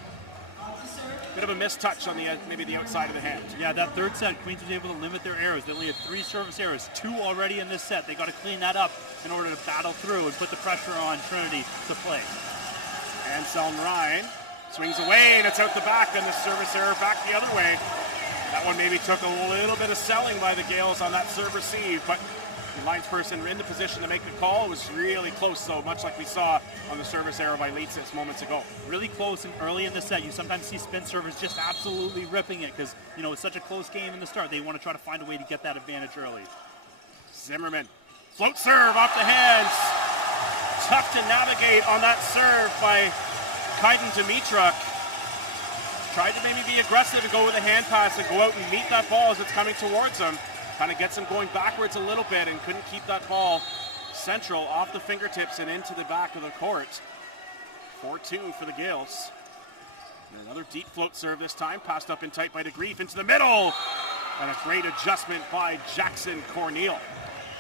bit of a mistouch on maybe the outside of the hand. Yeah, that third set, Queens was able to limit their errors. They only had 3 service errors, 2 already in this set. They got to clean that up in order to battle through and put the pressure on Trinity to play. Anselm Ryan swings away, and it's out the back, and the service error back the other way. That one maybe took a little bit of selling by the Gales on that serve receive, but the linesperson in the position to make the call. It was really close, though, much like we saw on the service error by Litzis moments ago. Really close and early in the set. You sometimes see spin servers just absolutely ripping it because, it's such a close game in the start. They want to try to find a way to get that advantage early. Zimmerman, float serve off the hands. Tough to navigate on that serve by Kaiden Dimitruk. Tried to maybe be aggressive and go with a hand pass and go out and meet that ball as it's coming towards him. Kind of gets him going backwards a little bit and couldn't keep that ball central off the fingertips and into the back of the court. 4-2 for the Gales. And another deep float serve this time, passed up in tight by DeGrief into the middle. And a great adjustment by Jackson Corneal.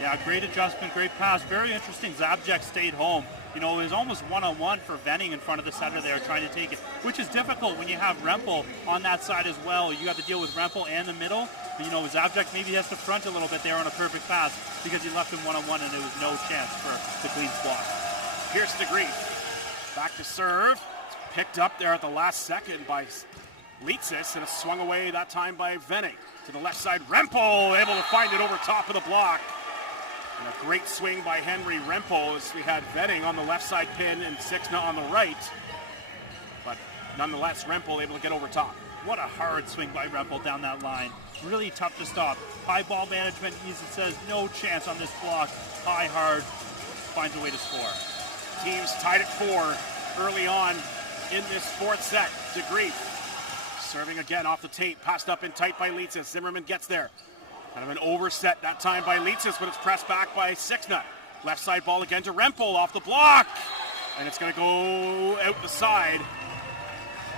Yeah, great adjustment, great pass. Very interesting. Zabjek stayed home. It was almost one-on-one for Venning in front of the center there trying to take it, which is difficult when you have Rempel on that side as well. You have to deal with Rempel and the middle. But, Zabjek maybe has to front a little bit there on a perfect pass because he left him one-on-one and there was no chance for the Queens block. Here's DeGrief. Back to serve. It's picked up there at the last second by Litzis, and it's swung away that time by Venning. To the left side, Rempel able to find it over top of the block. And a great swing by Henry Rempel as we had Venning on the left side pin and Sixna on the right. But nonetheless, Rempel able to get over top. What a hard swing by Rempel down that line. Really tough to stop. High ball management, he says no chance on this block. High, hard, finds a way to score. Teams tied at 4 early on in this fourth set. DeGrief serving again off the tape. Passed up in tight by Litzis. Zimmerman gets there. Kind of an overset that time by Litzis, but it's pressed back by Sixna. Left side ball again to Rempel off the block. And it's going to go out the side.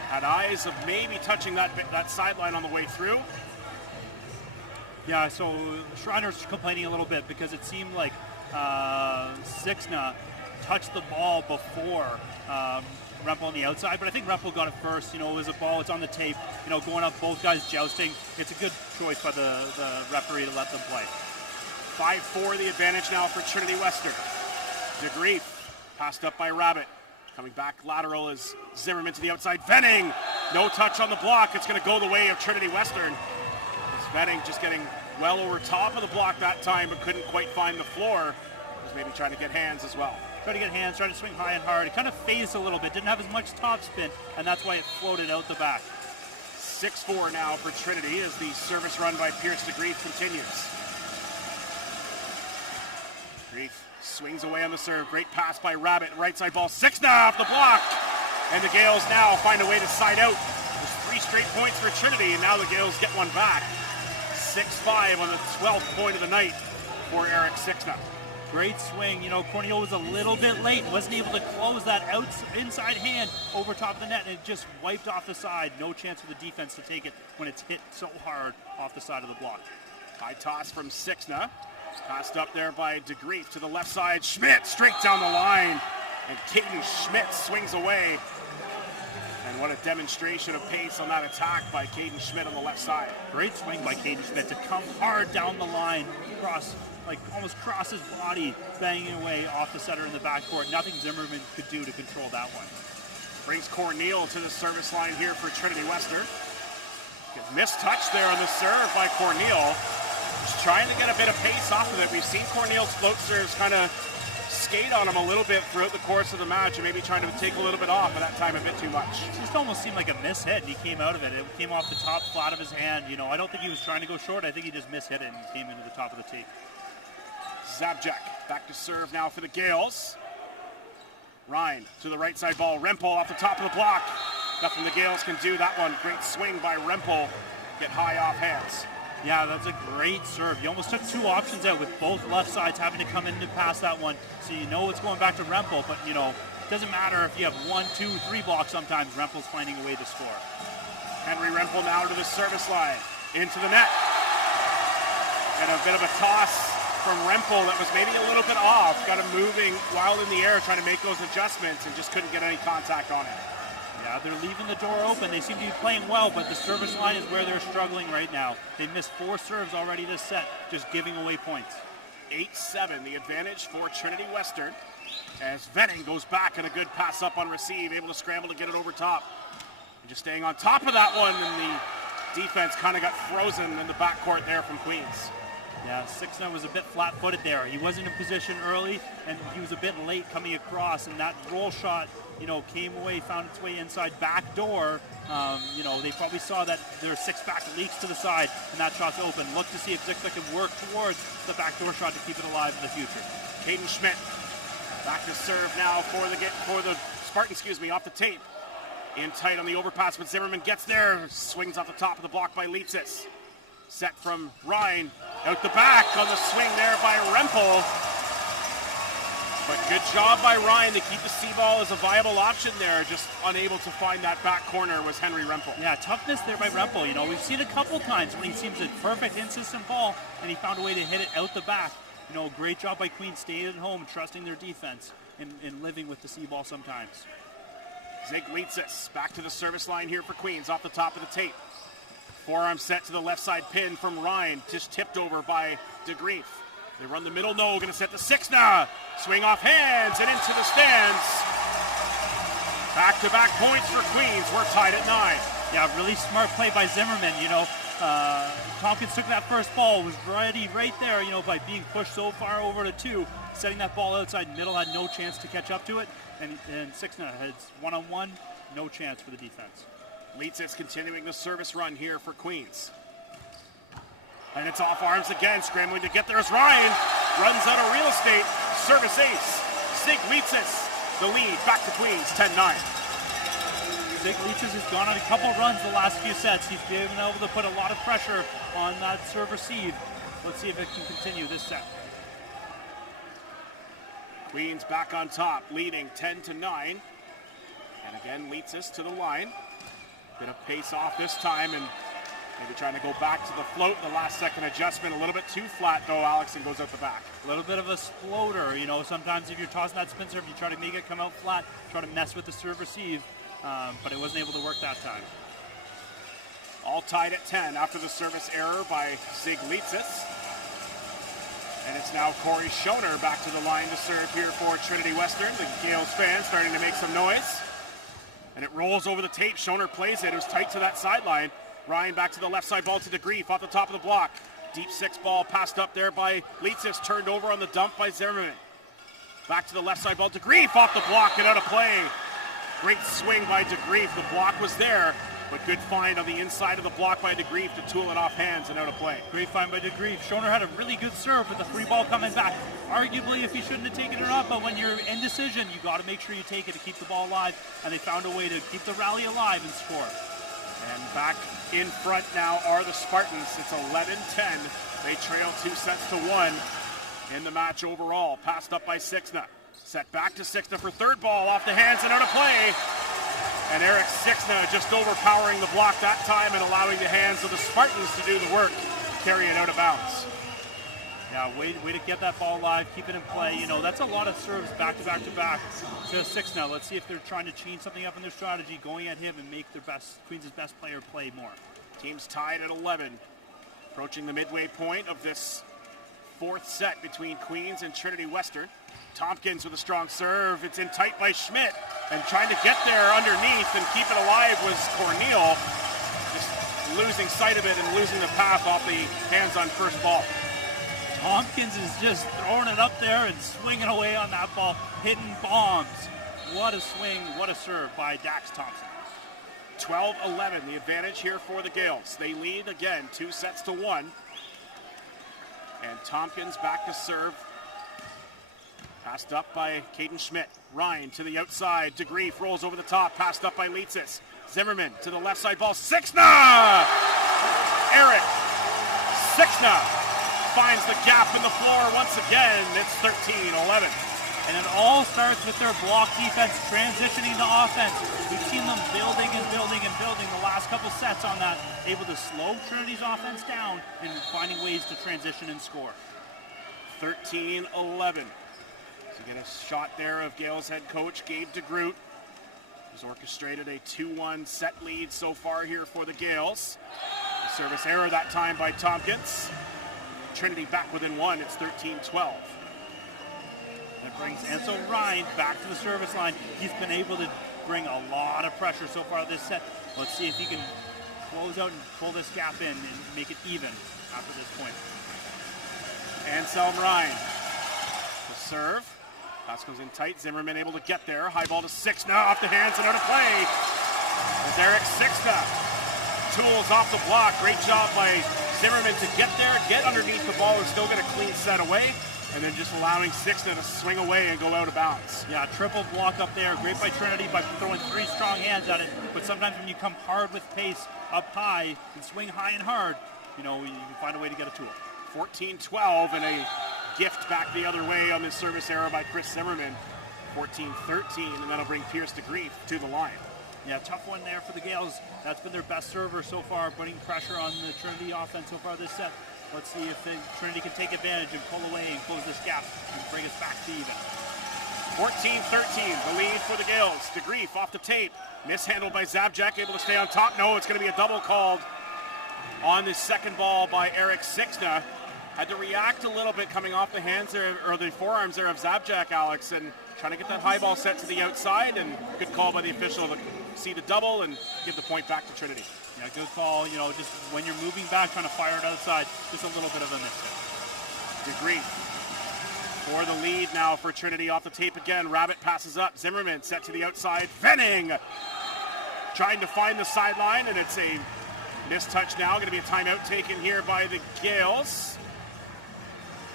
Had eyes of maybe touching that sideline on the way through. Yeah, so Schreiner's complaining a little bit because it seemed like Sixna touched the ball before Rempel on the outside, but I think Rempel got it first. It was a ball, it's on the tape, going up, both guys jousting. It's a good choice by the referee to let them play. 5-4 the advantage now for Trinity Western. DeGreef passed up by Rabbit. Coming back lateral is Zimmerman to the outside. Venning, no touch on the block. It's going to go the way of Trinity Western. Venning just getting well over top of the block that time, but couldn't quite find the floor. Was maybe trying to get hands as well. Tried to get hands, tried to swing high and hard. It kind of phased a little bit, didn't have as much top spin, and that's why it floated out the back. 6-4 now for Trinity as the service run by Pierce DeGreef continues. DeGreef swings away on the serve. Great pass by Rabbit. Right side ball. Sixna off the block. And the Gales now find a way to side out. There's 3 straight points for Trinity, and now the Gales get one back. 6-5 on the 12th point of the night for Eric Sixna. Great swing. Corneal was a little bit late. Wasn't able to close that inside hand over top of the net, and it just wiped off the side. No chance for the defense to take it when it's hit so hard off the side of the block. High toss from Sixna. Passed up there by DeGreef to the left side. Schmidt straight down the line. And Caden Schmidt swings away. And what a demonstration of pace on that attack by Caden Schmidt on the left side. Great swing by Caden Schmidt to come hard down the line, almost cross his body, banging away off the center in the backcourt. Nothing Zimmerman could do to control that one. Brings Corneal to the service line here for Trinity Western. Missed touch there on the serve by Corneal. Just trying to get a bit of pace off of it. We've seen Corneal's float serves kind of skate on him a little bit throughout the course of the match, and maybe trying to take a little bit off, but that time a bit too much. It just almost seemed like a mishit, and he came out of it. It came off the top flat of his hand. I don't think he was trying to go short. I think he just mishit it and came into the top of the tape. Zabjak back to serve now for the Gales. Ryan to the right side ball. Rempel off the top of the block. Nothing the Gales can do. That one, great swing by Rempel. Get high off hands. Yeah, that's a great serve. You almost took 2 options out with both left sides having to come in to pass that one. So it's going back to Rempel, but it doesn't matter if you have 1, 2, 3 blocks sometimes. Rempel's finding a way to score. Henry Rempel now to the service line. Into the net. And a bit of a toss from Rempel that was maybe a little bit off. Got him moving while in the air, trying to make those adjustments, and just couldn't get any contact on it. Yeah, they're leaving the door open. They seem to be playing well, but the service line is where they're struggling right now. They missed 4 serves already this set, just giving away points. 8-7, the advantage for Trinity Western. As Venning goes back and a good pass up on receive, able to scramble to get it over top. And just staying on top of that one, and the defense kind of got frozen in the backcourt there from Queens. Yeah, Sixna was a bit flat-footed there. He wasn't in position early, and he was a bit late coming across, and that roll shot, came away, found its way inside back door. They probably saw that their 6-back leaks to the side, and that shot's open. Look to see if Zixta can work towards the backdoor shot to keep it alive in the future. Caden Schmidt back to serve now for the Spartans, off the tape. In tight on the overpass, but Zimmerman gets there, swings off the top of the block by Leitzis. Set from Ryan, out the back on the swing there by Rempel. But good job by Ryan to keep the C-ball as a viable option there. Just unable to find that back corner was Henry Rempel. Yeah, toughness there by Rempel. We've seen a couple times when he seems a perfect insistent ball, and he found a way to hit it out the back. Great job by Queens, staying at home, trusting their defense, and living with the C-ball sometimes. Zig Leitzis back to the service line here for Queens off the top of the tape. Forearm set to the left side pin from Ryan, just tipped over by DeGreef. They run the middle, no, going to set to Sixna. Swing off hands and into the stands. Back-to-back points for Queens. We're tied at 9. Yeah, really smart play by Zimmerman. Tompkins took that first ball, was ready right there, by being pushed so far over to 2, setting that ball outside middle, had no chance to catch up to it, and Sixna has one-on-one, no chance for the defense. Leitzis continuing the service run here for Queens. And it's off arms again, scrambling to get there as Ryan runs out of real estate. Service ace. Zig Leitzis, the lead, back to Queens, 10-9. Zig Leitzis has gone on a couple runs the last few sets. He's been able to put a lot of pressure on that serve receive. Let's see if it can continue this set. Queens back on top, leading 10-9. And again, Leitzis to the line. Bit of pace off this time, and Maybe trying to go back to the float, the last second adjustment, a little bit too flat though, Alex, and goes out the back. A little bit of a sploater, you know, sometimes if you're tossing that spin serve, you try to make it come out flat, try to mess with the serve receive, but it wasn't able to work that time. All tied at 10 after the service error by Ziglitsis. And it's now Corey Schoner back to the line to serve here for Trinity Western. The Gales fans starting to make some noise. And it rolls over the tape. Schoner plays it. It was tight to that sideline. Ryan back to the left side, ball to DeGrief off the top of the block. Deep six ball passed up there by Litzis, turned over on the dump by Zimmerman. Back to the left side, ball DeGrief off the block and out of play. Great swing by DeGrief. The block was there, but good find on the inside of the block by DeGrief to tool it off hands and out of play. Great find by DeGrief. Schoner had a really good serve with the free ball coming back. Arguably, if he shouldn't have taken it up, but when you're in decision, you got to make sure you take it to keep the ball alive, and they found a way to keep the rally alive and score. And back in front now are the Spartans. It's 11-10. They trail 2-1 in the match overall. Passed up by Sixna. Set back to Sixna for third ball off the hands and out of play. And Eric Sixna just overpowering the block that time and allowing the hands of the Spartans to do the work, carry it out of bounds. Yeah, way to get that ball alive, keep it in play. You know, that's a lot of serves back to back to back to Sixna. Let's see if they're trying to change something up in their strategy, going at him and make their Queens' best player play more. Teams tied at 11. Approaching the midway point of this fourth set between Queens and Trinity Western. Tompkins with a strong serve. It's in tight by Schmidt. And trying to get there underneath and keep it alive was Corneal. Just losing sight of it and losing the path off the hands on first ball. Tompkins is just throwing it up there and swinging away on that ball, hitting bombs. What a swing, what a serve by Dax Thompson. 12-11, the advantage here for the Gales. They lead again, 2-1. And Tompkins back to serve. Passed up by Caden Schmidt. Ryan to the outside. DeGrief rolls over the top. Passed up by Litzis. Zimmerman to the left side ball. Sixna! Eric Sixna finds the gap in the floor once again. It's 13-11. And it all starts with their block defense transitioning to offense. We've seen them building and building and building the last couple sets on that, able to slow Trinity's offense down and finding ways to transition and score. 13-11. So get a shot there of Gales head coach Gabe DeGroot, who's orchestrated a 2-1 set lead so far here for the Gales. The service error that time by Tompkins. Trinity back within one. It's 13-12. That brings Ansel Ryan back to the service line. He's been able to bring a lot of pressure so far this set. Let's see if he can close out and pull this gap in and make it even after this point. Anselm Ryan to serve. Pass goes in tight. Zimmerman able to get there. High ball to Sixna off the hands and out of play. As Eric Sixna tools off the block. Great job by Zimmerman to get there, get underneath the ball and still get a clean set away. And then just allowing Sixna to swing away and go out of bounds. Yeah, triple block up there. Great by Trinity by throwing three strong hands at it. But sometimes when you come hard with pace up high and swing high and hard, you know, you can find a way to get a tool. 14-12 and a gift back the other way on this service error by Chris Zimmerman. 14-13, and that'll bring Pierce DeGrief to the line. Yeah, tough one there for the Gales. That's been their best server so far, putting pressure on the Trinity offense so far this set. Let's see if Trinity can take advantage and pull away and close this gap and bring us back to even. 14-13, the lead for the Gales. DeGrief off the tape. Mishandled by Zabjak, able to stay on top. No, it's going to be a double called on this second ball by Eric Sixna. Had to react a little bit coming off the hands there, or the forearms there of Zabjak, Alex, and trying to get that high ball set to the outside, and good call by the official to see the double and give the point back to Trinity. Yeah, good call. You know, just when you're moving back, trying to fire it outside, just a little bit of a miss. DeGrief for the lead now for Trinity off the tape again. Rabbit passes up. Zimmerman set to the outside. Venning trying to find the sideline, and it's a missed touch now. Going to be a timeout taken here by the Gales.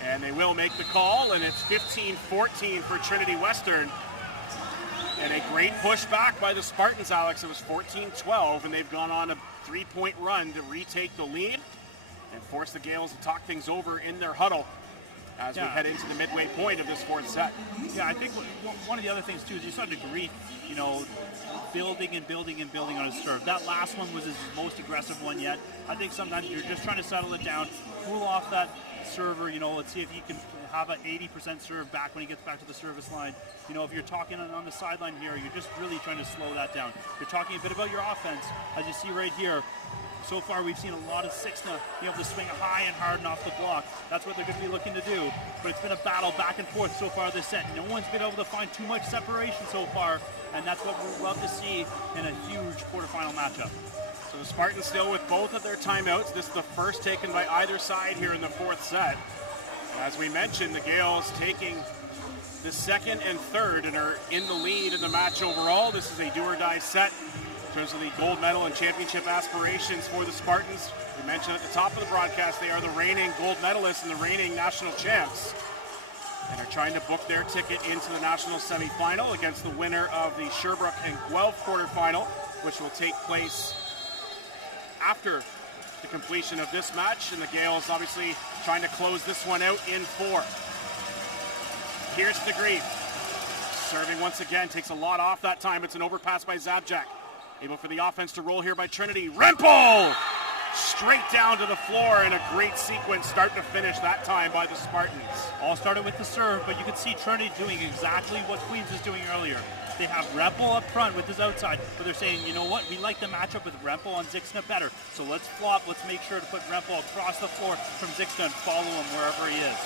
And they will make the call, and it's 15-14 for Trinity Western. And a great push back by the Spartans, Alex. It was 14-12, and they've gone on a three-point run to retake the lead and force the Gales to talk things over in their huddle. as we head into the midway point of this fourth set. Yeah, I think one of the other things too is you saw DeGrief, building on his serve. That last one was his most aggressive one yet. I think sometimes you're just trying to settle it down, cool off that server. Let's see if he can have an 80% serve back when he gets back to the service line. If you're talking on the sideline here, you're just really trying to slow that down. You're talking a bit about your offense, as you see right here. So far, we've seen a lot of Sixna be able to swing high and hard and off the block. That's what they're going to be looking to do. But it's been a battle back and forth so far this set. No one's been able to find too much separation so far, and that's what we'd love to see in a huge quarterfinal matchup. So the Spartans still with both of their timeouts. This is the first taken by either side here in the fourth set. As we mentioned, the Gales taking the second and third and are in the lead in the match overall. This is a do-or-die set in terms of the gold medal and championship aspirations for the Spartans. We mentioned at the top of the broadcast they are the reigning gold medalists and the reigning national champs, and are trying to book their ticket into the national semifinal against the winner of the Sherbrooke and Guelph quarterfinal, which will take place after the completion of this match. And the Gales obviously trying to close this one out in 4. Here's DeGrief. Serving once again, takes a lot off that time. It's an overpass by Zabjak. Able for the offense to roll here by Trinity. Rempel! Straight down to the floor in a great sequence, start to finish that time by the Spartans. All started with the serve, but you could see Trinity doing exactly what Queens was doing earlier. They have Rempel up front with his outside, but they're saying, you know what, we like the matchup with Rempel on Zixna better, so let's flop, let's make sure to put Rempel across the floor from Zixna and follow him wherever he is.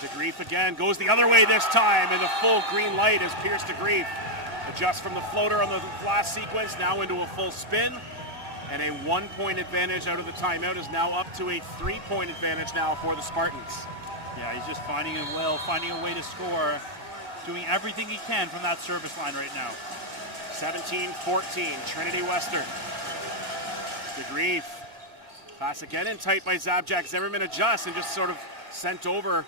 DeGrief again, goes the other way this time, and a full green light as Pierce DeGrief adjusts from the floater on the last sequence, now into a full spin. And a 1-point advantage out of the timeout is now up to a 3-point advantage now for the Spartans. Yeah, he's just finding a way to score, doing everything he can from that service line right now. 17-14, Trinity Western. DeGrief, pass again in tight by Zabjak. Zimmerman adjusts and just sort of sent over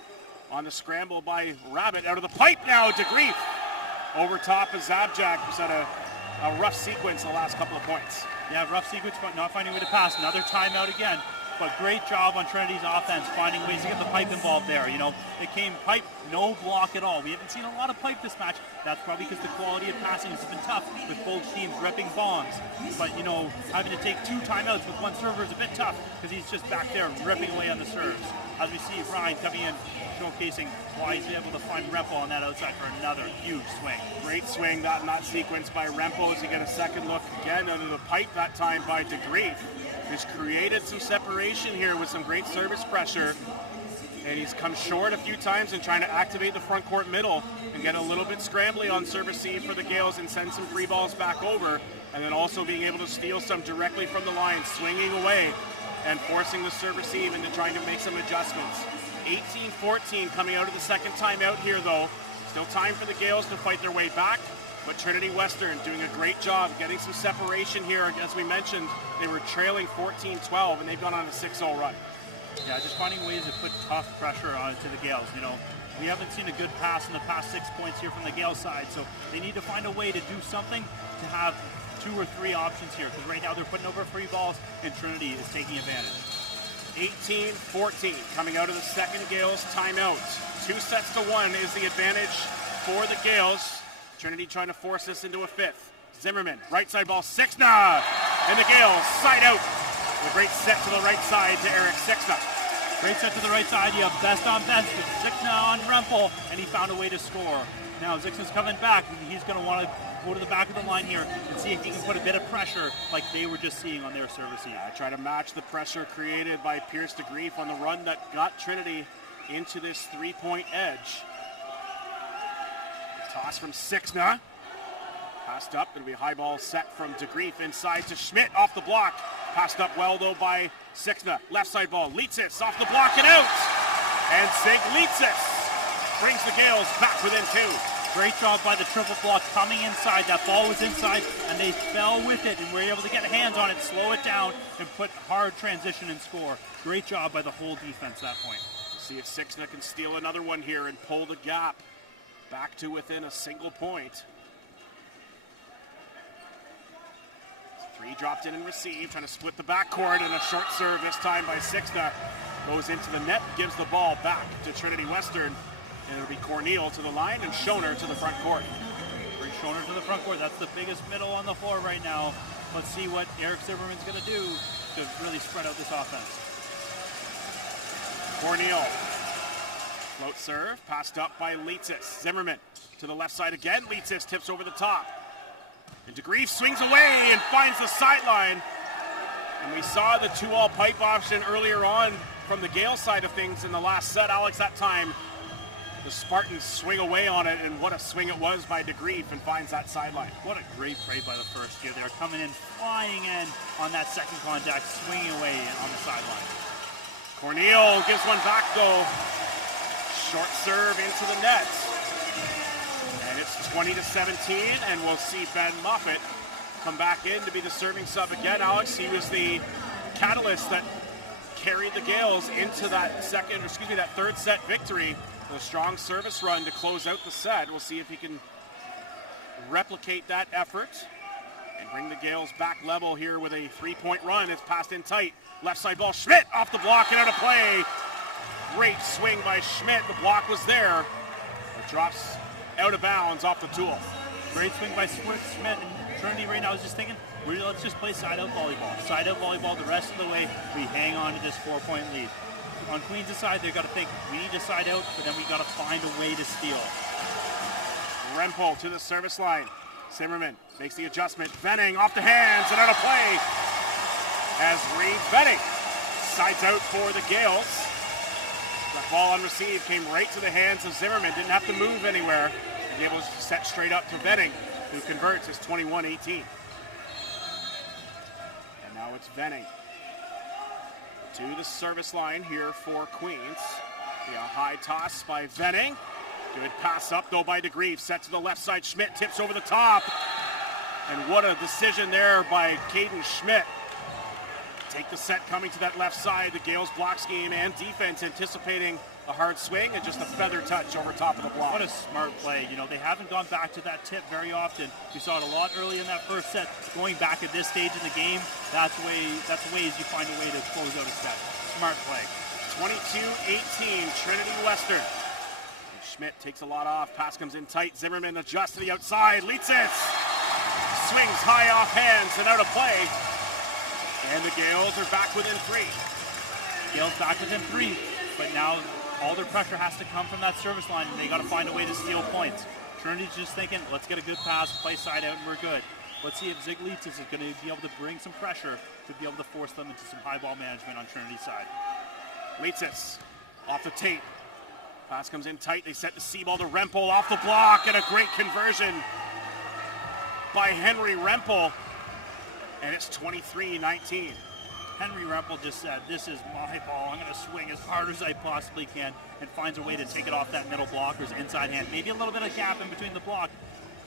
on the scramble by Rabbit. Out of the pipe now, DeGrief. Over top of Zabjak, who's had a rough sequence the last couple of points. Yeah, rough sequence, but not finding a way to pass. Another timeout again. But great job on Trinity's offense, finding ways to get the pipe involved there. It came pipe, no block at all. We haven't seen a lot of pipe this match. That's probably because the quality of passing has been tough with both teams ripping bombs. But, having to take 2 timeouts with one server is a bit tough because he's just back there ripping away on the serves. As we see Ryan coming in, showcasing why he's able to find Rempel on that outside for another huge swing. Great swing that in that sequence by Rempel as you get a second look again under the pipe, that time by DeGrief, who's created some separation here with some great service pressure. And he's come short a few times in trying to activate the front court middle and get a little bit scrambly on service C for the Gales and send some free balls back over. And then also being able to steal some directly from the line, swinging away and forcing the serve receive into trying to make some adjustments. 18-14 coming out of the second timeout here though. Still time for the Gales to fight their way back, but Trinity Western doing a great job getting some separation here. As we mentioned, they were trailing 14-12 and they've gone on a 6-0 run. Yeah, just finding ways to put tough pressure onto the Gales. We haven't seen a good pass in the past 6 points here from the Gales side, so they need to find a way to do something to have 2 or 3 options here, because right now they're putting over free balls and Trinity is taking advantage. 18-14 coming out of the second Gales timeout. 2-1 is the advantage for the Gales. Trinity trying to force this into a 5th. Zimmerman, right side ball, Sixna, and the Gales side out. A great set to the right side to Eric Sixna. Great set to the right side. You have best on bench with Sixna on Rempel, and he found a way to score. Now Zixna's coming back, and he's going to want to go to the back of the line here and see if he can put a bit of pressure like they were just seeing on their service. Try to match the pressure created by Pierce DeGrief on the run that got Trinity into this 3-point edge. Toss from Sixna. Passed up. It'll be a high ball set from DeGrief inside to Schmidt off the block. Passed up well, though, by Sixna. Left side ball. Leitzis off the block and out. And Sig Leitzis brings the Gales back within 2. Great job by the triple block coming inside. That ball was inside, and they fell with it and were able to get hands on it, slow it down, and put hard transition and score. Great job by the whole defense at that point. See if Sixna can steal another one here and pull the gap back to within a single point. 3 dropped in and received, trying to split the backcourt, and a short serve this time by Sixna. goes into the net, gives the ball back to Trinity Western. And it'll be Corneal to the line and Schoner to the front court. Bring Schoner to the front court. That's the biggest middle on the floor right now. Let's see what Eric Zimmerman's going to do to really spread out this offense. Corneal. Float serve, passed up by Leitzis. Zimmerman to the left side again. Leitzis tips over the top. And DeGrief swings away and finds the sideline. And we saw the 2-all pipe option earlier on from the Gale side of things in the last set. Alex, that time the Spartans swing away on it, and what a swing it was by DeGrief, and finds that sideline. What a great play by the first year. They're coming in, flying in on that second contact, swinging away on the sideline. Corneal gives one back though. Short serve into the net. And it's 20-17, and we'll see Ben Moffitt come back in to be the serving sub again. Alex, he was the catalyst that carried the Gales into that third set victory. A strong service run to close out the set. We'll see if he can replicate that effort and bring the Gales back level here with a 3-point run. It's passed in tight. Left side ball, Schmidt off the block and out of play. Great swing by Schmidt. The block was there. It drops out of bounds off the tool. Great swing by Schmidt. And Trinity right now is just thinking, let's just play side-out volleyball. Side-out volleyball the rest of the way. We hang on to this 4-point lead. On Queens' side, they've got to think, we need to side out, but then we got to find a way to steal. Rempel to the service line. Zimmerman makes the adjustment. Venning off the hands and out of play. As Reed Venning sides out for the Gales. That ball unreceived came right to the hands of Zimmerman. Didn't have to move anywhere. And able to set straight up to Venning, who converts as 21-18. And now it's Venning to the service line here for Queens. A high toss by Venning. Good pass up though by DeGrief. Set to the left side. Schmidt tips over the top. And what a decision there by Caden Schmidt. Take the set coming to that left side. The Gales block scheme and defense anticipating a hard swing and just a feather touch over top of the block. What a smart play. You know, they haven't gone back to that tip very often. We saw it a lot early in that first set. Going back at this stage in the game, that's ways you find a way to close out a set. Smart play. 22-18, Trinity Western. And Schmidt takes a lot off. Pass comes in tight. Zimmerman adjusts to the outside. Leitzis swings high off hands and out of play. And the Gales are back within 3. Gales back within 3, but now all their pressure has to come from that service line, and they got to find a way to steal points. Trinity's just thinking, let's get a good pass, play side out, and we're good. Let's see if Zig Leitzis is going to be able to bring some pressure to be able to force them into some high ball management on Trinity's side. Leitzis off the tape. Pass comes in tight. They set the C-ball to Rempel off the block, and a great conversion by Henry Rempel. And it's 23-19. Henry Rempel just said, this is my ball. I'm going to swing as hard as I possibly can, and finds a way to take it off that middle blocker's inside hand. Maybe a little bit of gap in between the block.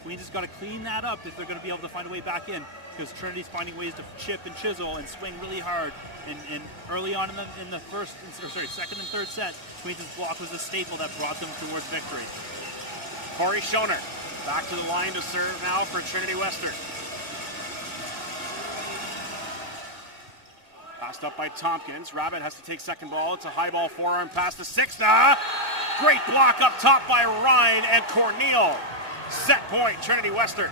Queens has got to clean that up if they're going to be able to find a way back in, because Trinity's finding ways to chip and chisel and swing really hard. And early on in the second and third set, Queens' block was a staple that brought them towards victory. Corey Schoner back to the line to serve now for Trinity Western. Passed up by Tompkins. Rabbit has to take second ball. It's a high ball forearm pass to Sixna. Great block up top by Ryan and Corneal. Set point, Trinity Western.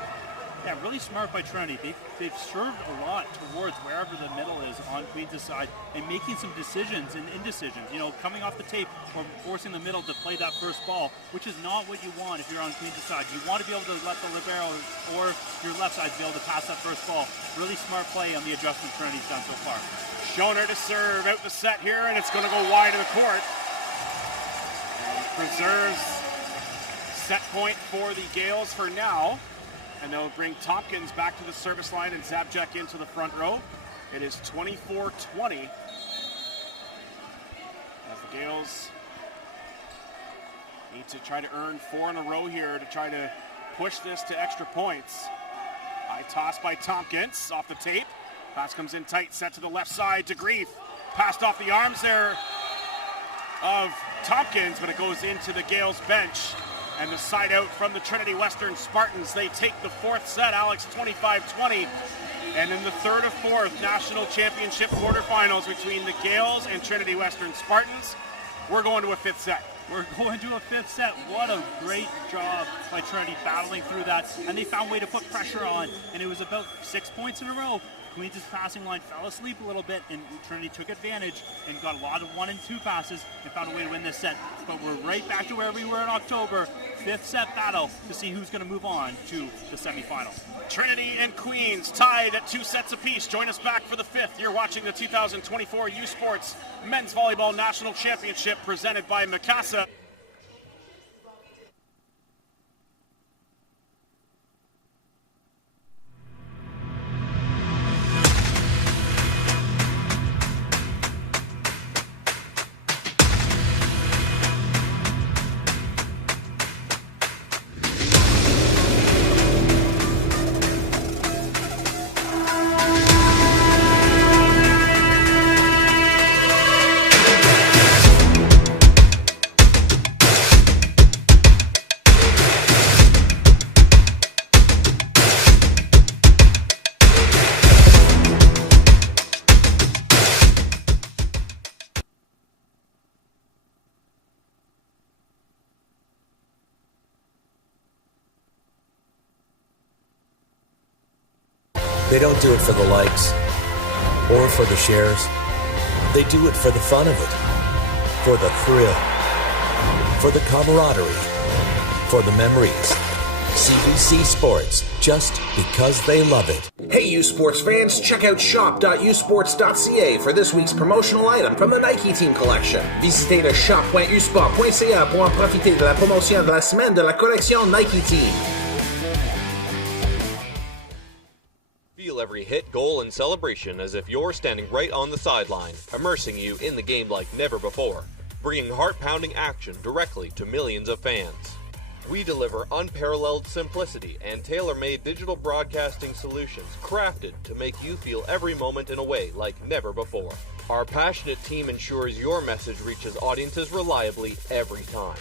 Yeah, really smart by Trinity. They've served a lot towards wherever the middle is on Queens' side and making some decisions and indecisions. You know, coming off the tape or forcing the middle to play that first ball, which is not what you want if you're on Queens' side. You want to be able to let the libero or your left side be able to pass that first ball. Really smart play on the adjustment Trinity's done so far. Schoner to serve out the set here, and it's going to go wide of the court. And preserves set point for the Gales for now. And they'll bring Tompkins back to the service line and Zabjek into the front row. It is 24-20. As the Gales need to try to earn 4 in a row here to try to push this to extra points. High toss by Tompkins off the tape. Pass comes in tight, set to the left side to Grief. Passed off the arms there of Tompkins, but it goes into the Gales bench. And the side out from the Trinity Western Spartans. They take the fourth set, Alex, 25-20. And in the third of fourth national championship quarterfinals between the Gales and Trinity Western Spartans, we're going to a fifth set. We're going to a fifth set. What a great job by Trinity battling through that. And they found a way to put pressure on. And it was about 6 points in a row. Queens' passing line fell asleep a little bit, and Trinity took advantage and got a lot of 1 and 2 passes and found a way to win this set. But we're right back to where we were in October. Fifth set battle to see who's going to move on to the semifinal. Trinity and Queens tied at 2 sets apiece. Join us back for the fifth. You're watching the 2024 U Sports Men's Volleyball National Championship presented by Mikasa. They don't do it for the likes or for the shares. They do it for the fun of it, for the thrill, for the camaraderie, for the memories. CBC Sports, just because they love it. Hey, U Sports fans, check out shop.usports.ca for this week's promotional item from the Nike Team Collection. Visitez le shop.usport.ca pour en profiter de la promotion de la semaine de la collection Nike Team. Feel every hit, goal, and celebration as if you're standing right on the sideline, immersing you in the game like never before, bringing heart-pounding action directly to millions of fans. We deliver unparalleled simplicity and tailor-made digital broadcasting solutions crafted to make you feel every moment in a way like never before. Our passionate team ensures your message reaches audiences reliably every time.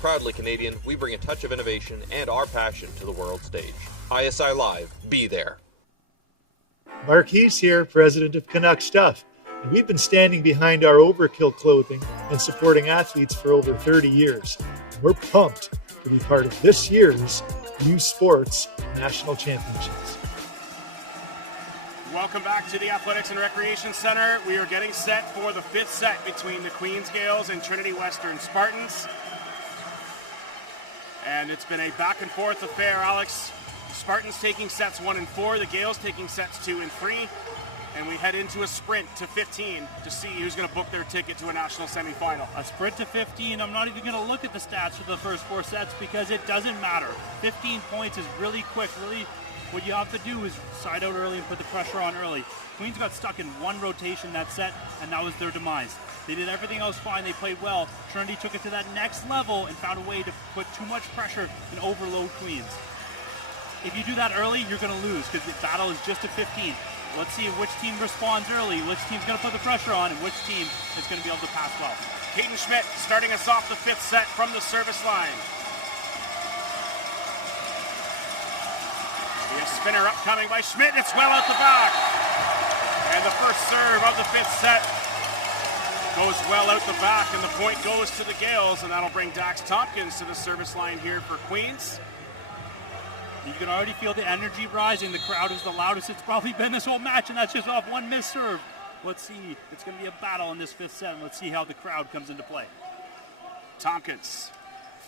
Proudly Canadian, we bring a touch of innovation and our passion to the world stage. ISI Live, be there. Mark Hees here, president of Canuck Stuff, and we've been standing behind our Overkill clothing and supporting athletes for over 30 years. And we're pumped to be part of this year's U Sports National Championships. Welcome back to the Athletics and Recreation Center. We are getting set for the fifth set between the Queens Gales and Trinity Western Spartans. And it's been a back and forth affair, Alex. Spartans taking sets 1 and 4, the Gales taking sets 2 and 3, and we head into a sprint to 15 to see who's going to book their ticket to a national semifinal. A sprint to 15, I'm not even going to look at the stats for the first 4 sets because it doesn't matter. 15 points is really quick. Really, what you have to do is side out early and put the pressure on early. Queens got stuck in one rotation that set, and that was their demise. They did everything else fine, they played well. Trinity took it to that next level and found a way to put too much pressure and overload Queens. If you do that early, you're going to lose because the battle is just at 15. Let's see which team responds early, which team's going to put the pressure on, and which team is going to be able to pass well. Hayden Schmidt starting us off the fifth set from the service line. The spinner upcoming by Schmidt. It's well out the back. And the first serve of the fifth set goes well out the back, and the point goes to the Gales, and that'll bring Dax Tompkins to the service line here for Queens. You can already feel the energy rising. The crowd is the loudest it's probably been this whole match, and that's just off one missed serve. Let's see. It's going to be a battle in this fifth set, and let's see how the crowd comes into play. Tompkins,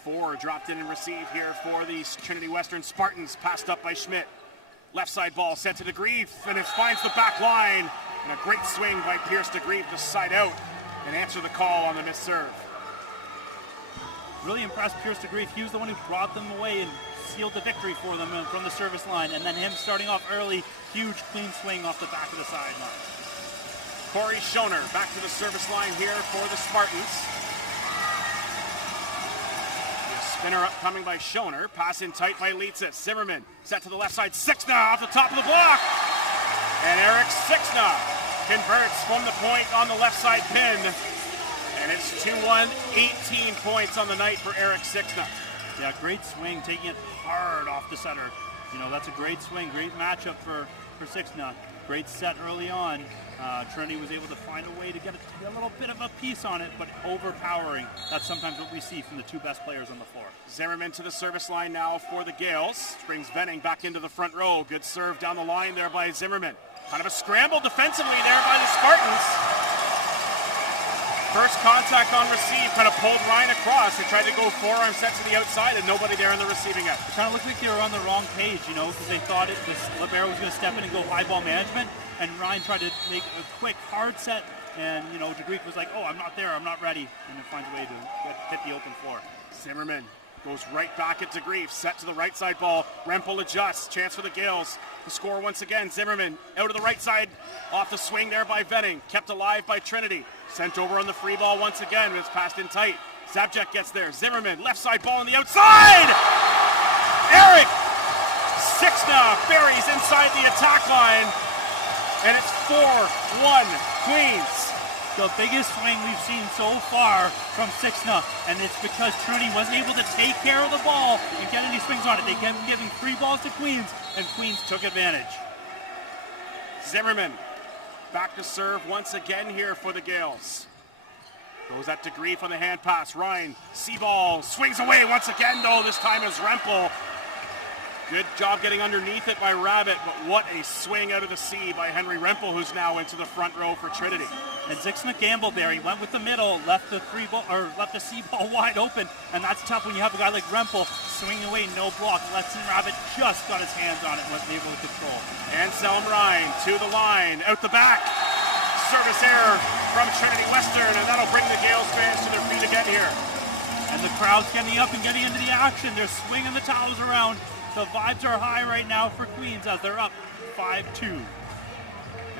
4 dropped in and received here for the Trinity Western Spartans, passed up by Schmidt. Left side ball set to DeGrief, and it finds the back line. And a great swing by Pierce DeGrief to side out and answer the call on the missed serve. Really impressed Pierce DeGrief. He was the one who brought them away and sealed the victory for them from the service line, and then him starting off early, huge clean swing off the back of the sideline. Corey Schoner back to the service line here for the Spartans. The spinner upcoming by Schoner, pass in tight by Litsa. Zimmerman set to the left side, Sixna off the top of the block, and Eric Sixna converts from the point on the left side pin, and it's 2-1, 18 points on the night for Eric Sixna. Yeah, great swing, taking it hard off the center. You know, that's a great swing, great matchup for for 6-0. Great set early on. Trinity was able to find a way to get a little bit of a piece on it, but overpowering. That's sometimes what we see from the two best players on the floor. Zimmerman to the service line now for the Gales. Brings Venning back into the front row. Good serve down the line there by Zimmerman. Kind of a scramble defensively there by the Spartans. First contact on receive, kind of pulled Ryan across. They tried to go forearm set to the outside and nobody there in the receiving end. It kind of looked like they were on the wrong page, because they thought this libero was going to step in and go high ball management, and Ryan tried to make a quick, hard set, and, DeGreek was like, oh, I'm not there, I'm not ready, and it finds a way to hit the open floor. Zimmerman goes right back at DeGreef, set to the right side ball. Rempel adjusts, chance for the Gales. The score once again, Zimmerman out of the right side, off the swing there by Venning, kept alive by Trinity. Sent over on the free ball once again, but it's passed in tight. Zabjek gets there, Zimmerman, left side ball on the outside! Eric Sixna buries inside the attack line, and it's 4-1 Queens. The biggest swing we've seen so far from Sixna, and it's because Trinity wasn't able to take care of the ball and get any swings on it. They kept giving 3 balls to Queens, and Queens took advantage. Zimmerman back to serve once again here for the Gales. Goes at DeGreef on the hand pass. Ryan, C-ball, swings away once again though. This time is Rempel. Good job getting underneath it by Rabbit, but what a swing out of the C by Henry Rempel, who's now into the front row for Trinity. And Zixna gambled there. He went with the middle, left the C-ball wide open, and that's tough when you have a guy like Rempel swinging away, no block. Letson Rabbit just got his hands on it and wasn't able to control. Anselm Ryan to the line, out the back. Service error from Trinity Western, and that'll bring the Gales fans to their feet again here. And the crowd's getting up and getting into the action. They're swinging the towels around. The vibes are high right now for Queens as they're up 5-2.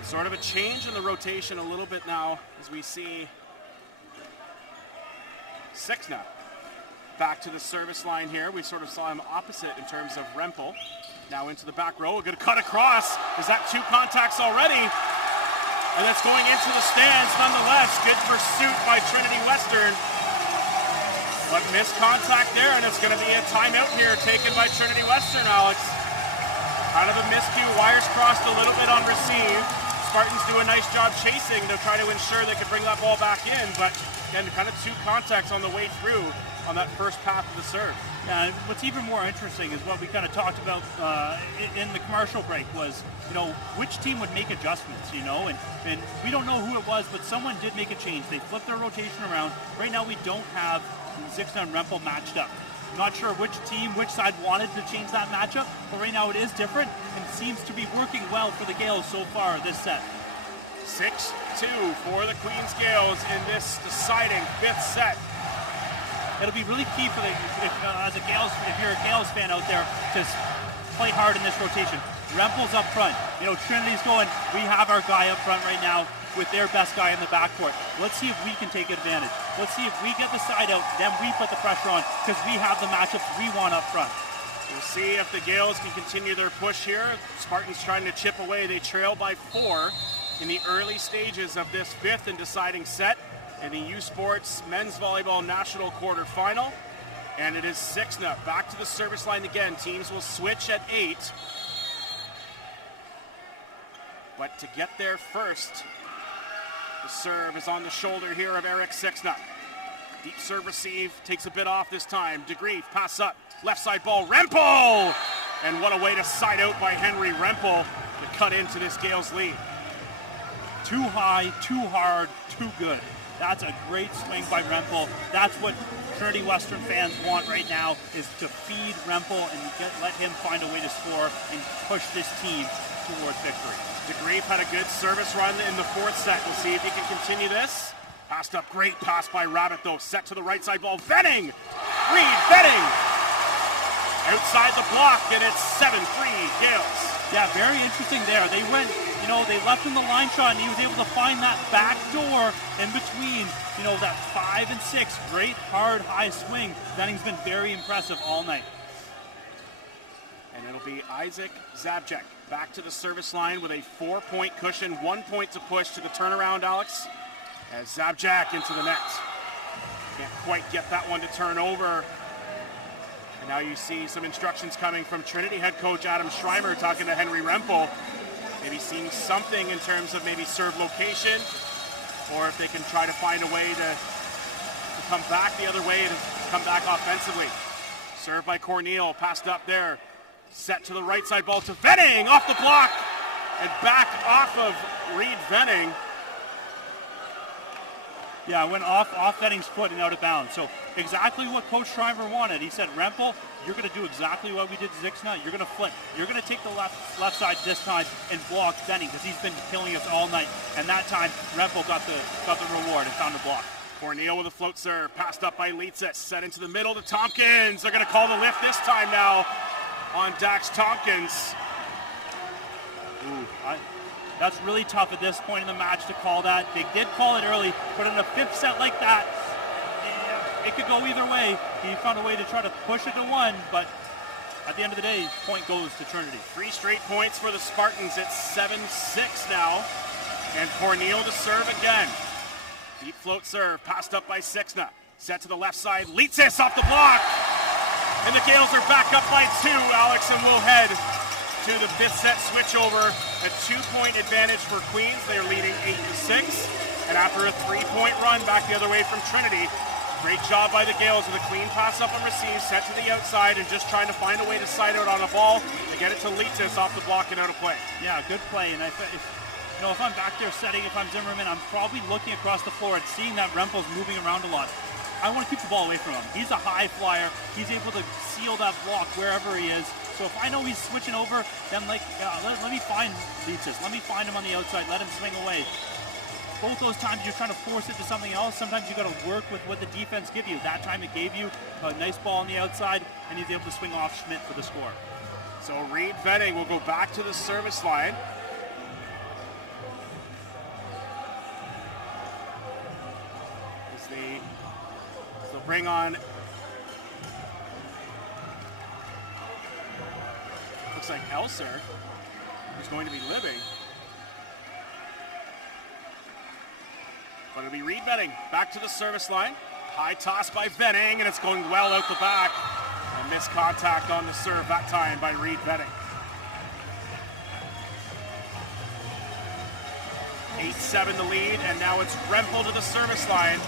It's sort of a change in the rotation a little bit now as we see Sixna back to the service line here. We sort of saw him opposite in terms of Rempel. Now into the back row, a good cut across. Is that 2 contacts already? And that's going into the stands nonetheless. Good pursuit by Trinity Western. But missed contact there, and it's going to be a timeout here taken by Trinity Western, Alex. Out of a miscue, wires crossed a little bit on receive. Spartans do a nice job chasing to try to ensure they could bring that ball back in, but again, kind of 2 contacts on the way through on that first path of the serve. Yeah, what's even more interesting is what we kind of talked about in the commercial break was, which team would make adjustments, and we don't know who it was, but someone did make a change. They flipped their rotation around. Right now we don't have Zixna and Rempel matched up. Not sure which side wanted to change that matchup, but right now it is different and seems to be working well for the Gales so far this set. 6-2 for the Queens Gales in this deciding 5th set. It'll be really key for if you're a Gales fan out there, to play hard in this rotation. Rempel's up front. Trinity's going, we have our guy up front right now with their best guy in the backcourt. Let's see if we can take advantage. Let's see if we get the side out, then we put the pressure on because we have the matchups we want up front. We'll see if the Gales can continue their push here. Spartans trying to chip away. They trail by 4 in the early stages of this 5th and deciding set in the U Sports Men's Volleyball National Quarterfinal. And it is Sixna back to the service line again. Teams will switch at 8. But to get there first, the serve is on the shoulder here of Eric Sixna. Deep serve receive, takes a bit off this time. DeGreef, pass up, left side ball, Rempel! And what a way to side out by Henry Rempel to cut into this Gales lead. Too high, too hard, too good. That's a great swing by Rempel. That's what Trinity Western fans want right now, is to feed Rempel and let him find a way to score and push this team towards victory. DeGreef had a good service run in the 4th set. We'll see if he can continue this. Passed up, great pass by Rabbit though. Set to the right side ball. Venning! Reed Venning! Outside the block, and it's 7-3 Gales. Yeah, very interesting there. They went, they left him the line shot, and he was able to find that back door in between, that 5 and 6. Great, hard, high swing. Venning's been very impressive all night. And it'll be Isaac Zabjek back to the service line with a 4-point cushion, 1 point to push to the turnaround, Alex. As Zabjek into the net. Can't quite get that one to turn over. And now you see some instructions coming from Trinity head coach Adam Schreimer talking to Henry Rempel. maybe seeing something in terms of maybe serve location, or if they can try to find a way to come back the other way and come back offensively. Served by Corneal, passed up there. Set to the right side, ball to Venning, off the block, and back off of Reed Venning. Yeah, it went off Venning's foot and out of bounds. So exactly what Coach Schreiber wanted. He said, Rempel, you're going to do exactly what we did to Zixna. You're going to flip. You're going to take the left side this time and block Venning because he's been killing us all night. And that time, Rempel got the reward and found a block. Corneal with a float serve, passed up by Leitzis, set into the middle to Tompkins. They're going to call the lift this time now on Dax Tompkins. That's really tough at this point in the match to call that. They did call it early, but in a fifth set like that, it could go either way. He found a way to try to push it to one, but at the end of the day, point goes to Trinity. 3 straight points for the Spartans. It's 7-6 now. And Corneal to serve again. Deep float serve, passed up by Sixna. Set to the left side, Leitzis off the block. And the Gales are back up by 2, Alex, and we'll head to the fifth set switchover. A 2-point advantage for Queens. They're leading 8-6. And after a 3-point run back the other way from Trinity, great job by the Gales with a clean pass up and receive, set to the outside and just trying to find a way to side out on a ball to get it to Leitzis off the block and out of play. Yeah, good play. And if I'm back there setting, if I'm Zimmerman, I'm probably looking across the floor and seeing that Rempel's moving around a lot. I want to keep the ball away from him. He's a high flyer. He's able to seal that block wherever he is. So if I know he's switching over, then let me find Leitzis. Let me find him on the outside. Let him swing away. Both those times you're trying to force it to something else. Sometimes you got to work with what the defense give you. That time it gave you a nice ball on the outside, and he's able to swing off Schmidt for the score. So Reed Venning will go back to the service line. They'll bring on, looks like Elser, who's going to be living. But it'll be Reed Venning back to the service line. High toss by Venning, and it's going well out the back. A missed contact on the serve that time by Reed Venning. 8-7 the lead, and now it's Rempel to the service line,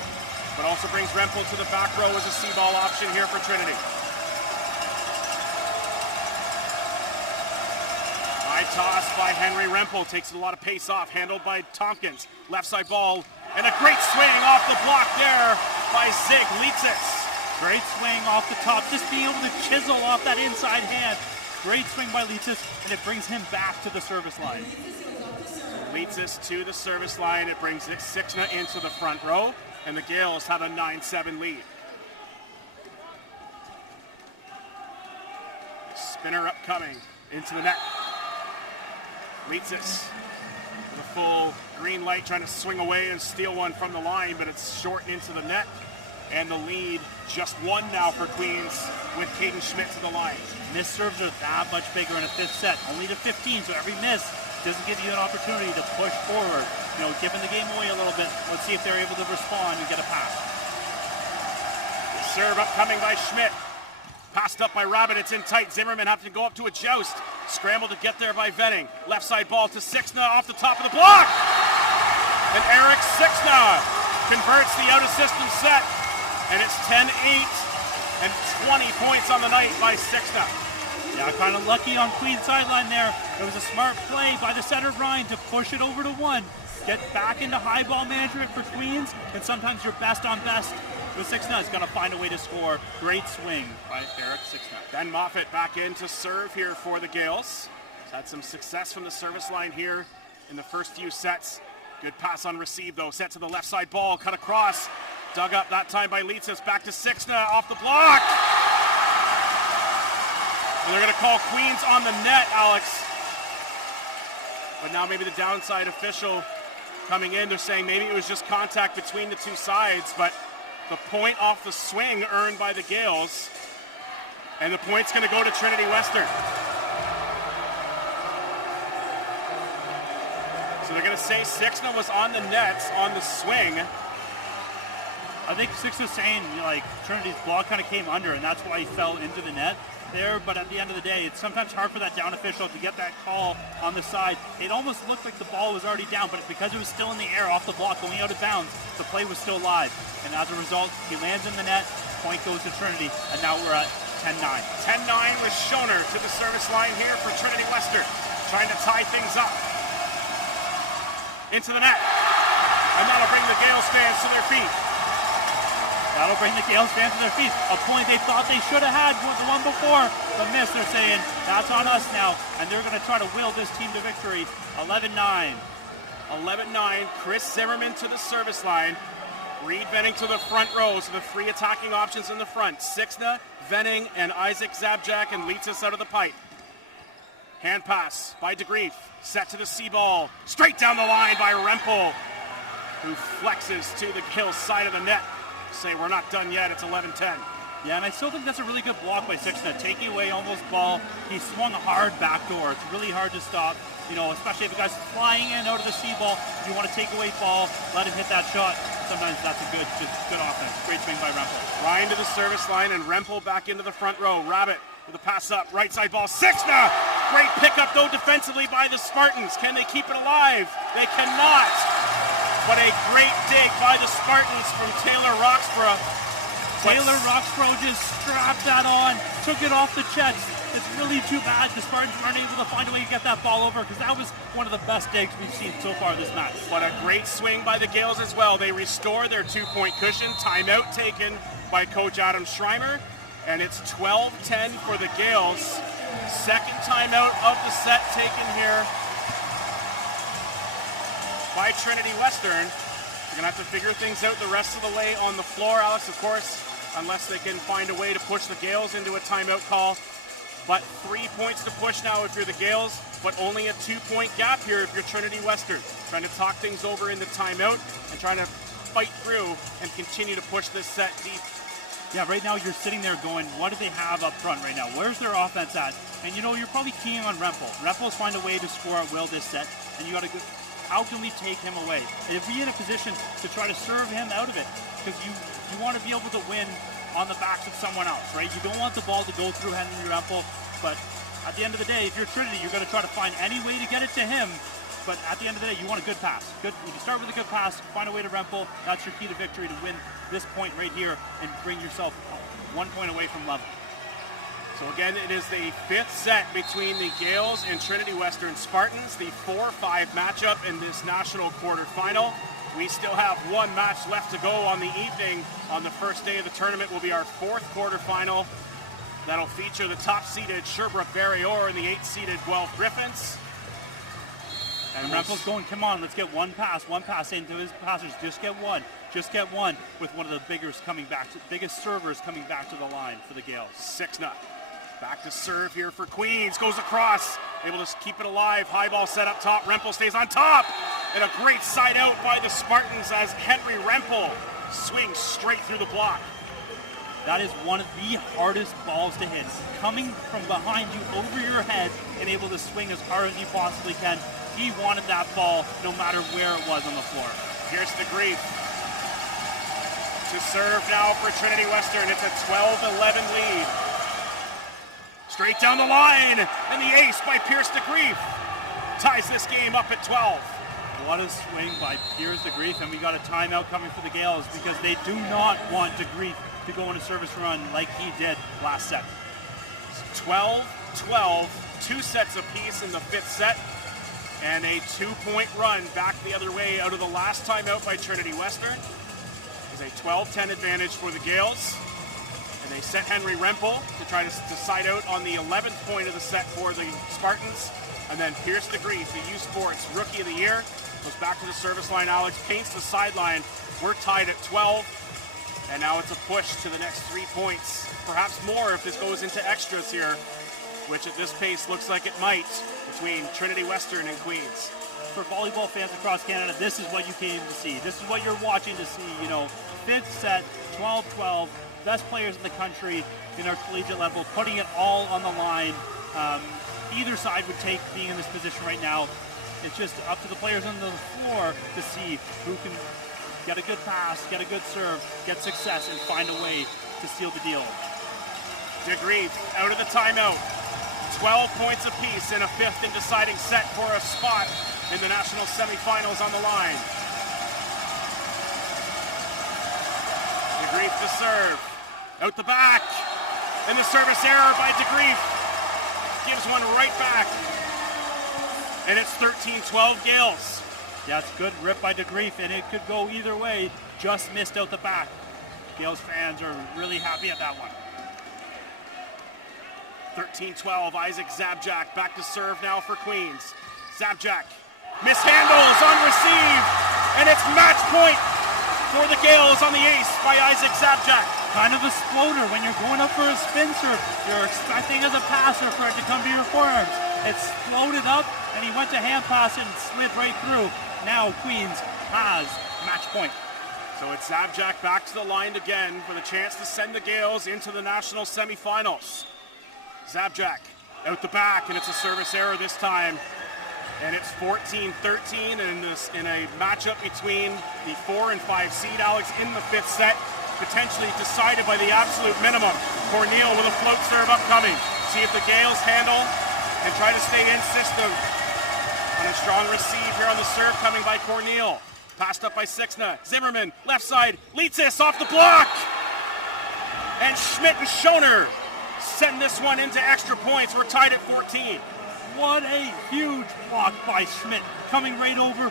but also brings Rempel to the back row as a C-ball option here for Trinity. High toss by Henry Rempel, takes a lot of pace off, handled by Tompkins. Left side ball, and a great swing off the block there by Zig Leitzis. Great swing off the top, just being able to chisel off that inside hand. Great swing by Leitzis, and it brings him back to the service line. Leitzis to the service line. It brings Sixna into the front row, and the Gales have a 9-7 lead. Spinner upcoming into the net. Leitzis with a full green light, trying to swing away and steal one from the line, but it's short into the net. And the lead just 1 now for Queens with Caden Schmidt to the line. Missed serves are that much bigger in a fifth set, only to 15, so every miss doesn't give you an opportunity to push forward. Giving the game away a little bit. Let's see if they're able to respond and get a pass. Serve upcoming by Schmidt. Passed up by Rabbit, it's in tight. Zimmerman have to go up to a joust. Scramble to get there by Venning. Left side ball to Sixna off the top of the block. And Eric Sixna converts the out-of-system set. And it's 10-8 and 20 points on the night by Sixna. Yeah, kind of lucky on Queen's sideline there. It was a smart play by the center Brian to push it over to 1. Get back into high ball management for Queens, and sometimes you're best on best. So Sixna is going to find a way to score. Great swing by Eric Sixna. Ben Moffitt back in to serve here for the Gales. He's had some success from the service line here in the first few sets. Good pass on receive though. Set to the left side ball, cut across. Dug up that time by Leitzis. Back to Sixna off the block. And they're going to call Queens on the net, Alex. But now maybe the downside official coming in, they're saying maybe it was just contact between the two sides, but the point off the swing earned by the Gales, and the point's going to go to Trinity Western. So they're going to say Sixna was on the nets on the swing, I think Six was saying, like, Trinity's block kind of came under, and that's why he fell into the net there. But at the end of the day, it's sometimes hard for that down official to get that call on the side. It almost looked like the ball was already down, but because it was still in the air off the block going out of bounds, the play was still live. And as a result, he lands in the net, point goes to Trinity, and now we're at 10-9. 10-9 with Schoner to the service line here for Trinity Western, trying to tie things up. Into the net. And that'll bring the Gales fans to their feet. That'll bring the Gales fans to their feet. A point they thought they should have had with the one before. The miss, they're saying, that's on us now. And they're going to try to will this team to victory. 11-9. 11-9. Chris Zimmerman to the service line. Reed Venning to the front row. So the three attacking options in the front. Sixna, Venning, and Isaac Zabjak, and leads us out of the pipe. Hand pass by DeGrief. Set to the C ball. Straight down the line by Rempel, who flexes to the Gales side of the net. Say we're not done yet. It's 11-10. Yeah, and I still think that's a really good block by Sixna. Taking away almost ball. He swung hard backdoor. It's really hard to stop. You know, especially if the guy's flying in out of the C ball. If you want to take away ball, let him hit that shot. Sometimes that's a good offense. Great swing by Rempel. Ryan to the service line and Rempel back into the front row. Rabbit with a pass up. Right side ball. Sixna! Great pickup though defensively by the Spartans. Can they keep it alive? They cannot. But a great dig by the Spartans from Taylor Roxborough. Taylor Roxborough just strapped that on, took it off the chest. It's really too bad the Spartans weren't able to find a way to get that ball over, because that was one of the best digs we've seen so far this match. What a great swing by the Gales as well. They restore their 2-point cushion. Timeout taken by Coach Adam Schreimer. And it's 12-10 for the Gales. Second timeout of the set taken here by Trinity Western. They're going to have to figure things out the rest of the way on the floor, Alex, of course, unless they can find a way to push the Gales into a timeout call. But 3 points to push now if you're the Gales, but only a 2-point gap here if you're Trinity Western. Trying to talk things over in the timeout and trying to fight through and continue to push this set deep. Yeah, right now you're sitting there going, what do they have up front right now? Where's their offense at? And you know, you're probably keying on Rempel. Rempel's find a way to score at will this set, and you got to go, how can we take him away? And if we in a position to try to serve him out of it, because you want to be able to win on the backs of someone else, right? You don't want the ball to go through Henry Rempel, but at the end of the day, if you're Trinity, you're going to try to find any way to get it to him. But at the end of the day, you want a good pass. Good. When you start with a good pass, find a way to Rempel. That's your key to victory, to win this point right here and bring yourself 1 point away from level. So again, it is the fifth set between the Gales and Trinity Western Spartans, the 4-5 matchup in this national quarterfinal. We still have one match left to go on the evening. On the first day of the tournament will be our fourth quarterfinal. That'll feature the top-seeded Sherbrooke Barrior and the 8th-seeded Guelph Griffins. And Rempel's going, come on, let's get one pass into his passers. Just get one, with one of the biggest servers coming back to the line for the Gales. 6-0. Back to serve here for Queens. Goes across, able to keep it alive. High ball set up top. Rempel stays on top. And a great side out by the Spartans as Henry Rempel swings straight through the block. That is one of the hardest balls to hit. Coming from behind you over your head and able to swing as hard as you possibly can. He wanted that ball no matter where it was on the floor. Here's the Grief to serve now for Trinity Western. It's a 12-11 lead. Straight down the line, and the ace by Pierce DeGrief ties this game up at 12. What a swing by Pierce DeGrief, and we got a timeout coming for the Gales because they do not want DeGrief to go on a service run like he did last set. 12-12, 2 sets apiece in the fifth set, and a 2-point run back the other way out of the last timeout by Trinity Western. Is a 12-10 advantage for the Gales. And they set Henry Rempel to try to side out on the 11th point of the set for the Spartans. And then Pierce DeGrief, the U Sports Rookie of the Year, goes back to the service line. Alex paints the sideline. We're tied at 12. And now it's a push to the next 3 points. Perhaps more if this goes into extras here, which at this pace looks like it might, between Trinity Western and Queens. For volleyball fans across Canada, this is what you came to see. This is what you're watching to see. You know, fifth set, 12-12. Best players in the country in our collegiate level, putting it all on the line. Either side would take being in this position right now. It's just up to the players on the floor to see who can get a good pass, get a good serve, get success, and find a way to seal the deal. DeGreef out of the timeout. 12 points apiece in a fifth and deciding set for a spot in the national semifinals on the line. DeGreef to serve. Out the back. And the service error by DeGreef gives one right back. And it's 13-12 Gales. That's good rip by DeGreef, and it could go either way. Just missed out the back. Gales fans are really happy at that one. 13-12, Isaac Zabjak back to serve now for Queens. Zabjak mishandles on receive, and it's match point for the Gales on the ace by Isaac Zabjak. Kind of a sploder when you're going up for a spin serve. You're expecting as a passer for it to come to your forearms. It's floated up, and he went to hand pass it and slid right through. Now Queens has match point. So it's Zabjak back to the line again for the chance to send the Gales into the national semifinals. Zabjak out the back, and it's a service error this time. And it's 14-13 in a matchup between the 4 and 5 seed, Alex, in the fifth set, potentially decided by the absolute minimum. Corneal with a float serve upcoming. See if the Gales handle and try to stay in system. And a strong receive here on the serve coming by Corneal. Passed up by Sixna. Zimmerman, left side, Leitzis off the block. And Schmidt and Schoner send this one into extra points. We're tied at 14. What a huge block by Schmidt. Coming right over,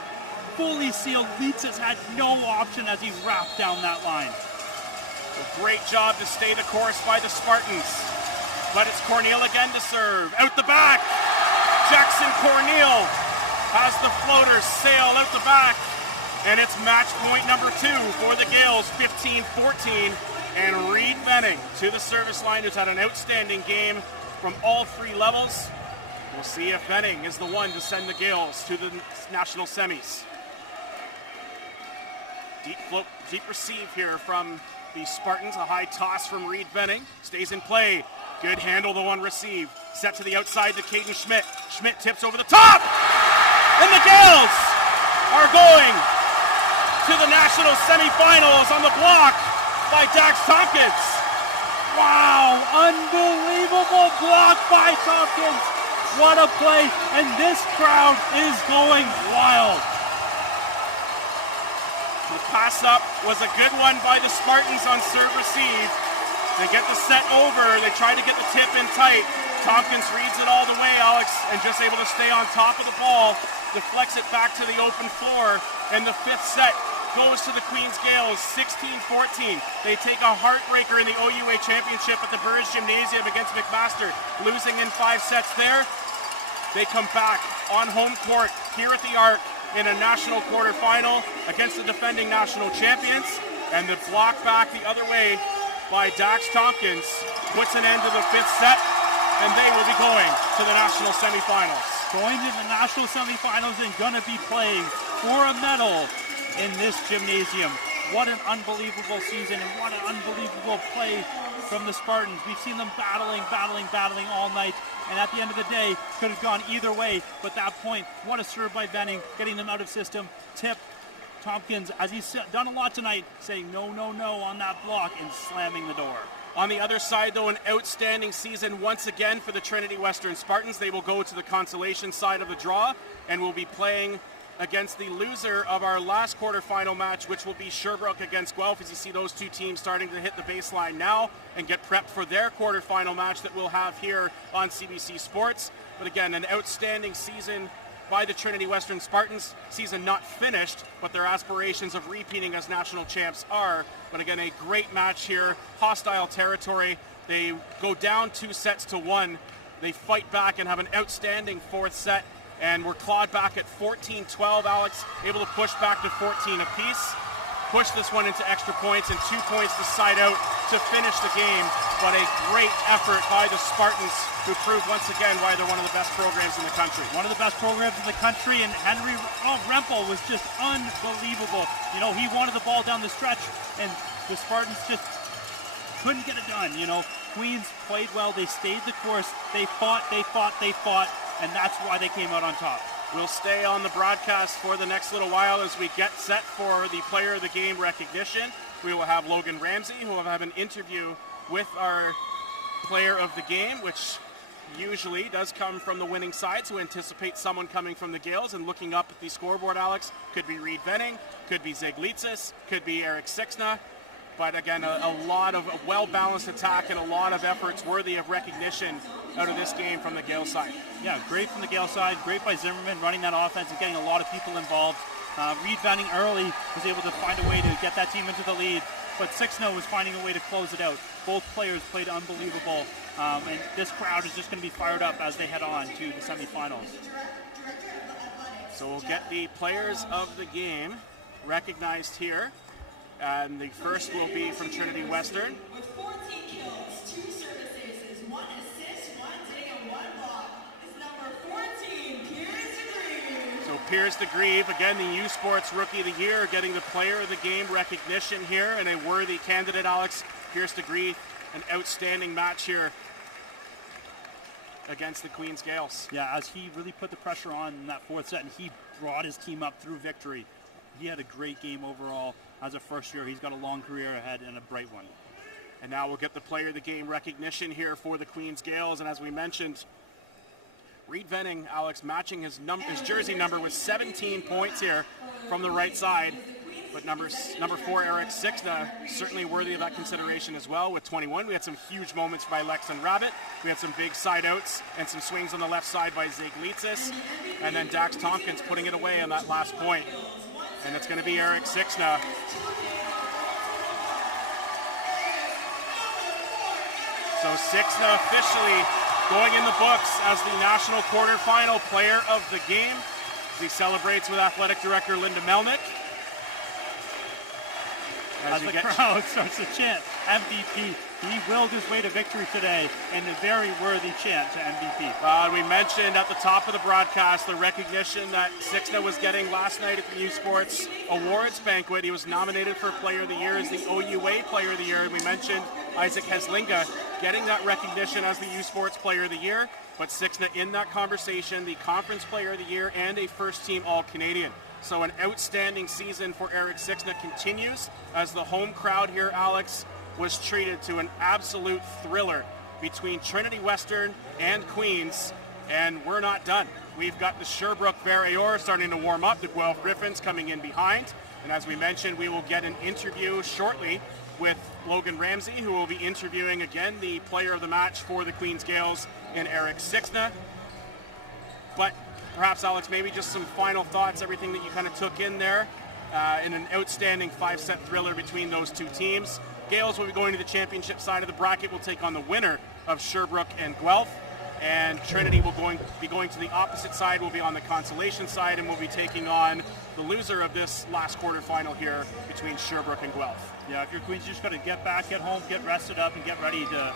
fully sealed. Leitzis had no option as he wrapped down that line. A great job to stay the course by the Spartans. But it's Corneal again to serve. Out the back. Jackson Corneal has the floater sail out the back. And it's match point number 2 for the Gales, 15-14. And Reed Benning to the service line, who's had an outstanding game from all 3 levels. We'll see if Benning is the one to send the Gales to the national semis. Deep receive here from the Spartans. A high toss from Reed Benning. Stays in play. Good handle, the one received. Set to the outside to Caden Schmidt. Schmidt tips over the top! And the Gales are going to the national semifinals on the block by Dax Tompkins. Wow, unbelievable block by Tompkins. What a play, and this crowd is going wild. The pass up was a good one by the Spartans on serve receive. They get the set over, they try to get the tip in tight. Tompkins reads it all the way, Alex, and just able to stay on top of the ball, deflects it back to the open floor, and the fifth set goes to the Queens Gales, 16-14. They take a heartbreaker in the OUA Championship at the Burridge Gymnasium against McMaster, losing in 5 sets there. They come back on home court here at the Arc in a national quarterfinal against the defending national champions, and the block back the other way by Dax Tompkins puts an end to the fifth set, and they will be going to the national semifinals. Going to the national semifinals and going to be playing for a medal in this gymnasium. What an unbelievable season, and what an unbelievable play from the Spartans. We've seen them battling all night, and at the end of the day, could have gone either way, but that point, what a serve by Benning, getting them out of system. Tip, Tompkins, as he's done a lot tonight, saying no on that block and slamming the door. On the other side, though, an outstanding season once again for the Trinity Western Spartans. They will go to the consolation side of the draw and will be playing against the loser of our last quarterfinal match, which will be Sherbrooke against Guelph, as you see those two teams starting to hit the baseline now and get prepped for their quarterfinal match that we'll have here on CBC Sports. But again, an outstanding season by the Trinity Western Spartans. Season not finished, but their aspirations of repeating as national champs are. But again, a great match here, hostile territory. They go down 2-1. They fight back and have an outstanding fourth set. And we're clawed back at 14-12, Alex, able to push back to 14 apiece. Push this one into extra points, and 2 points to side out to finish the game. But a great effort by the Spartans, who proved once again why they're one of the best programs in the country. One of the best programs in the country, and Henry Rempel was just unbelievable. You know, he wanted the ball down the stretch, and the Spartans just couldn't get it done. You know, Queens played well, they stayed the course, they fought, and that's why they came out on top. We'll stay on the broadcast for the next little while as we get set for the player of the game recognition. We will have Logan Ramsey, who will have an interview with our player of the game, which usually does come from the winning side, so anticipate someone coming from the Gales. And looking up at the scoreboard, Alex, could be Reed Venning, could be Zeglitsis, could be Eric Sixna. But again, a lot of a well-balanced attack and a lot of efforts worthy of recognition out of this game from the Gale side. Yeah, great from the Gale side. Great by Zimmerman running that offense and getting a lot of people involved. Reed Venning early was able to find a way to get that team into the lead, but Sixno was finding a way to close it out. Both players played unbelievable, and this crowd is just going to be fired up as they head on to the semifinals. So we'll get the players of the game recognized here. And the first will be from Trinity Western. With 14 kills, 2 services, 1 assist, 1 dig, and 1 block is number 14, Piers DeGrieve. So Piers DeGrieve, again, the U Sports Rookie of the Year, getting the player of the game recognition here, and a worthy candidate, Alex. Piers DeGrieve, an outstanding match here against the Queen's Gales. Yeah, as he really put the pressure on in that fourth set, and he brought his team up through victory. He had a great game overall. As a first year, he's got a long career ahead and a bright one. And now we'll get the player of the game recognition here for the Queen's Gales. And as we mentioned, Reed Venning, Alex, matching his jersey number with 17 points here from the right side. But number 4, Eric Sixna, certainly worthy of that consideration as well with 21. We had some huge moments by Lex and Rabbit. We had some big side outs and some swings on the left side by Zeglitsis. And then Dax Tompkins putting it away on that last point. And it's going to be Eric Sixna. So Sixna officially going in the books as the national quarterfinal player of the game. He celebrates with athletic director Linda Melnick. As the crowd starts to chant MVP, he willed his way to victory today in a very worthy chant to MVP. We mentioned at the top of the broadcast the recognition that Sixna was getting last night at the U Sports Awards banquet. He was nominated for Player of the Year as the OUA Player of the Year. And we mentioned Isaac Heslinga getting that recognition as the U Sports Player of the Year. But Sixna in that conversation, the Conference Player of the Year and a first-team All-Canadian. So an outstanding season for Eric Sixna continues as the home crowd here, Alex, was treated to an absolute thriller between Trinity Western and Queens, and we're not done. We've got the Sherbrooke Barrior starting to warm up, the Guelph Griffins coming in behind, and as we mentioned, we will get an interview shortly with Logan Ramsey, who will be interviewing again the player of the match for the Queens Gales in Eric Sixna. But perhaps, Alex, maybe just some final thoughts, everything that you kind of took in there in an outstanding 5-set thriller between those two teams. Gales will be going to the championship side of the bracket. Will take on the winner of Sherbrooke and Guelph. And Trinity will be going to the opposite side. Will be on the consolation side and will be taking on the loser of this last quarterfinal here between Sherbrooke and Guelph. Yeah, if you're Queens, you just got to get back, get home, get rested up, and get ready to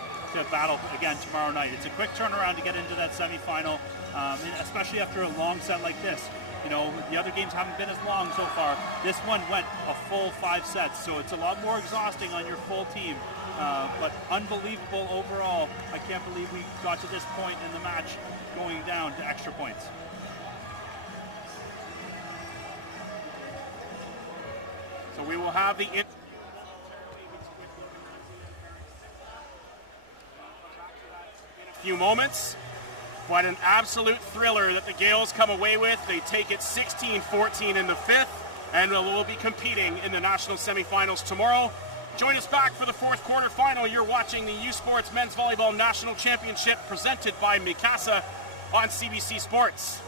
battle again tomorrow night. It's a quick turnaround to get into that semifinal, and especially after a long set like this. You know, the other games haven't been as long so far. This one went a full 5 sets, so it's a lot more exhausting on your full team. But unbelievable overall. I can't believe we got to this point in the match going down to extra points. So we will have the few moments. What an absolute thriller that the Gales come away with. They take it 16-14 in the 5th, and will be competing in the national semifinals tomorrow. Join us back for the 4th quarterfinal. You're watching the U Sports Men's Volleyball National Championship presented by Mikasa on CBC Sports.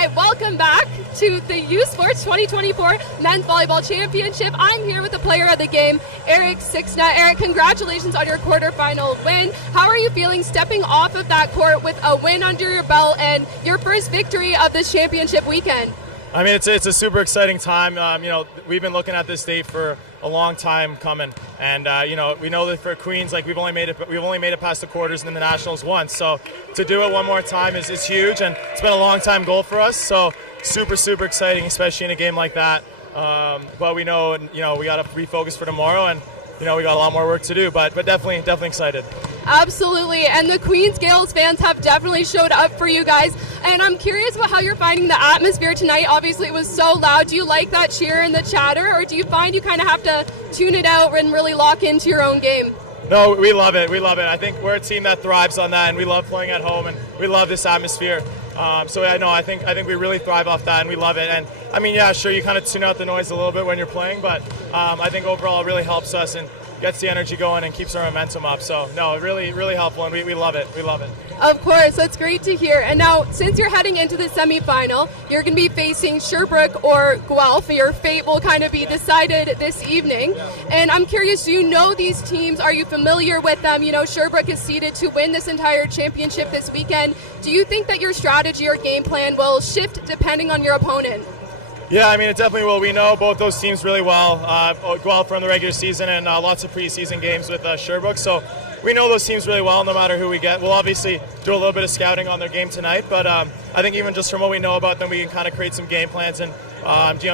right, welcome back to the U Sports 2024 Men's Volleyball Championship. I'm here with the player of the game, Eric Sixna. Eric, congratulations on your quarterfinal win. How are you feeling stepping off of that court with a win under your belt and your first victory of this championship weekend? I mean, it's a super exciting time. We've been looking at this date for a long time coming, and we know that for Queens, like we've only made it past the quarters and then the nationals once. So to do it one more time is huge, and it's been a long time goal for us. So super exciting, especially in a game like that. But we know, we got to refocus for tomorrow, and we got a lot more work to do. But definitely excited. Absolutely, and the Queens Gales fans have definitely showed up for you guys. And I'm curious about how you're finding the atmosphere tonight. Obviously, it was so loud. Do you like that cheer and the chatter, or do you find you kind of have to tune it out and really lock into your own game? No, we love it. I think we're a team that thrives on that, and we love playing at home, and we love this atmosphere. I think we really thrive off that, and we love it. And I mean, yeah, sure, you kind of tune out the noise a little bit when you're playing, but I think overall it really helps us and gets the energy going and keeps our momentum up. So no, really helpful, and we love it. We love it. Of course, that's great to hear. And now, since you're heading into the semifinal, you're going to be facing Sherbrooke or Guelph. Your fate will kind of be decided this evening. And I'm curious, do you know these teams? Are you familiar with them? Sherbrooke is seeded to win this entire championship this weekend. Do you think that your strategy or game plan will shift depending on your opponent? Yeah, I mean, it definitely will. We know both those teams really well. Guelph from the regular season and lots of preseason games with Sherbrooke. So we know those teams really well no matter who we get. We'll obviously do a little bit of scouting on their game tonight, but I think even just from what we know about them, we can kind of create some game plans and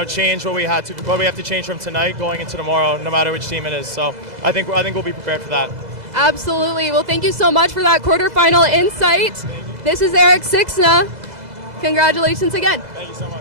change what we have to change from tonight going into tomorrow, no matter which team it is. So I think we'll be prepared for that. Absolutely. Well, thank you so much for that quarterfinal insight. This is Eric Sixna. Congratulations again. Thank you so much.